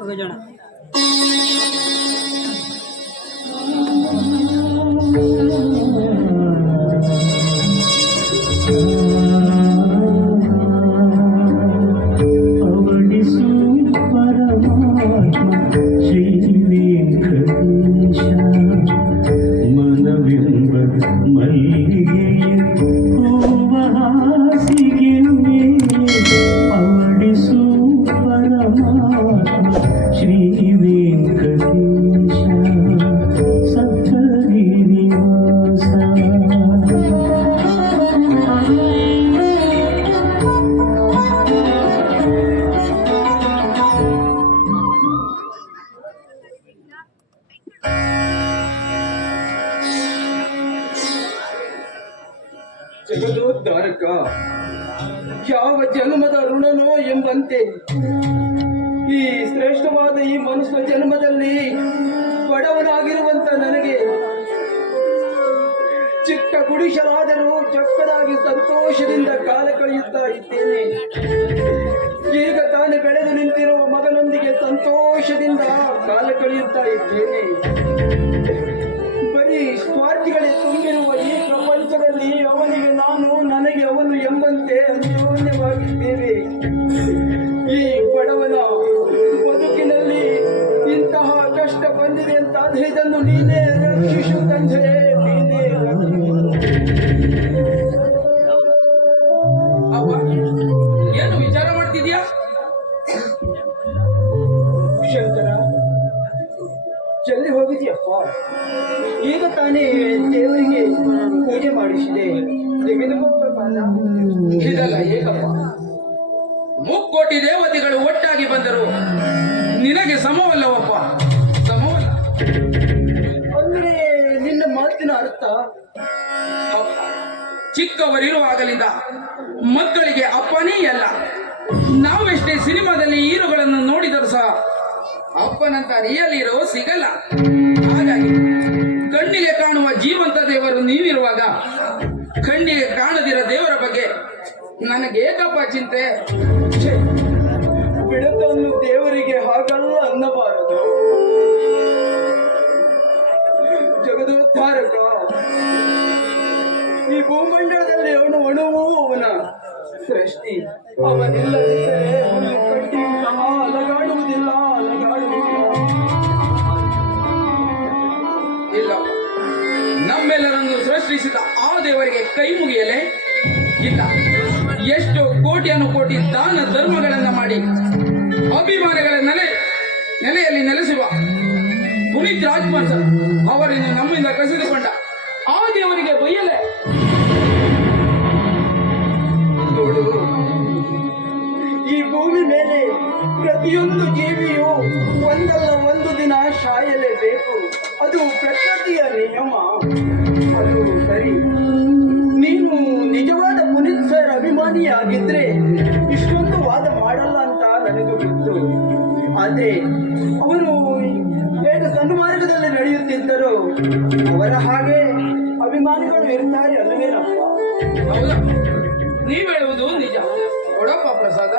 ಹೋಗೋಣ. ಜಗದೋದ್ಧಾರಕ, ಯಾವ ಜನ್ಮದ ಋಣನೋ ಎಂಬಂತೆ ಈ ಶ್ರೇಷ್ಠವಾದ ಈ ಮನುಷ್ಯ ಜನ್ಮದಲ್ಲಿ ಬಡವನಾಗಿರುವಂತ ನನಗೆ ಚಿಕ್ಕ ಗುಡಿಸಲಾದರೂ ಚೊಕ್ಕದಾಗಿ ಸಂತೋಷದಿಂದ ಕಾಲ ಕಳೆಯುತ್ತಾ ಇದ್ದೇನೆ. ಈಗ ತಾನು ಬೆಳೆದು ನಿಂತಿರುವ ಮಗನೊಂದಿಗೆ ಸಂತೋಷದಿಂದ ಕಾಲ ಕಳೆಯುತ್ತಾ ಇದ್ದೇನೆ. ಬರೀ ಸ್ವಾರ್ಥಿಗಳೇ ತುಂಬಿರುವ ಈ ಪ್ರಪಂಚದಲ್ಲಿ ಅವನಿಗೆ ನಾನು, ನನಗೆ ಅವನು ಎಂಬಂತೆ ಅನ್ಯೋನ್ಯವಾಗಿದ್ದೇವೆ. ಈ ಬಡವನ ಬದುಕಿನಲ್ಲಿ ಇಂತಹ ಕಷ್ಟ ಬಂದಿದೆ ಅಂತಾದ್ರೆ ಇದನ್ನು ನೀನೇ ರಕ್ಷಿಸು ತಂದೆ, ನೀನೇ ಅಪ್ಪ. ಏನು ವಿಚಾರ ಮಾಡ್ತಿದ್ಯಾ ಶಂಕರ? ಜಲ್ದಿ ಹೋಗಿದ್ಯಪ್ಪ. ಈಗ ತಾನೇ ದೇವರಿಗೆ ಪೂಜೆ ಮಾಡಿಸಿದೆ. ಇದಲ್ಲ ಏಕಪ್ಪ, ಮುಕ್ಕೋಟಿ ದೇವತೆಗಳು ಒಟ್ಟಾಗಿ ಬಂದರು ನಿನಗೆ ಸಮವಲ್ಲವಪ್ಪ, ಸಮವಲ್ಲ. ಅಂದ್ರೆ ನಿನ್ನ ಮಾತಿನ ಅರ್ಥ? ಚಿಕ್ಕವರಿರುವಾಗಲಿಂದ ಮಕ್ಕಳಿಗೆ ಅಪ್ಪನೇ ಅಲ್ಲ. ನಾವೆಷ್ಟೇ ಸಿನಿಮಾದಲ್ಲಿ ಹೀರೋಗಳನ್ನು ನೋಡಿದರೂ ಸಹ ಅಪ್ಪನಂತ ರಿಯಲ್ ಹೀರೋ ಸಿಗಲ್ಲ. ಹಾಗಾಗಿ ಕಣ್ಣಿಗೆ ಕಾಣುವ ಜೀವಂತ ದೇವರು ನೀವಿರುವಾಗ ಕಣ್ಣಿಗೆ ಕಾಣದಿರೋ ದೇವರ ಬಗ್ಗೆ ನನಗೇಕಪ್ಪ ಚಿಂತೆ? ಬಿಡತನ್ನು ದೇವರಿಗೆ ಹಾಗಲ್ಲ ಅನ್ನಬಾರದು. ಜಗದೋದ್ಧಾರಕ, ಈ ಭೂಮಂಡಲದಲ್ಲಿ ಅವನು ಅಣುವು ಅವನ ಸೃಷ್ಟಿ. ಅವನಿಲ್ಲದಿದ್ದರೆ ಒಂದು ಕಟ್ಟಿ ಸಹ ಅಲಗಾಡುವುದಿಲ್ಲ, ಇಲ್ಲ. ನಮ್ಮೆಲ್ಲರನ್ನು ಸೃಷ್ಟಿಸಿದ ಆ ದೇವರಿಗೆ ಕೈ ಮುಗಿಯಲೇ ಇಲ್ಲ. ಎಷ್ಟು ಕೋಟಿ ದಾನ ಧರ್ಮಗಳನ್ನ ಮಾಡಿ ಅಭಿಮಾನಗಳ ನೆಲೆಯಲ್ಲಿ ನೆಲೆಸುವ ಪುನೀತ್ ರಾಜ್ಕುಮಾರ್ ಸರ್ ಅವರನ್ನು ನಮ್ಮಿಂದ ಕಸಿದುಕೊಂಡ ಆ ದೇವರಿಗೆ ಬೈಯಲೇ? ನೋಡು, ಈ ಭೂಮಿ ಮೇಲೆ ಪ್ರತಿಯೊಂದು ಜೀವಿಯು ಒಂದಲ್ಲ ಒಂದು ದಿನ ಸಾಯಲೇಬೇಕು. ಅದು ಪ್ರಕೃತಿಯ ನಿಯಮ. ಅದು ಸರಿ. ನೀನು ನಿಜವಾದ ಪುನೀತ್ ಸರ್ ಅಭಿಮಾನಿಯಾಗಿದ್ರೆ ಇಷ್ಟೊಂದು ವಾದ ಮಾಡಲ್ಲ ಅಂತ ನನಗೂ ಗೊತ್ತು. ಆದ್ರೆ ಅವರು ಹೇಗೆ ಸನ್ಮಾರ್ಗದಲ್ಲಿ ನಡೆಯುತ್ತಿದ್ದರು ಅವರ ಹಾಗೆ ಅಭಿಮಾನಿಗಳು ಇರ್ತಾರೆ ಅಲ್ಲವೇನಪ್ಪ? ಹೌದಾ? ನೀವ್ ಹೇಳುವುದು ನಿಜ. ಕೊಡಪ್ಪ ಪ್ರಸಾದ.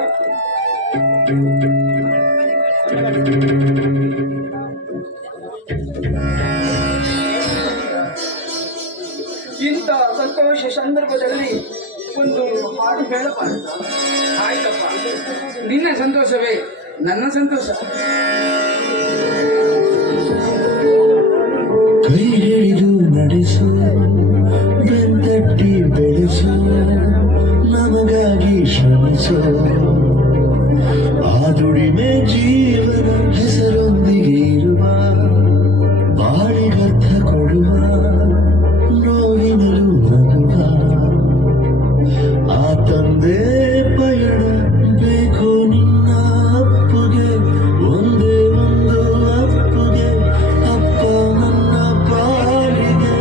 ಇಂಥ ಸಂತೋಷ ಸಂದರ್ಭದಲ್ಲಿ ಒಂದು ಹಾಡು ಹೇಳಬಾರದು? ಆಯ್ತಪ್ಪ, ನಿನ್ನ ಸಂತೋಷವೇ ನನ್ನ ಸಂತೋಷ. ಕೈ ಹಿಡಿದು ನಡೆಸು, ಬೆಂತಟ್ಟಿ ಬೆಳೆಸು, ನಮಗಾಗಿ ಶ್ರಮಿಸು. ಆ ದುಡಿಮೆ ಜೀವನ ಹೆಸರೊಂದಿಗೆ ಇರುವ, ಬಾಳಿಗರ್ಥ ಕೊಡುವ, ನೋವಿನಲು ನಗುವ. ಆ ತಂದೆ ಪಯಣ ಬೇಕು ನಿನ್ನ ಅಪ್ಪುಗೆ, ಒಂದೇ ಒಂದು ಅಪ್ಪುಗೆ, ಅಪ್ಪ ನನ್ನ ಪಾಲಿಗೆ.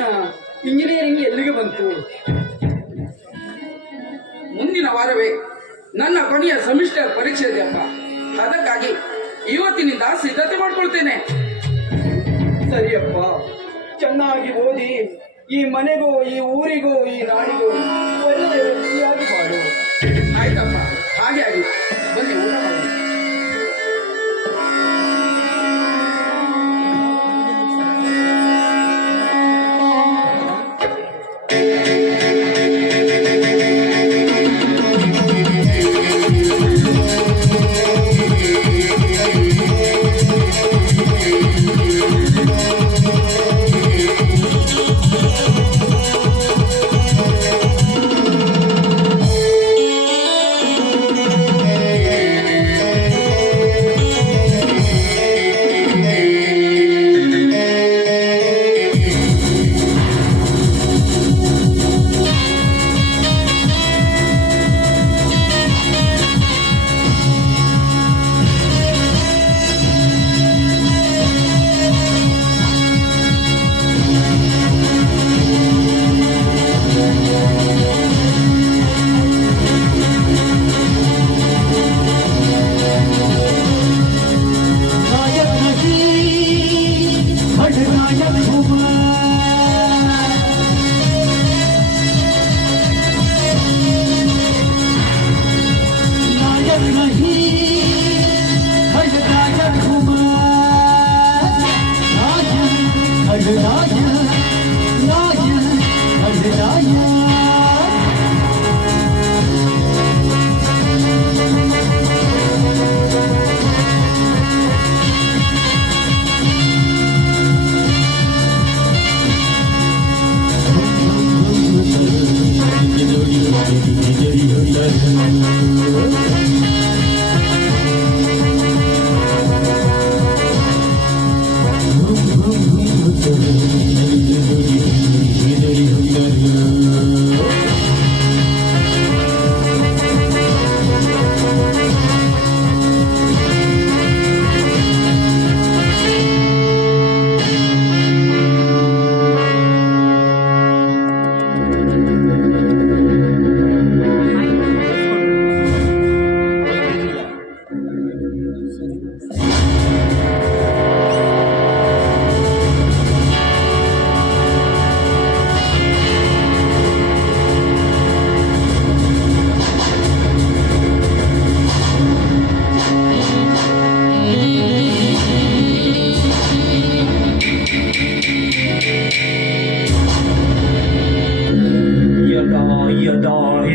ನಿನ್ನ ಇಂಜಿನಿಯರಿಂಗ್ ಎಲ್ಲಿಗೆ ಬಂತು? ಮುಂದಿನ ವಾರವೇ ನನ್ನ ಕೊನೆಯ ಸೆಮಿಸ್ಟರ್ ಪರೀಕ್ಷೆ ಇದೆಯಪ್ಪ. ಅದಕ್ಕಾಗಿ ಇವತ್ತಿನಿಂದ ಸಿದ್ಧತೆ ಮಾಡ್ಕೊಳ್ತೇನೆ. ಸರಿಯಪ್ಪ, ಚೆನ್ನಾಗಿ ಓದಿ ಈ ಮನೆಗೋ ಈ ಊರಿಗೋ ಈ ನಾಡಿಗೋ ಒಳ್ಳೆಯ ವ್ಯಕ್ತಿಯಾಗಿ ಮಾಡು. ಆಯ್ತಪ್ಪ, ಹಾಗೆ ಆಗಿ ಬನ್ನಿ ಊಟ ಮಾಡೋಣ.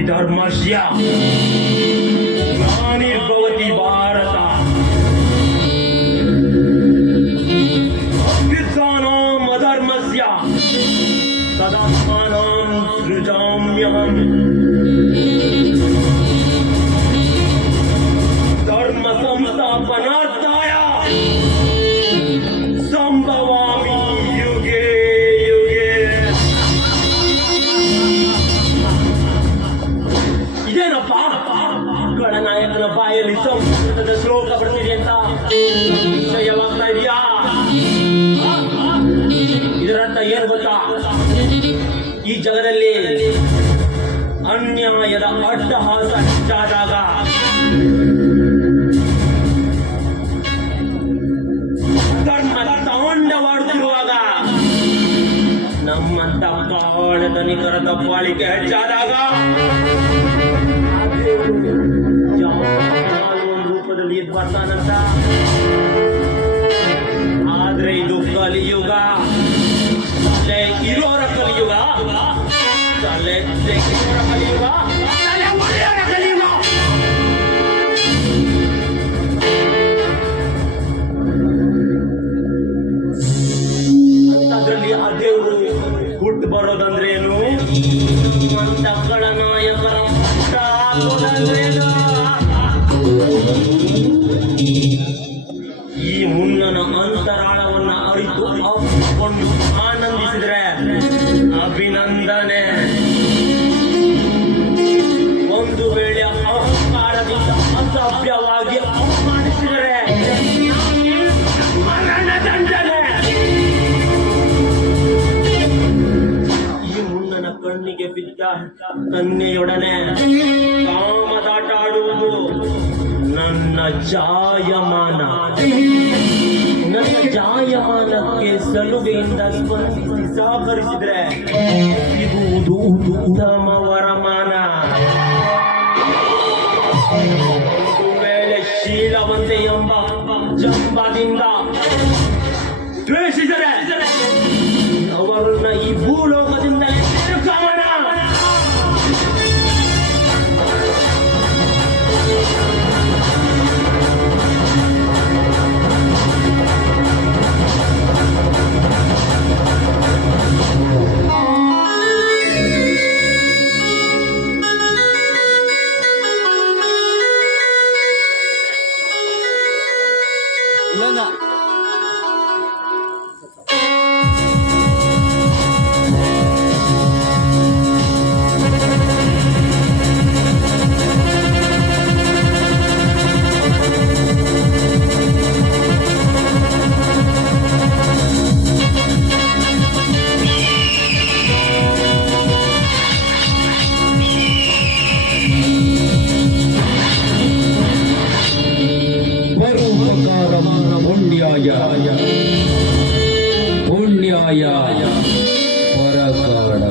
ಧರ್ಮಸ್ಯ ಗ್ಲಾನಿರ್ಭವತಿ ಭಾರತ ಅಭ್ಯುತ್ಥಾನಾಂ ಅಧರ್ಮಸ್ಯ ತದಾತ್ಮಾನಾಂ ಸೃಜಾಮ್ಯಹಂ ಧರ್ಮ ಸಂಸ್ಥಾಪನಾರ್ಥಾಯ ಸಂಭವಾಮಿ ಯುಗೆ ಯುಗೆ. ಇದೇನಪ್ಪ ಗಣನಾಯಕನ ಬಾಯಲ್ಲಿ ಸಂಸ್ಕೃತದ ಶ್ಲೋಕ ಬರ್ತಿದೆ ಅಂತ ವಿಷಯವಾಗ್ತಾ ಇದೆಯಾ? ಇದರರ್ಥ ಏನು ಗೊತ್ತಾ? ಈ ಜಗದಲ್ಲಿ ಅನ್ಯಾಯದ ಅಟ್ಟಹಾಸ ಹೆಚ್ಚಾದಾಗ ಧರ್ಮ ತಾಂಡವಾಡುತ್ತಿರುವಾಗ ನಮ್ಮಂತ ಕಾಳಧನಿಕರ ದಬ್ಬಾಳಿಕೆ ಹೆಚ್ಚಾದಾಗ ಒಂದು ರೂಪದಲ್ಲಿ ಎದ್ದು ಬರ್ತಾನಂತ. ಆದ್ರೆ ಇದು ಕಲಿಯುಗ, ತಲೆ ಇರೋರ ಕಲಿಯುಗ, ತಲೆ ತೆಗೆಯೋರ ಕಲಿಯುಗ, ತಲೆ ಒಡೆಯೋರ ಕಲಿಯುಗ. ಅಂತದ್ರಲ್ಲಿ ಆ ದೇವರು ಹುಟ್ಟು ಬರೋದಂದ್ರೇನು? ಅಂತ ಗಣನಾಯಕರ ಹುಟ್ಟ ಹಾಕೋದಂದ್ರೇನು? ಈ ಮುನ್ನನ ಅಂತರಾಳವನ್ನ ಅರಿತು ಅಪ್ಪಿಕೊಂಡು ಆನಂದಿಸಿದ್ರೆ ಅಭಿನಂದನೆ. ಒಂದು ವೇಳೆ ಅಹಂಕಾರದಿಂದ ಅಸಭ್ಯವಾಗಿ ಅವಮಾನಿಸಿದರೆ ಮರಣದಂಡನೆ. ಕನ್ಯೆಯೊಡನೆ ಕಾಮದಾಟ ಆಡುವುದು ನನ್ನ ಜಾಯಮಾನ. ನನ್ನ ಜಾಯಮಾನಕ್ಕೆ ಸಲುಗೆಯಿಂದ ಸ್ಪಂದಿಸಿ ಸಹಕರಿಸಿದ್ರೆ ಸಿಗುವುದು ಉತ್ತಮ ವರಮಾನ. ಒಂದು ವೇಳೆ ಶೀಲವಂತೆ ಎಂಬ ಜಂಬದಿಂದ ದ್ವೇಷಿಸಿದರೆ ಅವರನ್ನ ಈ ಭೂಲೋಕದಿಂದ ತಿರುಗಾವಣ. ಪುಣ್ಯಾಯ ಪರಕಾಡ.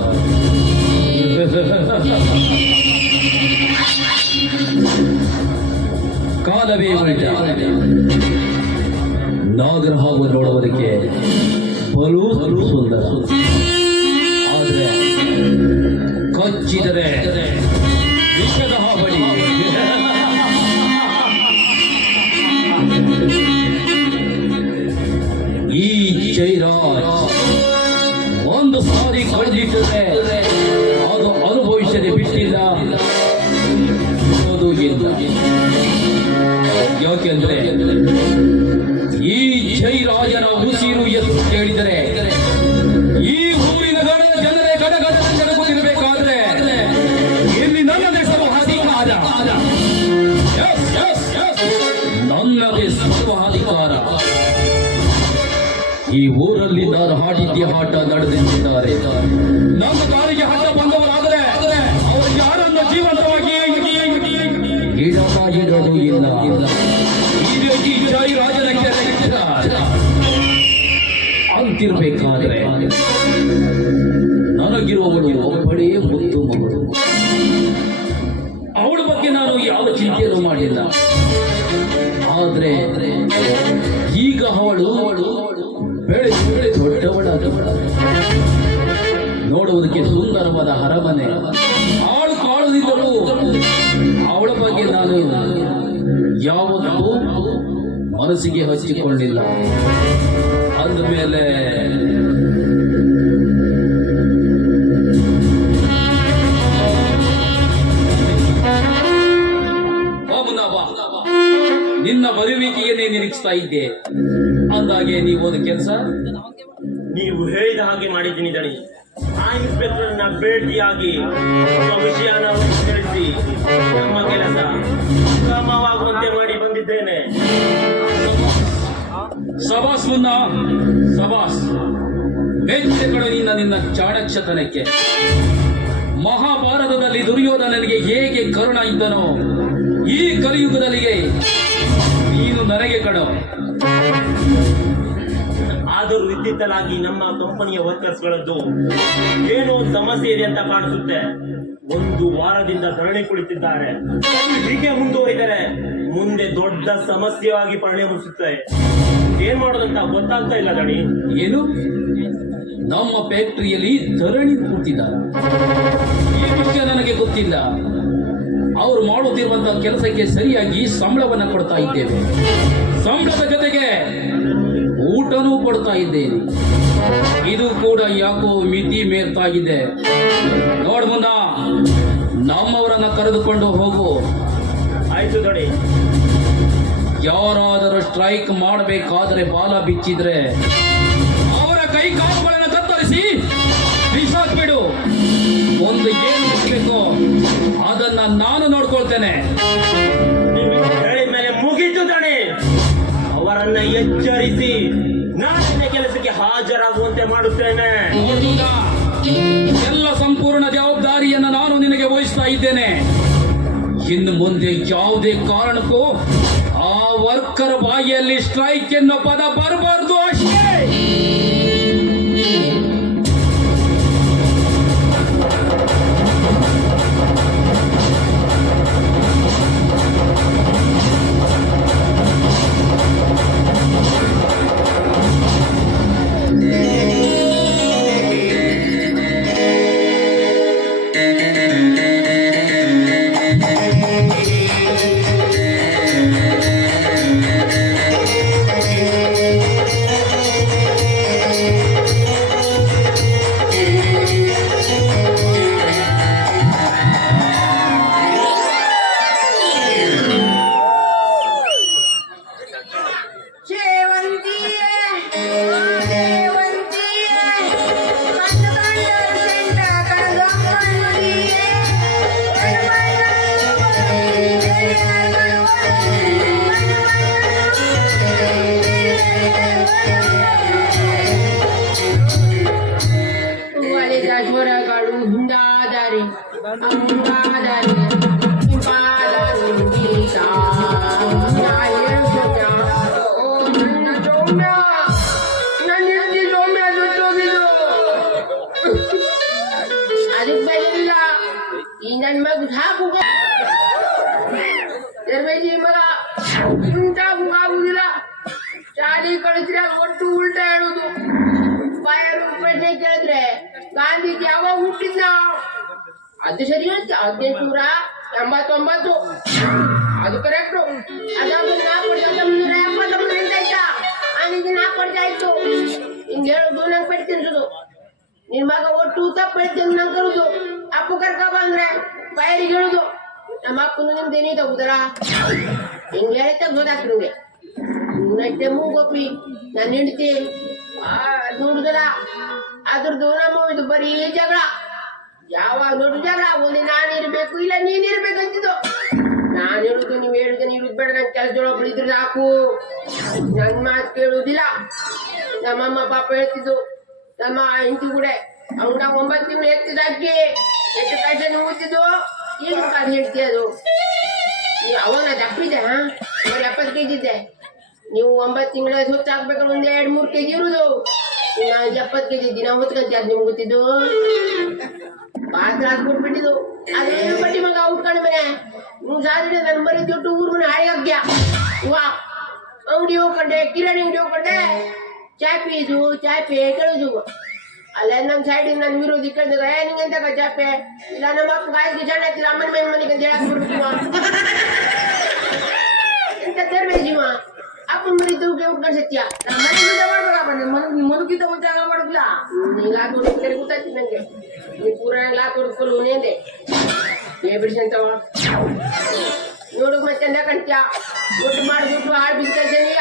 ಕಾಲವೇ ಉಲ್ಟ. ನಾಗರಹಾವು ನೋಡುವುದಕ್ಕೆ ಬಲು ಸುಂದರ, ಆದರೆ ಕಚ್ಚಿದರೆ ವಿಷದ ಹಾವಳಿ. ಈ ಜೈರಾಜ್ ಒಂದು ಸಾರಿ ಕಳೆದಿಟ್ಟರೆ ಅದು ಅನುಭವಿಸದೆ ಬಿಟ್ಟಿಲ್ಲ ಅದು ಇಲ್ಲ. ಯಾಕೆಂದ್ರೆ ಈ ಜೈರಾಜನ ಉಸಿರು ಎಂದು ಕೇಳಿದರೆ ಈ ಊರಿನ ಜನರೇ ಗಡಗಡ ನಡುಗುತ್ತಿರಬೇಕಾದ್ರೆ ಇಲ್ಲಿ ನನ್ನದೇ ಸರ್ವಾಧಿಕಾರ, ನನ್ನದೇ ಸರ್ವಾಧಿಕಾರ. ಈ ಊರಲ್ಲಿ ನಾನು ಹಾಡಿದ್ಯ ಆಟ ನಡೆದಿದ್ದಾರೆ. ನಮ್ಮ ಕಾಲಿಗೆ ಹಠ ಬಂದವರಾದರೆ ಅವರು ಯಾರನ್ನ ಜೀವಂತವಾಗಿ ಇಡೋದು ಇಲ್ಲ. ಈ ಜೈರಾಜನ ಅಂತಿರ್ಬೇಕಾದ್ರೆ ನನಗಿರುವವಳು ಒಬ್ಬಳೇ ಮುತ್ತು ಮಗಳು. ಅವಳ ಬಗ್ಗೆ ನಾನು ಯಾವ ಚಿಂತೆಯನ್ನು ಮಾಡಿಲ್ಲ. ಆದ್ರೆ ಈಗ ಅವಳು ಬೆಳೆ ದೊಡ್ಡವಳಾದವಳ, ನೋಡುವುದಕ್ಕೆ ಸುಂದರವಾದ ಅರಮನೆ, ಆಳು ಕಾಳುದಿದ್ದರೂ ಅವಳ ಬಗ್ಗೆ ನಾನು ಯಾವತ್ತೂ ಮನಸ್ಸಿಗೆ ಹಚ್ಚಿಕೊಂಡಿಲ್ಲ. ಅಂದಮೇಲೆ ನಿನ್ನ ಬರುವಿಕೆಯನ್ನೇ ನಿರೀಕ್ಷಿಸ್ತಾ ಇದ್ದೆ. ಅಂದಾಗೆ ನೀವು ಒಂದು ಕೆಲಸ, ನೀವು ಹೇಳಿದ ಹಾಗೆ ಮಾಡಿದ್ದೀನಿ ದಣಿ. ಆ ಇನ್ಸ್ಪೆಕ್ಟರ್ನ ಭೇಟಿಯಾಗಿ ವಿಷಯನ ತಿಳಿಸಿ ನಮ್ಮ ಕೆಲಸ ಕ್ರಮವಾಗುವಂತೆ ಮಾಡಿ ಬಂದಿದ್ದೇನೆ. ಸಬಾಸ್ ಮುನ್ನ ಸಬಾಸ್. ಮೆಚ್ಚಿಕೊಳ್ಳು ನಿನ್ನ ಚಾಣಕ್ಷತನಕ್ಕೆ. ಮಹಾಭಾರತದಲ್ಲಿ ದುರ್ಯೋಧನನಿಗೆ ಹೇಗೆ ಕರುಣ ಇದ್ದನೋ ಈ ಕಲಿಯುಗದಲ್ಲಿಗೆ ನೀನು ನನಗೆ ಕಣೋ. ಆದರೂ ಇದ್ದಿದ್ದಲಾಗಿ ನಮ್ಮ ಕಂಪನಿಯ ವರ್ಕರ್ಸ್ಗಳದ್ದು ಏನೋ ಸಮಸ್ಯೆ ಇದೆ ಅಂತ ಕಾಣಿಸುತ್ತೆ. ಒಂದು ವಾರದಿಂದ ಧರಣಿ ಕುಳಿತಿದ್ದಾರೆ. ಹೀಗೆ ಮುಂದುವರಿದರೆ ಮುಂದೆ ದೊಡ್ಡ ಸಮಸ್ಯೆಯಾಗಿ ಪರಿಣಮಿಸುತ್ತೆ. ಏನ್ ಮಾಡೋದಂತ ಗೊತ್ತಾಗ್ತಾ ಇಲ್ಲ ದಣಿ. ಏನು, ನಮ್ಮ ಫ್ಯಾಕ್ಟರಿಯಲ್ಲಿ ಧರಣಿ ಕೂತಿದ್ದಾರೆ? ಈ ವಿಷಯ ನನಗೆ ಗೊತ್ತಿಲ್ಲ. ಅವರು ಮಾಡುತ್ತಿರುವಂತಹ ಕೆಲಸಕ್ಕೆ ಸರಿಯಾಗಿ ಸಂಬಳವನ್ನ ಕೊಡ್ತಾ ಇದ್ದೇವೆ. ಸಂಬಳದ ಜೊತೆಗೆ ಊಟನೂ ಕೊಡ್ತಾ ಇದ್ದೇನೆ. ಇದು ಕೂಡ ಯಾಕೋ ಮಿತಿ ಮೀರ್ತಾ ಇದೆ. ನೋಡ್ ಮುನ್ನ ನಮ್ಮವರನ್ನ ಕರೆದುಕೊಂಡು ಹೋಗು. ಆಯ್ತು ದಣಿ. ಯಾರಾದರೂ ಸ್ಟ್ರೈಕ್ ಮಾಡಬೇಕಾದ್ರೆ ಬಾಲ ಬಿಚ್ಚಿದ್ರೆ ಅವರ ಕೈ ಕಾಲುಗಳನ್ನು ಕತ್ತರಿಸಿ ಬಿಸಾಕ್ಬಿಡು. ಒಂದು ಏನು ಬೇಕು ಅದನ್ನ ನಾನು ನೋಡ್ಕೊಳ್ತೇನೆ. ಹೇಳಿದ ಮೇಲೆ ಮುಗಿತು ದಣಿ. ಅವರನ್ನ ಎಚ್ಚರಿಸಿ ನಾಳಿನ ಕೆಲಸಕ್ಕೆ ಹಾಜರಾಗುವಂತೆ ಮಾಡುತ್ತೇನೆ. ಎಲ್ಲ ಸಂಪೂರ್ಣ ಜವಾಬ್ದಾರಿಯನ್ನು ನಾನು ನಿನಗೆ ವಹಿಸ್ತಾ ಇದ್ದೇನೆ. ಇನ್ನು ಮುಂದೆ ಯಾವುದೇ ಕಾರಣಕ್ಕೂ ಆ ವರ್ಕರ್ ಬಾಯಿಯಲ್ಲಿ ಸ್ಟ್ರೈಕ್ ಎನ್ನುವ ಪದ ಬರಬಾರ್ದು ಅಷ್ಟೇ. ಸ್ವರಗಳು ಹುಂಡಾದರೆ ಅಂಗಾದರೆ ಹಿಂಪಾದರೆ ಗೀತ. ಓ ನನ್ನ ಸೌಮ್ಯ, ನನ್ನ ಹೆಂಡತಿ ಸೌಮ್ಯ ಸುತ್ತೋಗಿದ್ದು. ಅದಕ್ಕೆ ಬರಲಿಲ್ಲ ಈ ನನ್ನ ಮಗ ಸಾಕು ಧರ್ಮೇಜಿ ಮಗ ಉಂಟಾಗು ಆಗುದಿಲ್ಲ. ಶಾಲೆ ಕಳಿಸಿದ್ರೆ ಒಟ್ಟು ಉಲ್ಟಾ ಹೇಳುದು. ಬಾಯರು ಪ್ರಶ್ನೆ ಕೇಳಿದ್ರೆ ಗಾಂಧೀಜಿ ಯಾವಾಗ ಹುಟ್ಟಿದ್ನ? ಅದು ಸರಿ ಹೇಳ್ತಾ 1889 ಅದು ಕರೆಕ್ಟು. ಅದಾದ್ಮೇಲೆ 1979 ಎಂತಾಯ್ತಾ? ಆನಿಗೆ 4 ವರ್ಷ ಆಯ್ತು. ಹಿಂಗೆ ಹೇಳುದು ನಂಗೆ ಪೆಟ್ಟು ತಿನ್ಸುದು. ನಿನ್ ಮಗ ಒಟ್ಟು ತಪ್ಪು ಹೇಳ್ತೀನಿ ನಂಗೆ ಕರುದು. ಅಪ್ಪು ಕರ್ಕ ಬಂದ್ರೆ ಬಾಯರಿಗೆ ಹೇಳುದು ನಮ್ಮ ಅಪ್ಪನು ನಿಮ್ದು ಏನೇ ತಗುದಲ್ಲ ಹಿಂಗೆ ಹೇಳುತ್ತೆ ಗೊತ್ತಾಗ್ತು ನಿಂಗೆ. ನಟ್ಟೆ ಮೂಗೋಪಿ ನಾನು ಹೆಂಡತಿ ನೋಡುದಲ್ಲ ಅದ್ರದ್ದು ನಮ್ಮ ಇದು ಬರೀ ಜಗಳ. ಯಾವಾಗ ನೋಡು ಜಗಳ. ಒಂದು ನಾನಿರ್ಬೇಕು ಇಲ್ಲ ನೀನಿರ್ಬೇಕಂತಿದ್ದು. ನಾನು ಹೇಳುದು ನೀವು ಹೇಳುದು ನೀವು ಬೇಡ. ನನ್ ಕೆಲಸದೊಳೊಬ್ಳು ಇದ್ರೆ ಸಾಕು. ನನ್ ಮಾತು ಕೇಳುವುದಿಲ್ಲ. ನಮ್ಮಮ್ಮ ಪಾಪ ಹೇಳ್ತಿದ್ದು ನಮ್ಮ ಹೆಂಡತಿ ಕೂಡ ಅವ್ನ 9 ತಿಂಗಳು ಎತ್ತು ಸಾಕಿ ಎಷ್ಟು ಕಷ್ಟ ಮೂತಿದ್ದು. ಈಗ ಕಾದು ಹೇಳ್ತಿ ಅದು. ಅವಾಗ ದಪ್ಪಿದ್ದೆ ಬರೀ 70 kg ಇದ್ದೆ. ನೀವು 9 ತಿಂಗಳ ಹೊತ್ತು ಹಾಕ್ಬೇಕಾದ್ರೆ 1-2-3 kg ಇರುದು. 70 kg ದಿನ ಹೊತ್ಕೊಂತ ಅದ್ ನಿಮ್ಗೆ ಗೊತ್ತಿದ್ದು. ಪಾತ್ರ ಹಾಕ್ಬಿಟ್ಬಿಟ್ಟಿದ್ದು. ಅದೇ ಬಡ್ಡಿ ಮಗ ಉಟ್ಕೊಂಡ ಮನೆ ನೀವು ಸಾಧ್ರೆ ನನ್ ಬರೀ ದೊಡ್ಡ ಊರ್ ಮನೆ ಹಾಳಾಗ್ಯ. ವಾ ಅಂಗಡಿ ಹೋಗ್ಕೊಂಡೆ, ಕಿರಾಣಿ ಅಂಗಡಿ ಹೋಗ್ಕೊಂಡೆ. ಚಾಪೆ ಇದು ಚಾಪೆ ಕೇಳುದು. ಅಲ್ಲ ನಮ್ ಸೈಡ್ ನನ್ ವಿರೋಧಿ ಕೇಳಿದಾಗ ನಿಂಗಂತ ಚಾಪೆ ಇಲ್ಲ ನಮ್ಮ ಅಪ್ಪ ಗಾಯಕ್ಕೆ ಜನ ಹತ್ತಿರ ಅಮ್ಮನ ಮನೆಗೆ ಅಂತ ಹೇಳಕ್ ಬಿಡ್ಬಿಟ್ಟಿವ. ಎಂತ ತರ್ಬೇಜಿವ ಅಪ್ಪನ ಮರಿದ್ದು ಉಟ್ಕೊಂಡು ಸತ್ಯ ನಮ್ಮ ಮನೆ ಮಾಡ್ಬೇಕಪ್ಪ. ಮನುಗಿಂತ ಮುಂಚೆ ಹಂಗ ಮಾಡುದಿಲ್ಲ. ನೀ ಲಾಕ್ ಹೊಡ್ಕೊಂಡು ಗೊತ್ತಾಯ್ತು ನಂಗೆ. ನೀ ಪೂರ ಲಾಕ್ ಹೊಡ್ಕೊಳ್ಳು ನೇಂದೆ ಬಿಡಿಸಂತವ ನೋಡು. ಮತ್ತೆ ಅಂದ ಕಂಟ್ಯ ಒಟ್ಟು ಮಾಡಿಬಿಟ್ಟು ಹಾಳು ಬಿದ್ದಿಯ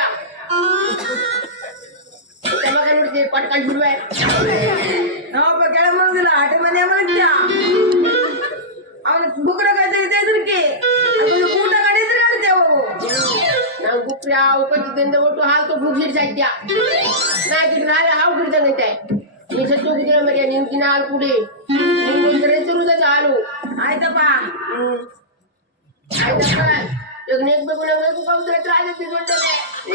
ಮಗ ನೋಡ್ತೀವಿ ಕೊಟ್ಟು ಕಳ್ಬಿಡ್ವೆ. ನಾವಪ್ಪ ಕೆಳ ಮಾಡೋದಿಲ್ಲ ಆಟೆ ಮನೆ ಮಾಡ್ತೀಯ. ಅವನ ಬುಕ್ರ ಹೆದರಿಕೆ ಊಟ ಕಡಿದ್ರೆ ನೋಡ್ತೇವೆ. ನಾವು ಬುಕ್ರ ಹಾವು ಕಚ್ಚಿದ್ರಿಂದ ಒಟ್ಟು ಹಾಲು ತೊಟ್ಟು ಮುಗಿಸಿಡ್ ಸಾಧ್ಯ. ನಾಲ್ಕಿಟ್ಟು ಹಾಲು ಹಾವು ಗಿಡ್ದಂಗೈತೆ. ನೀ ಸತ್ತು ಹೋಗಿದ್ದೀರ ಮರಿಯ ನಿನ್ ದಿನ ಹಾಲು ಕುಡಿ. ನಿಮ್ಗೆ ಹೆಸರುದ ಹಾಲು ಆಯ್ತಪ್ಪ. ಆಯ್ತಪ್ಪ ಇವಾಗ ನೆಗ್ಬೇಕು ನಮ್ಗೆ ಹತ್ರ ಆಗತ್ತೆ.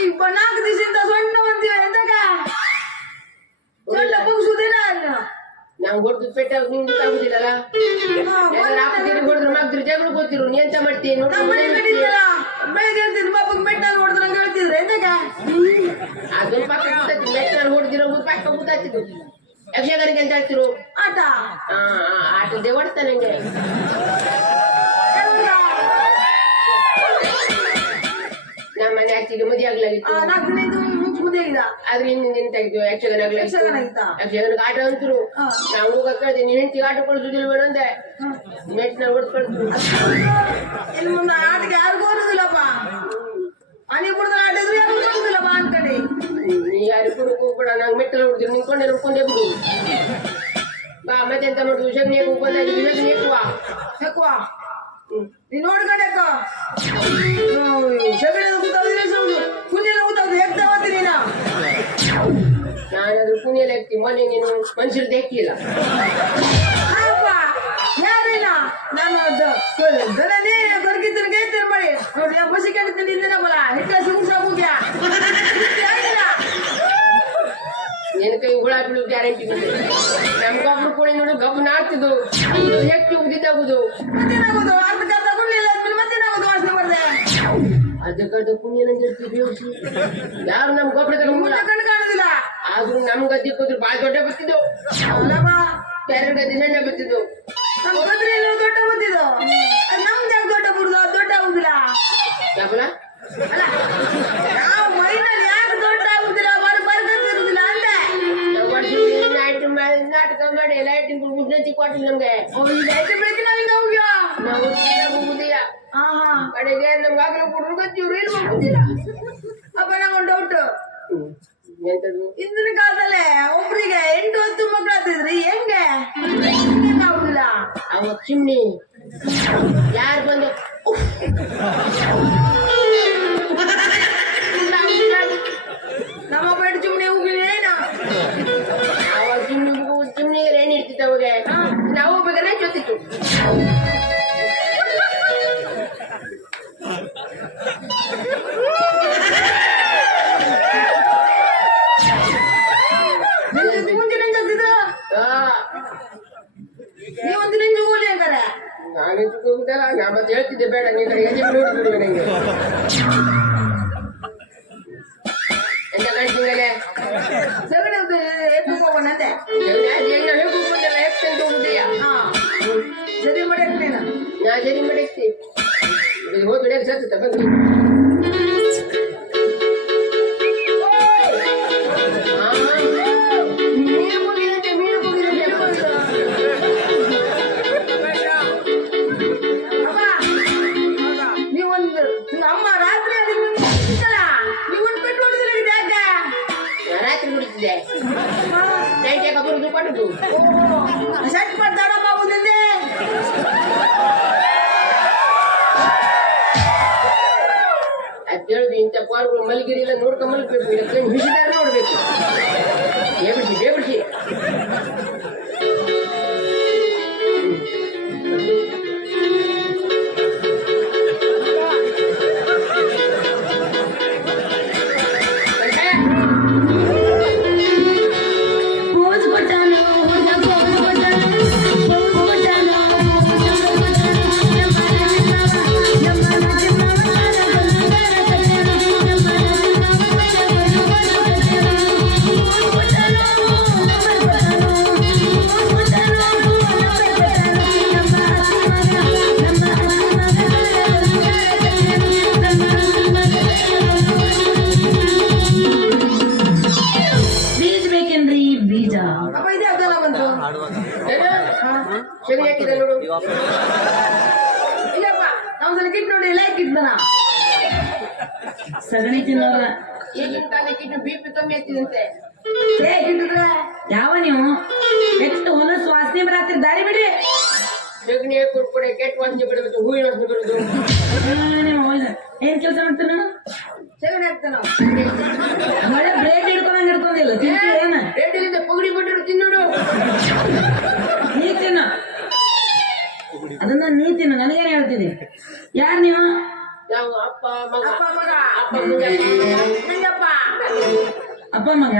ಈಗ 4 ದಿವಸದಿಂದ ಸೊಂಟ ಬಂದಿವೆ ಎಂತಾಗ ಸೊಂಟ ಮುಗಿಸುದಿಲ್ಲ. ನಾವು ಹೊಡೆದು ಪೆಟ್ಟ ನಿಮ್ಗೆ ಗೊತ್ತಾಗುದಿಲ್ಲಲ್ಲ. ಹೊಡೆದ್ರೆ ಮಗ್ದ್ರು ಜಗಳ ಗೊತ್ತಿರು. ನೀ ಎಂತ ಮಾಡ್ತೀನಿ ಬೆಳಗ್ಗೆ ಹೇಳ್ತಿದ್ರು ಪಾಪಕ್ಕೆ ಮೆಟ್ಟಲ್ಲಿ ಹೊಡೆದ್ರು ನಂಗೆ ಹೇಳ್ತಿದ್ರು ಎಂತಾಗ. ಅದು ಪಕ್ಕ ಗೊತ್ತಾಯ್ತು. ಮೆಟ್ಟಲ್ಲಿ ಹೊಡೆದಿರೋ ಪಕ್ಕ ಗೊತ್ತಾಯ್ತಿದ್ದು. ಯಕ್ಷಗಾನಿಗೆ ಅಂತ ಹೇಳ್ತಿರು ಆಟ. ಆಟದೇ ಹೊಡ್ತಾ ನಂಗೆ. ನಮ್ಮ ಮನೆ ಅಕ್ಕಿಗೆ ಮದುವೆ ಆಗ್ಲಾಗಿತ್ತು. ಆದ್ರೆ ಹಿಂದಿನ ತೆಗೆದು ಯಕ್ಷಗಾನ ಆಗ್ಲಾಗಿತ್ತು. ಯಕ್ಷಗಾನಕ್ಕೆ ಆಟ ಅಂತರು. ನಾವು ಹೋಗ ಕೇಳಿದೆ ನೀನ್ ಹೆಂಡತಿಗೆ ಆಟ ಕೊಡ್ಸುದಿಲ್ವೇನೋ ಅಂದೆ. ಮೆಟ್ನಲ್ಲಿ ಹೊಡ್ಕೊಳ್ತು. ಇನ್ನು ಮುಂದೆ ಆಟಕ್ಕೆ ಯಾರಿಗೂ ಬರುದಿಲ್ಲಪ್ಪ. ಮನೆ ಕುಡಿದ್ರೆ ಆಟ ಇದ್ರು ಯಾರು ಬರುದಿಲ್ಲಪ್ಪ ಅನ್ಕಡೆ. ನೀ ಯಾರು ಕುಡುಕು ಕೂಡ ನಂಗೆ ಮೆಟ್ಟಲ್ಲಿ ಹೊಡ್ದಿರು ನಿಂತ್ಕೊಂಡೆ ನೋಡ್ಕೊಂಡೇ ಬಿಡು. ಬಾ ಮತ್ತೆ ಎಂತ ಮಾಡುದು ಶಗ್ನಿ ಬಂದಾಗಿ ಶಗ್ನಿ ಹಾಕುವ. ನೀನ್ ನೋಡ್ಕೊಂಡಕ್ಕ ಶಗಣಿ ಕೂತಾವ್ದು ಕುಂಜೆಲ್ಲ ಕೂತಾವ್ದು ಹೆಕ್ತಾವತ್ತಿ ನೀನ. ನಾನಾದ್ರೂ ಕುಣಿಯಲ್ಲ ಎತ್ತಿ ಮೊನ್ನೆ ನೀನು ಮನುಷ್ಯರು ತೆಕ್ಕಿಲ್ಲ ಅಪ್ಪ ಯಾರಿಲ್ಲ ನಾನು ದನನೇ ಬರ್ಗಿದ್ರೆ ಗೇತರ ಮಾಡಿ ನೋಡಿ ಬಸಿ ಕೆಡ್ತೀನಿ ಇಂದಿನ ಬಲ ಹಿಟ್ಟ ಸುಮ್ಸ ಮುಗ್ಯ ನಿನ್ನ ಕೈ ಹುಳ ಬೀಳು ಗ್ಯಾರಂಟಿ ನಮ್ ಗೊಬ್ಬರ ಕೋಳಿ ನೋಡು ಗಬ್ಬು ನಾಡ್ತಿದ್ದು ಎತ್ತಿ ಉಗ್ದಿದ್ದಾಗುದು ಮತ್ತೇನಾಗೋದು ಅರ್ಧ ಕಾಲ ತಗೊಂಡಿಲ್ಲ ಅಂದ್ಮೇಲೆ ಮತ್ತೇನಾಗೋದು ವಾಸನೆ ಬರ್ದೆ ಅದಕ್ಕದು ಕುಣಿಯಲ್ಲ ಬೇಸಿ ಯಾರು ನಮ್ ಗೊಬ್ಬರ ತಗೊಂಡಿಲ್ಲ ಕಣ್ಣು ಕಾಣುದಿಲ್ಲ ಆದ್ರೂ ನಮ್ ಗದ್ದೆ ಹೋದ್ರು ಬಾಳ್ ದೊಡ್ಡ ಬರ್ತಿದ್ದು ಅವನಪ್ಪ ಬೇರೆ ಗದ್ದೆ ಸಣ್ಣ ಬರ್ತಿದ್ದು ನಮ್ಮ ಗದ್ರಿ ದೊಡ್ಡ ಬಂದಿದ್ದು ನಮ್ದು ಯಾಕೆ ದೊಡ್ಡ ಬಿಡುದು ಅದು ದೊಡ್ಡ ಆಗುದಿಲ್ಲ ಯಾಕಲ್ಲ ಅಲ್ಲ ನಾವು ಮೈನಲ್ಲಿ ಯಾಕೆ ದೊಡ್ಡ ಆಗುದಿಲ್ಲ ಬರ್ಗತ್ತಿರುದಿಲ್ಲ ಅಂದೆ ನಾಟಕ ಮಾಡಿ ಲೈಟಿಂಗ್ ಮುದ್ದೆ ಕೊಟ್ಟಿಲ್ಲ ನಮ್ಗೆ ಈಗ ಐತೆ ಬೆಳಗ್ಗೆ ನಾವಿಂಗ ಹೋಗ್ಯೋ ನಾವು ಹೋಗುದಿಲ್ಲ ಹಾ ಹಾ ಕಡೆಗೆ ನಮ್ಗೆ ಆಗಲೂ ಕೊಟ್ಟರು ಗೊತ್ತಿವ್ರು ಇಲ್ಲಿ ಹೋಗುದಿಲ್ಲ ಅಪ್ಪ ನಂಗೊಂದು ಡೌಟ್ ಎಂತದು ಇಂದಿನ ಕಾಲದಲ್ಲೇ ಒಬ್ರಿಗೆ 8 ಹೊತ್ತು ಮಕ್ಕಳಾಗ್ತಿದ್ರಿ ಹೆಂಗೆ ಆಗುದಿಲ್ಲ ಅವ ಚಿಮ್ನಿ ಯಾರು ಬಂದು ನಮ್ಮ ಬೆಡ್ ಚುಮ್ನೆ ಹೋಗಿಲ್ಲ ಏನು ಅವ ಚಿಮ್ನಿಗೆ ಏನ್ ಇರ್ತಿತ್ತು ಅವಾಗ ನಾವು ಬೇಕಾದ್ರೆ ಜೊತಿತ್ತು ಮುಂಚೆ ನೆಂಜಾಗ್ತಿದ್ರು ನೀವೊಂದು ನೆಂಜು ಹೋಗ್ಲಿ ಹಂಗಾರೆ ನಾನು ಹೋಗುದಲ್ಲ ನಾ ಮತ್ತೆ ಹೇಳ್ತಿದ್ದೆ ಬೇಡ ನೀನು ಎಲ್ಲಿ ನೋಡ್ಬಿಡುವೆ ನಂಗೆ ಎಂತ ಕಾಣ್ತಿದ್ದಾನೆ ಸಗಣಿ ಎತ್ತು ಹೋಗೋಣಂತೆ ಹೋಗ್ಬಿಟ್ಟಲ್ಲ ಎಷ್ಟಂತ ಹೋಗುದೆಯಾ ಹಾ ಸರಿ ಮಾಡಿ ನೀನು ನಾ ಸರಿ ಮಾಡಕ್ತಿ ಹೋದ್ ಬಿಡಕ್ಕೆ ಸತ್ತ ಬಂದು ಅಮ್ಮ ನೀವೊಂದು ಅಮ್ಮ ರಾತ್ರಿ ನೀವೊಂದು ಪೆಟ್ಟು ಹೊಡೆದಿಲ್ಲ ಯಾಕೆ ರಾತ್ರಿ ಬಿಡ್ತಿದ್ದೆ ನೈಟ್ ಯಾಕೆ ಬರುದು ಕೊಟ್ಟು ಸೆಟ್ ಮಾಡ್ತಾಡಮ್ಮ ಆಗುದಿಲ್ಲ ಅದ್ ಹೇಳುದು ಇಂಥ ಪಾರ್ಗಳು ಮಲಗಿರಿ ಎಲ್ಲ ನೋಡ್ಕೊಂಡ್ ಮಲಗಬೇಕು ಇಲ್ಲ ಬಿಸಿದಾರ ನೋಡ್ಬೇಕು ಬೇಬಿಸಿ ಬೇಬಿಸಿ ಅಪ್ಪ ಇದೆ ಅದೆಲ್ಲ ಬಂತು ಸಗಣಿ ಹಾಕಿದೆ ನೋಡು ಇಲ್ಲಪ್ಪ ನಾವು ಸಲ ಕಿಟ್ ನೋಡಿ ಎಲ್ಲ ಕಿಟ್ದನ ಸಗಣಿ ತಿನ್ನೋರ ಈಗಿನ ಕಾಲಕ್ಕೆ ಬಿಪಿ ಕಮ್ಮಿ ಆಗ್ತಿದಂತೆ ಏ ಕಿಟ್ಟಿದ್ರೆ ಯಾವ ನೀವು ಎಷ್ಟು ಹೊಲಸು ವಾಸನೆ ಬರತ್ತಿರ ದಾರಿ ಬಿಡಿ ಸಗಣಿ ಕೊಡ್ಕೊಡೆ ಕೆಟ್ಟ ವಾಸನೆ ಬಿಡಬೇಕು ಹೂವಿನ ವಾಸನೆ ಬರೋದು ಏನ್ ಕೆಲಸ ಮಾಡ್ತಾನ ಸಗಣಿ ಹಾಕ್ತಾನ ಮಳೆ ಬ್ರೇಕ್ ಹಿಡ್ಕೊಂಡಿಲ್ಲ ತಿಂತೀರೇನ ರೇಟಿಂದ ಪಗಡಿ ಬಿಟ್ಟರು ತಿನ್ನೋಡು ನೀ ತಿನ್ನ ಅದನ್ನ ನೀ ತಿನ್ನು ನನಗೇನು ಹೇಳ್ತೀನಿ ಯಾರು ನೀವು ನಾವು ಅಪ್ಪ ಮಗ ಅಪ್ಪ ಮಗ ಅಪ್ಪ ಮಂಗಪ್ಪ ಅಪ್ಪ ಮಗ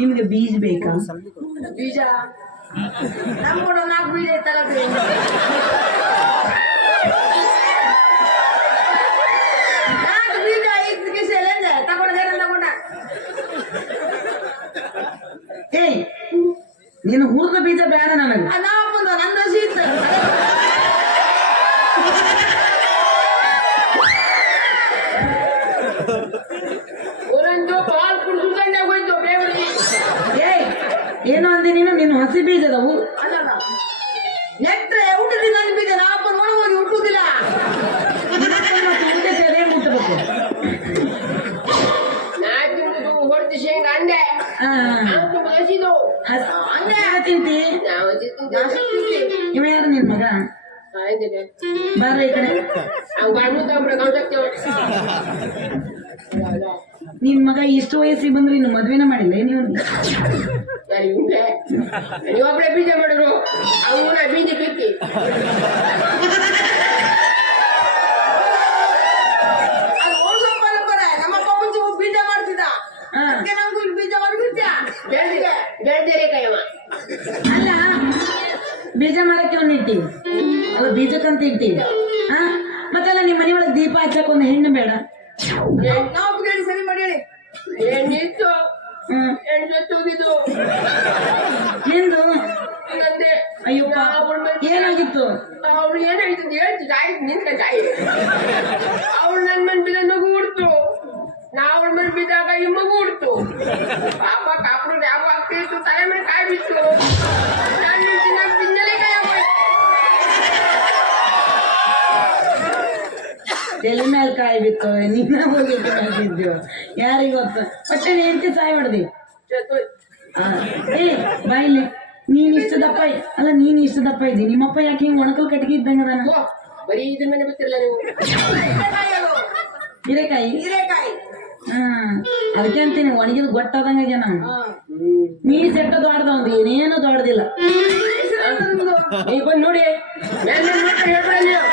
ನಿಮ್ಗೆ ಬೀಜ ಬೇಕಾ ಬೀಜ ನಮ್ ಕೊಡೋ 4 ಬೀಜ ತಗೋತೀವಿ ಬೀಜ ಇದ್ದ ತಗೊಂಡ ಏಯ್ ನೀನು ಹುರಿದ ಬೀಜ ಬೇಡ ನನಗೆ ನನ್ನ ಹಸಿ ಇತ್ತು ಒಂದೊಂದು ಪಾಲ್ ಕುಡಿದುಕೊಂಡೆ ಹೋಯ್ತು ಬೇವರಿಗೆ ಏಯ್ ಏನು ಅಂದೆ ನೀನು ನಿನ್ನ ಹಸಿ ಬೀಜದವು ಅಲ್ಲ ನೆಟ್ರೆ ಊಟದಿಂದ ನನ್ನ ಬೀಜ ನಾವಪ್ಪ ನೋಡಬಹುದು ಹುಟ್ಟುದಿಲ್ಲ ಮುಟ್ಟಬೇಕು ನಾ ತಿಂದು ಹೊಡೆದು ಶೇಂಗಾ ಅಂಡೆ ಹಸಿದು ಅಂದೆ ತಿಂತಿ ನಾವು ಇವ ಯಾರು ನಿನ್ ಮಗ ಬರ್ರಿ ಈ ಕಡೆ ಅವ್ನು ತಗೊಂಡ್ರೆ ನಿನ್ ಮಗ ಇಷ್ಟು ವಯಸ್ಸಿಗೆ ಬಂದ್ರೆ ಇನ್ನು ಮದ್ವೆನ ಮಾಡಿಲ್ಲ ನೀವು? ಯಾರು ಇವ್ನೆ? ನೀವೊಬ್ಳೆ ಬೀಜ ಮಾಡಿದ್ರು ಅವನ ಬೀಜ ಬಿತ್ತಿ ಅದು ಓಡ್ಸೋ ಪರಂಪರೆ. ನಮ್ಮಪ್ಪ ಮುಂಚೆ ಬೀಜ ಮಾಡ್ತಿದ್ದ, ಅದಕ್ಕೆ ನಮ್ಗೂ ಇಲ್ಲಿ ಬೀಜ ಮಾಡ್ಬಿಡ್ತೀಯ? ಬೆಳ್ದಿರಿ ಕೈವ ಅಲ್ಲ, ಬೀಜ ಮಾಡಕ್ಕೆ ಒಂದು ಇಟ್ಟಿ ಅಲ್ಲ, ಬೀಜಕ್ಕಂತ ಇಟ್ಟಿ. ಮತ್ತೆಲ್ಲ ನಿಮ್ಮ ಮನೆಯೊಳಗೆ ದೀಪ ಹಚ್ಚಕ್ ಒಂದು ಹೆಣ್ಣು ಬೇಡ? ನಾವು ಹೇಳಿ ಸರಿ ಮಾಡಿ ಹೇಳಿ. ಏನಿತ್ತು ಹೋಗಿದ್ದು ಎಂದು ನಂದೆ. ಅಯ್ಯಪ್ಪ, ಏನಾಗಿತ್ತು? ಅವ್ಳು ಏನಾಗಿತ್ತು ಅಂತ ಹೇಳ್ತಿದ್ದ. ಆಯ್ತು ನಿಂತ ತಾಯಿ. ಅವಳು ನನ್ ಮನ್ ಬಿದ್ದ ಮಗು ಹುಡ್ತು. ನಾ ಅವಳ ಮನ್ ಬಿದ್ದಾಗ ಈ ಮಗು ಹುಡ್ತು. ಪಾಪ ಕಾಪುರ ಯಾವ ಆಗ್ತಿತ್ತು, ತಲೆ ಮೇಲೆ ಕಾಯಿ ಬಿತ್ತು. ನಾನು ತಿನ್ನಲೇ ಕಾಯಿ ಆಗೋಯ್ತು. ತಲೆ ಮೇಲೆ ಕಾಯಿ ಬಿತ್ತು, ನಿನ್ನ ಹೋಗಿ ಹಾಕಿದ್ಯೋ ಯಾರಿಗ ಗೊತ್ತು. ಮತ್ತೆ ಹೆಂಡತಿ ಸಾಯ್ ಮಾಡ್ದಿ. ಏ ಬಾಯಿಲಿ, ನೀನ್ ಇಷ್ಟ ದಪ್ಪ ಅಲ್ಲ, ನೀನ್ ಇಷ್ಟ ದಪ್ಪ ಇದ್ದಿ, ನಿಮ್ಮಪ್ಪ ಯಾಕೆ ಹಿಂಗ್ ಒಣಕಲ್ ಕಟ್ಗೆ ಇದ್ದಂಗ ಅದಾನ? ಬರೀ ಇದ್ರ ಮೇಲೆ ಬಿತ್ತಿರಲ್ಲ ನೀವು. ಹೀರೆಕಾಯಿ ಅದಕ್ಕೆ ಅಂತೀನಿ, ಒಣಗಿದ ಗೊತ್ತಾದಂಗ ನಾನು. ನೀ ಸೆಟ್ಟ ದೊಡ್ಡದವಂದು, ಏನೇನು ದೊಡ್ಡದಿಲ್ಲ. ನೀವು ಬಂದು ನೋಡಿ, ಹೇಳ್ಬೇಡ ನೀವು.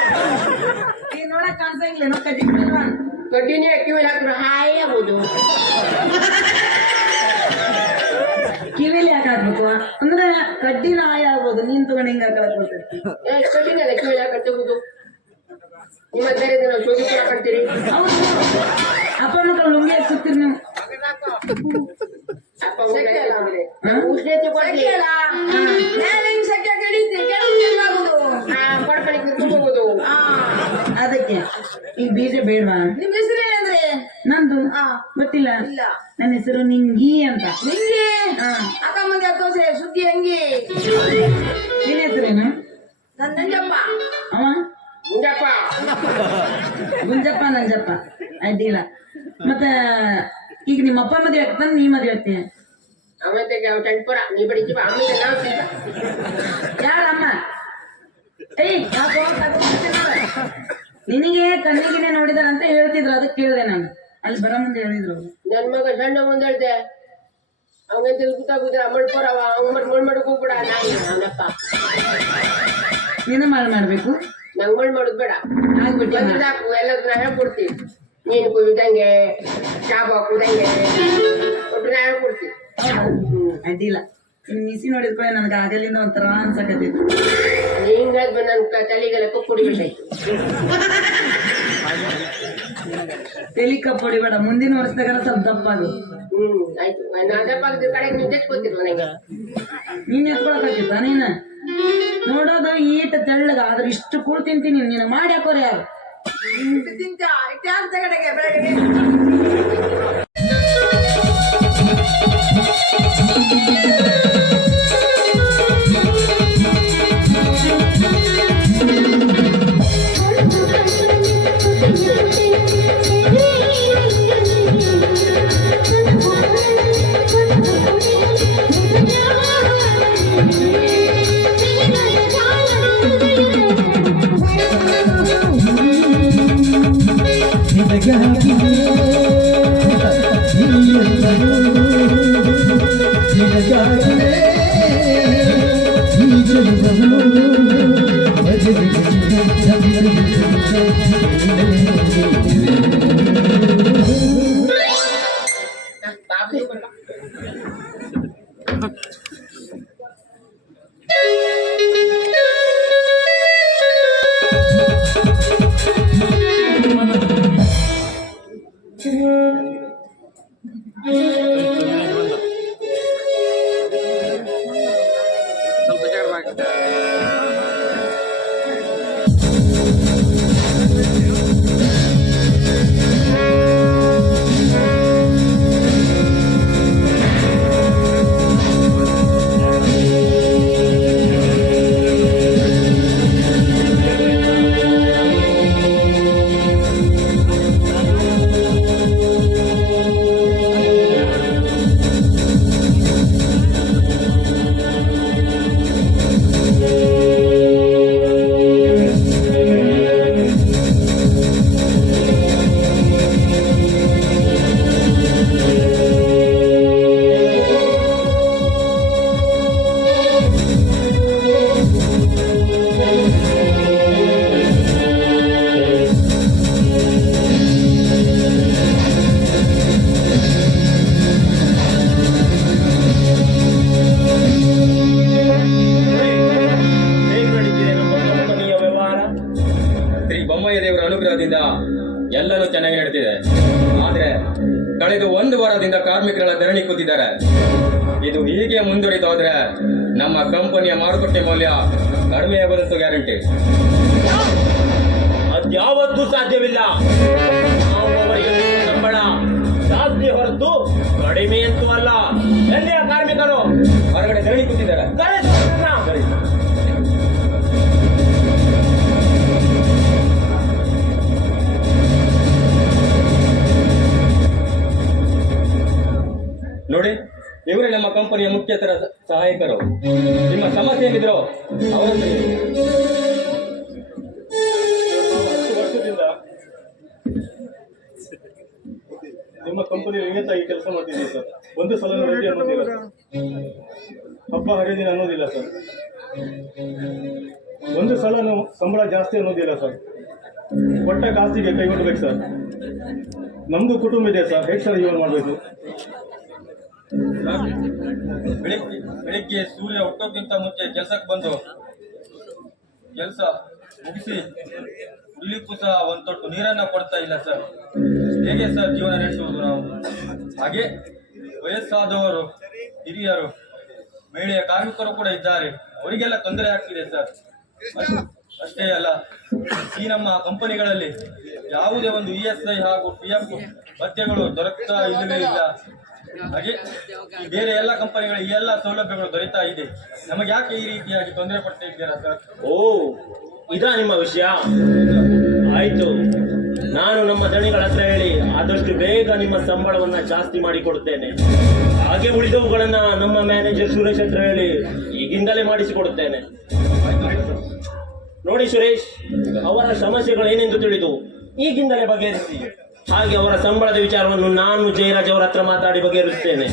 ನೀನ್ ನೋಡಕ್ ಕಾಣಿಸಂಗಿಲ್ಲ, ಕಟ್ಟಿ ಬಿಡಲ್ವಾ? ಕಡ್ಡಿನೇ ಕಿವಿಲಿ ಹಾಕಿದ್ರೆ ಹಾಯ್ ಆಗೋದು. ಕಿವಿಲಿ ಯಾಕೆ ಹಾಕ್ಬೇಕು ಅಂದ್ರೆ ಕಡ್ಡಿನ ಆಯ ಆಗ್ಬೋದು. ನೀನ್ ತಗೊಂಡ್ ಹಿಂಗ ಹಾಕಕ್ ಬರ್ತೈತಿ. ಕಡ್ಡಿನೆಲ್ಲ ಕಿವಿಲಿ ಹಾಕಟ್ಟುವುದು. ನಿಮ್ಮ ಬೇರೆ ನಾವು ಶೋಧಿ ಹಾಕಡ್ತೀರಿ. ಅಪ್ಪ ಮಕ್ಕಳು ಲುಂಗಿ ಹಾಕಿ ಸುತ್ತೀರಿ ನೀವು. ಅಪ್ಪ ಉಷ್ಣತೆ ಕೊಡ್ಲಿ. ಕೊಡ್ಕಳಿಗೆ ತುಂಬೋದು. ಅದಕ್ಕೆ ಈಗ ಬೀಜ ಬೇಡವಾ? ನಿಮ್ ಹೆಸರು ಏನಂದ್ರೆ? ನಂದು ಗೊತ್ತಿಲ್ಲ. ನನ್ನ ಹೆಸರು ನಿಂಗಿ ಅಂತ. ನಿಂಗಿ? ಅಕ್ಕ ಮಂದಿ ಹತ್ತೋಸೆ ಸುಗ್ಗಿ ಅಂಗಿ. ನಿನ್ನ ಹೆಸರೇನು? ನನ್ ನಂಜಪ್ಪ. ಅವ ಮುಂಜಪ್ಪ ಗುಂಜಪ್ಪ ನಂಜಪ್ಪ ಅಡ್ಡಿಲ್ಲ. ಮತ್ತ ಈಗ ನಿಮ್ಮ ಅಪ್ಪ ಮದುವೆ ಆಗ್ತಾನೆ, ನೀ ಮದುವೆ ಆಗ್ತೀಯ? ಅವತ್ತಿಗೆ ಅವ್ ಟೆಂಟ್ಪುರ ನೀ ಬಡಿತೀವ. ಆಮೇಲೆ ನಾವು ಯಾರಮ್ಮ? ಏಯ್ ನಿನಗೆ ಕಣ್ಣಿಗೆ ನೋಡಿದಾರ ಅಂತ ಹೇಳ್ತಿದ್ರು, ಅದಕ್ಕೆ ಕೇಳಿದೆ ನಾನು. ಅಲ್ಲಿ ಬರೋ ಮುಂದೆ ಹೇಳಿದ್ರು. ನನ್ ಮಗ ಸಣ್ಣ ಮುಂದೆ ಹೇಳ್ದೆ, ಅವಂಗೆ ಗೊತ್ತಾಗುದ್ರೆ ಅಮ್ಮಡ್ಪುರ ಅವ ಅವ್ ಮಳ್ ಮಾಡಕ್ ಹೋಗ್ಬಿಡ. ನಾನಪ್ಪ ನೀನು ಮಾಡ್ಬೇಕು. ನಂಗ್ ಮಳ್ ಮಾಡುದ್ ಬೇಡ. ಆಗ್ಬಿಟ್ಟು ಸಾಕು, ಎಲ್ಲದನ್ನ ಹೇಳ್ಕೊಡ್ತೀವಿ. ನೀನು ಕುಯ್ದಂಗೆ, ಶಾಬ ಕುದಂಗೆ ಒಟ್ಟು ನಾ ಹೇಳ್ಕೊಡ್ತೀವಿ. ಅಡ್ಡಿಲ್ಲ. ನಿನ್ ಮಿಸಿ ನೋಡಿದ್ಕೊಳ್ಳೆ ನನಗೆ ಆಗಲಿಂದ ಒಂಥರ ಅನ್ಸಕತ್ತಿತ್ತು. ಹಿಂಗ ನನ್ ತಲೆಗೆಲ್ಲ ಕಪ್ಪುಡಿ ಬಿಟ್ಟಾಯ್ತು. ತಲಿ ಕಪ್ಪೊಡಿ ಬೇಡ, ಮುಂದಿನ ವರ್ಷದಾಗ ಸ್ವಲ್ಪ ದಪ್ಪಾಗು. ಆಯ್ತು. ನಾ ದಪ್ಪ ಆಗಿದ್ದ ಕಡೆಗೆ ನೀವು ತೆಚ್ಕೊತಿರ್ವ ನಂಗೆ. ನೀನ್ ಎತ್ಕೊಳಕತ್ತಿದ್ದ ನೀನ ನೋಡೋದು ಈಟ ತೆಳ್ಳಗ, ಆದ್ರೆ ಇಷ್ಟು ಕೂಳ್ ತಿಂತೀನಿ. ನೀನು ಮಾಡಿ ಹಾಕೋರು ಯಾರು? ತಿಂತ ಇಟ್ಟು ಯಾಕೆ ತಗಡೆಗೆ ಬೆಳಗ್ಗೆ? ವಾರದಿಂದ ಕಾರ್ಮಿಕರೆಲ್ಲ ಧರಣಿ ಕೂತಿದ್ದಾರೆ. ಇದು ಹೀಗೆ ಮುಂದುವರಿದೋದ್ರೆ ನಮ್ಮ ಕಂಪನಿಯ ಮಾರುಕಟ್ಟೆ ಮೌಲ್ಯ ಕಡಿಮೆಯಾಗೋದಂತೂ ಗ್ಯಾರಂಟಿ. ಅದ್ಯಾವತ್ತೂ ಸಾಧ್ಯವಿಲ್ಲ. ನಾವು ಅವರಿಗೆ ಸಂಬಳ ಜಾಸ್ತಿ ಹೊರತು ಕಡಿಮೆ ಅಂತೂ ಅಲ್ಲ. ಎಲ್ಲಿಯ ಕಾರ್ಮಿಕರು? ಹೊರಗಡೆ ಧರಣಿ ಕೂತಿದ್ದಾರೆ. ಕರೆಸಿ ಅವ್ರನ್ನ. ನೋಡಿ, ಇವರೇ ನಮ್ಮ ಕಂಪನಿಯ ಮುಖ್ಯಸ್ಥರ ಸಹಾಯಕರು. ನಿಮ್ಮ ಸಮಸ್ಯೆ ಏನಿದ್ರು ಅವರ ಹತ್ರ ಹೇಳಿ. 10 ವರ್ಷದಿಂದ ನಿಮ್ಮ ಕಂಪನಿ ನಿಯತ್ತಾಗಿ ಕೆಲಸ ಮಾಡ್ತಿದ್ದೀವಿ ಸರ್. ಒಂದು ಸಲ ರಜೆ ಅನ್ನೋದಿಲ್ಲ ಸರ್. ಹಬ್ಬ ಹರಿದಿನ ಅನ್ನೋದಿಲ್ಲ ಸರ್. ಒಂದು ಸಲ ಸಂಬಳ ಜಾಸ್ತಿ ಅನ್ನೋದಿಲ್ಲ ಸರ್. ಕೊಟ್ಟ ಕಾಸಿಗೆ ಕೈ ಕೊಡ್ಬೇಕು ಸರ್. ನಮಗೂ ಕುಟುಂಬ ಇದೆ ಸರ್. ಹೇಗೆ ಸರ್ ಜೀವನ ಮಾಡಬೇಕು? ಬೆಳಿಗ್ಗೆ ಸೂರ್ಯ ಹುಟ್ಟೋಕ್ಕಿಂತ ಮುಂಚೆ ಕೆಲಸಕ್ಕೆ ಬಂದು ಕೆಲಸ ಮುಗಿಸಿ ಕುಡಿಲಿಕ್ಕೂ ಸಹ ಒಂದು ತೊಟ್ಟು ನೀರನ್ನ ಕೊಡ್ತಾ ಇಲ್ಲ ಸರ್. ಹೇಗೆ ಸರ್ ಜೀವನ ನಡೆಸುವುದು ನಾವು? ಹಾಗೆ ವಯಸ್ಸಾದವರು, ಹಿರಿಯರು, ಮಹಿಳೆಯ ಕಾರ್ಮಿಕರು ಕೂಡ ಇದ್ದಾರೆ. ಅವರಿಗೆಲ್ಲ ತೊಂದರೆ ಆಗ್ತಿದೆ ಸರ್. ಅಷ್ಟೇ ಅಲ್ಲ, ಈ ನಮ್ಮ ಕಂಪನಿಗಳಲ್ಲಿ ಯಾವುದೇ ಒಂದು ESI ಹಾಗೂ PF ಭತ್ಯೆಗಳು ದೊರಕ್ತಾ ಇಲ್ಲವೇ ಇಲ್ಲ. ಹಾಗೆ ಬೇರೆ ಎಲ್ಲ ಕಂಪನಿಗಳು ಈ ಎಲ್ಲ ಸೌಲಭ್ಯಗಳು ದೊರೆತಾ ಇದೆ. ನಮಗೆ ಯಾಕೆ ಈ ರೀತಿಯಾಗಿ ತೊಂದರೆ ಪಡ್ತಾ ಇದ್ದೀರಾ ಸರ್? ಓ, ಇದಾ ನಿಮ್ಮ ವಿಷಯ? ಆಯ್ತು, ನಾನು ನಮ್ಮ ದಣಿಗಳ ಹತ್ರ ಹೇಳಿ ಆದಷ್ಟು ಬೇಗ ನಿಮ್ಮ ಸಂಬಳವನ್ನ ಜಾಸ್ತಿ ಮಾಡಿಕೊಡುತ್ತೇನೆ. ಹಾಗೆ ಉಳಿದವುಗಳನ್ನ ನಮ್ಮ ಮ್ಯಾನೇಜರ್ ಸುರೇಶ್ ಹತ್ರ ಹೇಳಿ ಈಗಿಂದಲೇ ಮಾಡಿಸಿಕೊಡುತ್ತೇನೆ. ನೋಡಿ ಸುರೇಶ್, ಅವರ ಸಮಸ್ಯೆಗಳು ಏನೆಂದು ತಿಳಿದು ಈಗಿಂದಲೇ ಬಗೆಹರಿಸಿ. ಹಾಗೆ ಅವರ ಸಂಬಳದ ವಿಚಾರವನ್ನು ನಾನು ಜಯರಾಜ್ ಅವರ ಹತ್ರ ಮಾತಾಡಿ ಬಗೆಹರಿಸುತ್ತೇನೆ.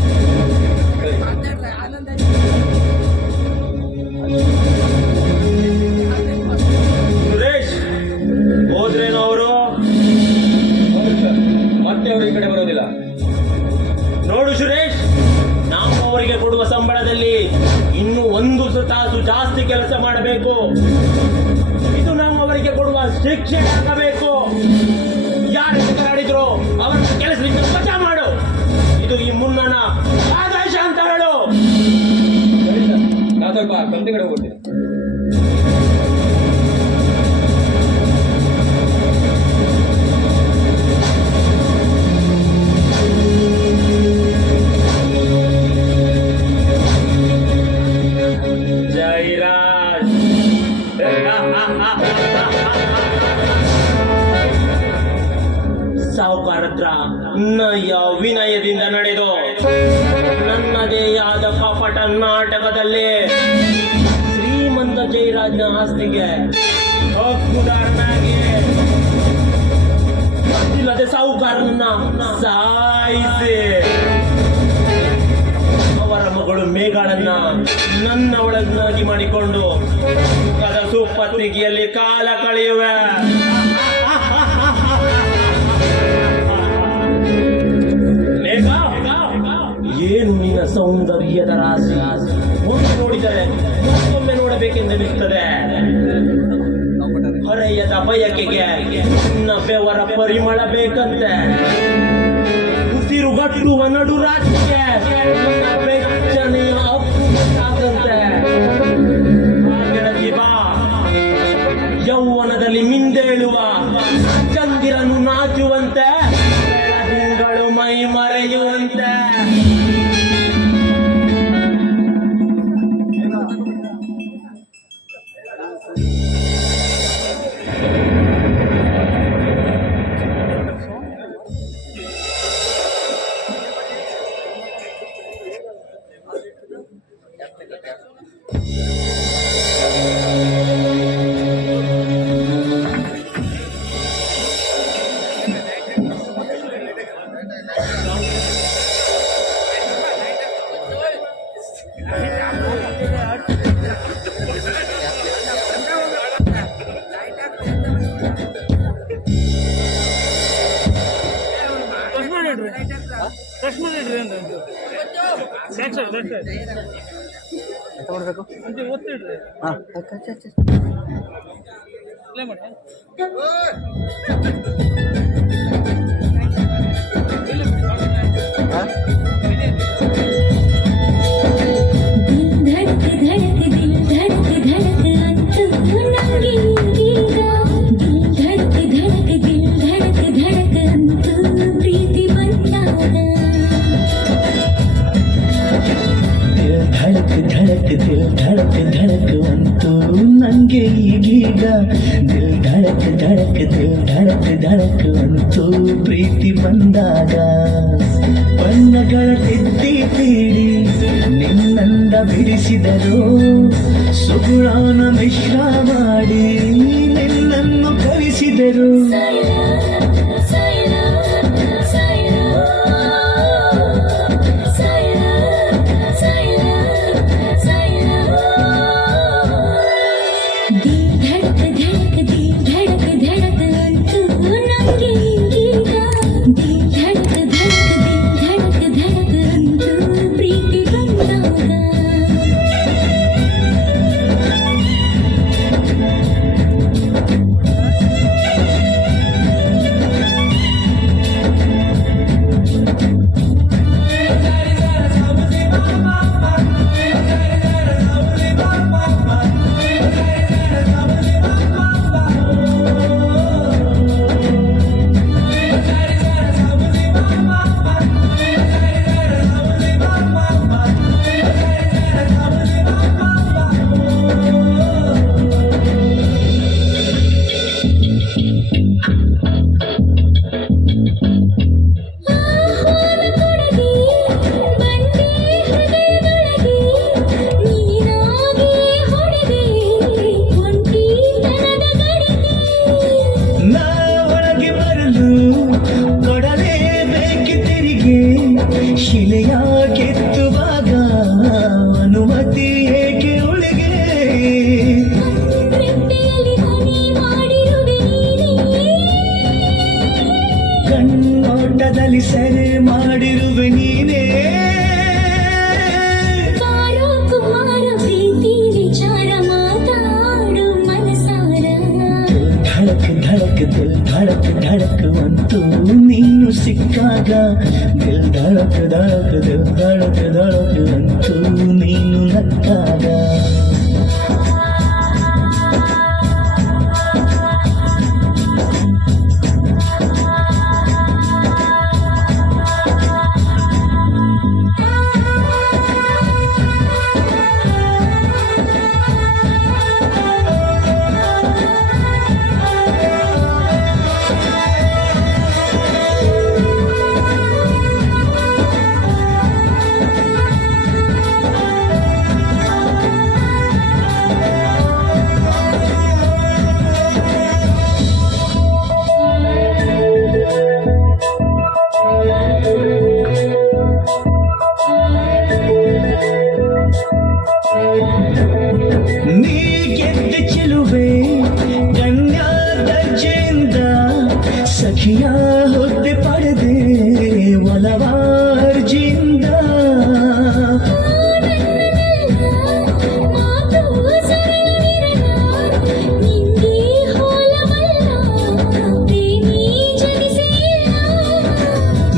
ಸುರೇಶ್, ಹೋದ್ರೇನೋ ಅವರು? ಮತ್ತೆ ಅವರು ಈ ಕಡೆ ಬರೋದಿಲ್ಲ. ನೋಡು ಸುರೇಶ್, ನಾವು ಅವರಿಗೆ ಕೊಡುವ ಸಂಬಳದಲ್ಲಿ ಇನ್ನೂ 1 ತಾಸು ಜಾಸ್ತಿ ಕೆಲಸ ಮಾಡಬೇಕು. ಇದು ನಾವು ಅವರಿಗೆ ಕೊಡುವ ಶಿಕ್ಷೆ ಆಗಬೇಕು. ಯಾರು ಹೋರಾಡಿದ್ರು ಅವರನ್ನು ಕೆಲಸದಿಂದ ವಜಾ ಮಾಡು. ಇದು ಈ ಮುನ್ನನ ಆದೇಶ ಅಂತ ಹೇಳು. ನಾ ಸ್ವಲ್ಪ ಕಂಪನಿ ಕಡೆ ಹೋಗ್ತೀನಿ. ಜೈರಾಜ್, ಸಾಹುಕಾರ ಹತ್ರ ನಯ ವಿನಯದಿಂದ ನಡೆದು ನನ್ನದೇ ಆದ ಕಪಟ ನಾಟಕದಲ್ಲಿ ಶ್ರೀಮಂತ ಜಯರಾಜ್ನ ಆಸ್ತಿಗೆ ಹಕ್ಕುದಾರನಾಗಿ ಇಲ್ಲದೆ ಸಾಹುಕಾರನನ್ನ ಸಾಯಿಸಿ ಅವರ ಮಗಳು ಮೇಘಳನ್ನ ನನ್ನ ಒಳಗನಾಗಿ ಮಾಡಿಕೊಂಡು ಕದ ಸುಪ್ಪತ್ತಿಗೆಯಲ್ಲಿ ಕಾಲ ಕಳೆಯುವೆ. ಏನು ನಿನ್ನ ಸೌಂದರ್ಯದ ರಾಶಿ! ಒಂದು ನೋಡಿದರೆ ಮತ್ತೊಮ್ಮೆ ನೋಡಬೇಕೆಂದೆನಿಸುತ್ತದೆ. ಹೊರೆಯದ ಬಯಕೆಗೆ ನಿನ್ನ ಬೆವರ ಪರಿಮಳ ಬೇಕಂತೆ. ಉಸಿರುಗಟ್ಟುವ ನಡು ರಾತ್ರಿಗೆ ಬೆಚ್ಚನೆಯ ಅಪ್ಪಂತೆ. ಗೆಳತಿ ಬಾ, ಯೌವನದಲ್ಲಿ ಮಿಂದೇಳುವ ಚಂದಿರನು ನಾಚುವಂತೆ, ಬೆಳದಿಂಗಳು ಮೈ ಮರೆಯುವಂತೆ. ಹಾಂ ದಿಲ್ ಧಡಕ್ ಧಡಕ್ ಅಂತು ನಂಗೆ ಈಗೀಗ ದಿಲ್ ಧಡಕ್ ಧಡಕ್ ದಿಲ್ ಧಡಕ್ ಧಡಕ್ ಅಂತು ಪ್ರೀತಿ ಬಂದಾಗ ಬಣ್ಣಗಳ ತಿದ್ದಿ ತೀಡಿ ನಿನ್ನಂದ ಬಿಡಿಸಿದರು ಸುಗುಣಾನ ಮಿಶ್ರ ಮಾಡಿ ನಿನ್ನನ್ನು ಕಲಿಸಿದರು ಶಿಲೆಯ ಕೆತ್ತುವಾಗ ಅನುಮತಿ ಏಕೆ ಒಳಗೆ ಕಣ್ಣೋಟದಲ್ಲಿ ಸೆರೆ ಮಾಡಿರುವೆ ನೀನೇ ಧಡಕ್ ಧಡಕ್ ದಿಲ್ ಧಡಕ್ ಧಡಕ್ ಅಂತು ನೀನು ಸಿಕ್ಕಾಗ ದಿಲ್ ಧಡಕ್ ಧಡಕ್ ದಿಲ್ ಧಡಕ್ ಧಡಕ್ ಅಂತು ನೀನು ನಕ್ಕಾಗ ನೀ ಗೆದ್ದ ಚೆಲುವೆ ಕನ್ಯಾ ದರ್ಜೆಯಿಂದ ಸಖಿಯ ಹುದ್ದೆ ಪಡೆದೆ ಒಲವಾರ್ಜಿಯಿಂದ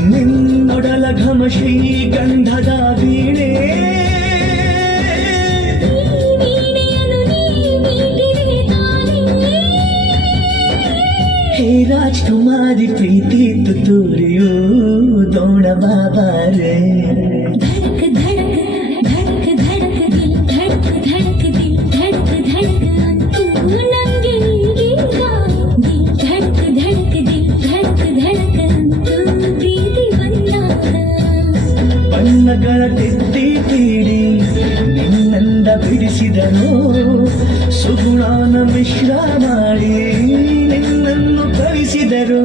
ನಿನ್ನೊಡಲ ಘಮ ಶ್ರೀಗಂಧದ ವೀಣೆ ಹೇ ರಾಜ್ಕುಮಾರಿ ಪ್ರೀತಿ ತುತ್ತೂರಿಯೋ ದೋಣ ಬಾಬಾರೆ ಬಣ್ಣಗಳ ತಿದ್ದಿ ತೀಡಿ ನಿನ್ನಂದ ಬಿಡಿಸಿದನು ಸುಗುಣಾನ ಮಿಶ್ರ ಮಾಡಿ ನಿನ್ನನ್ನು ಕಲಿಸಿದರು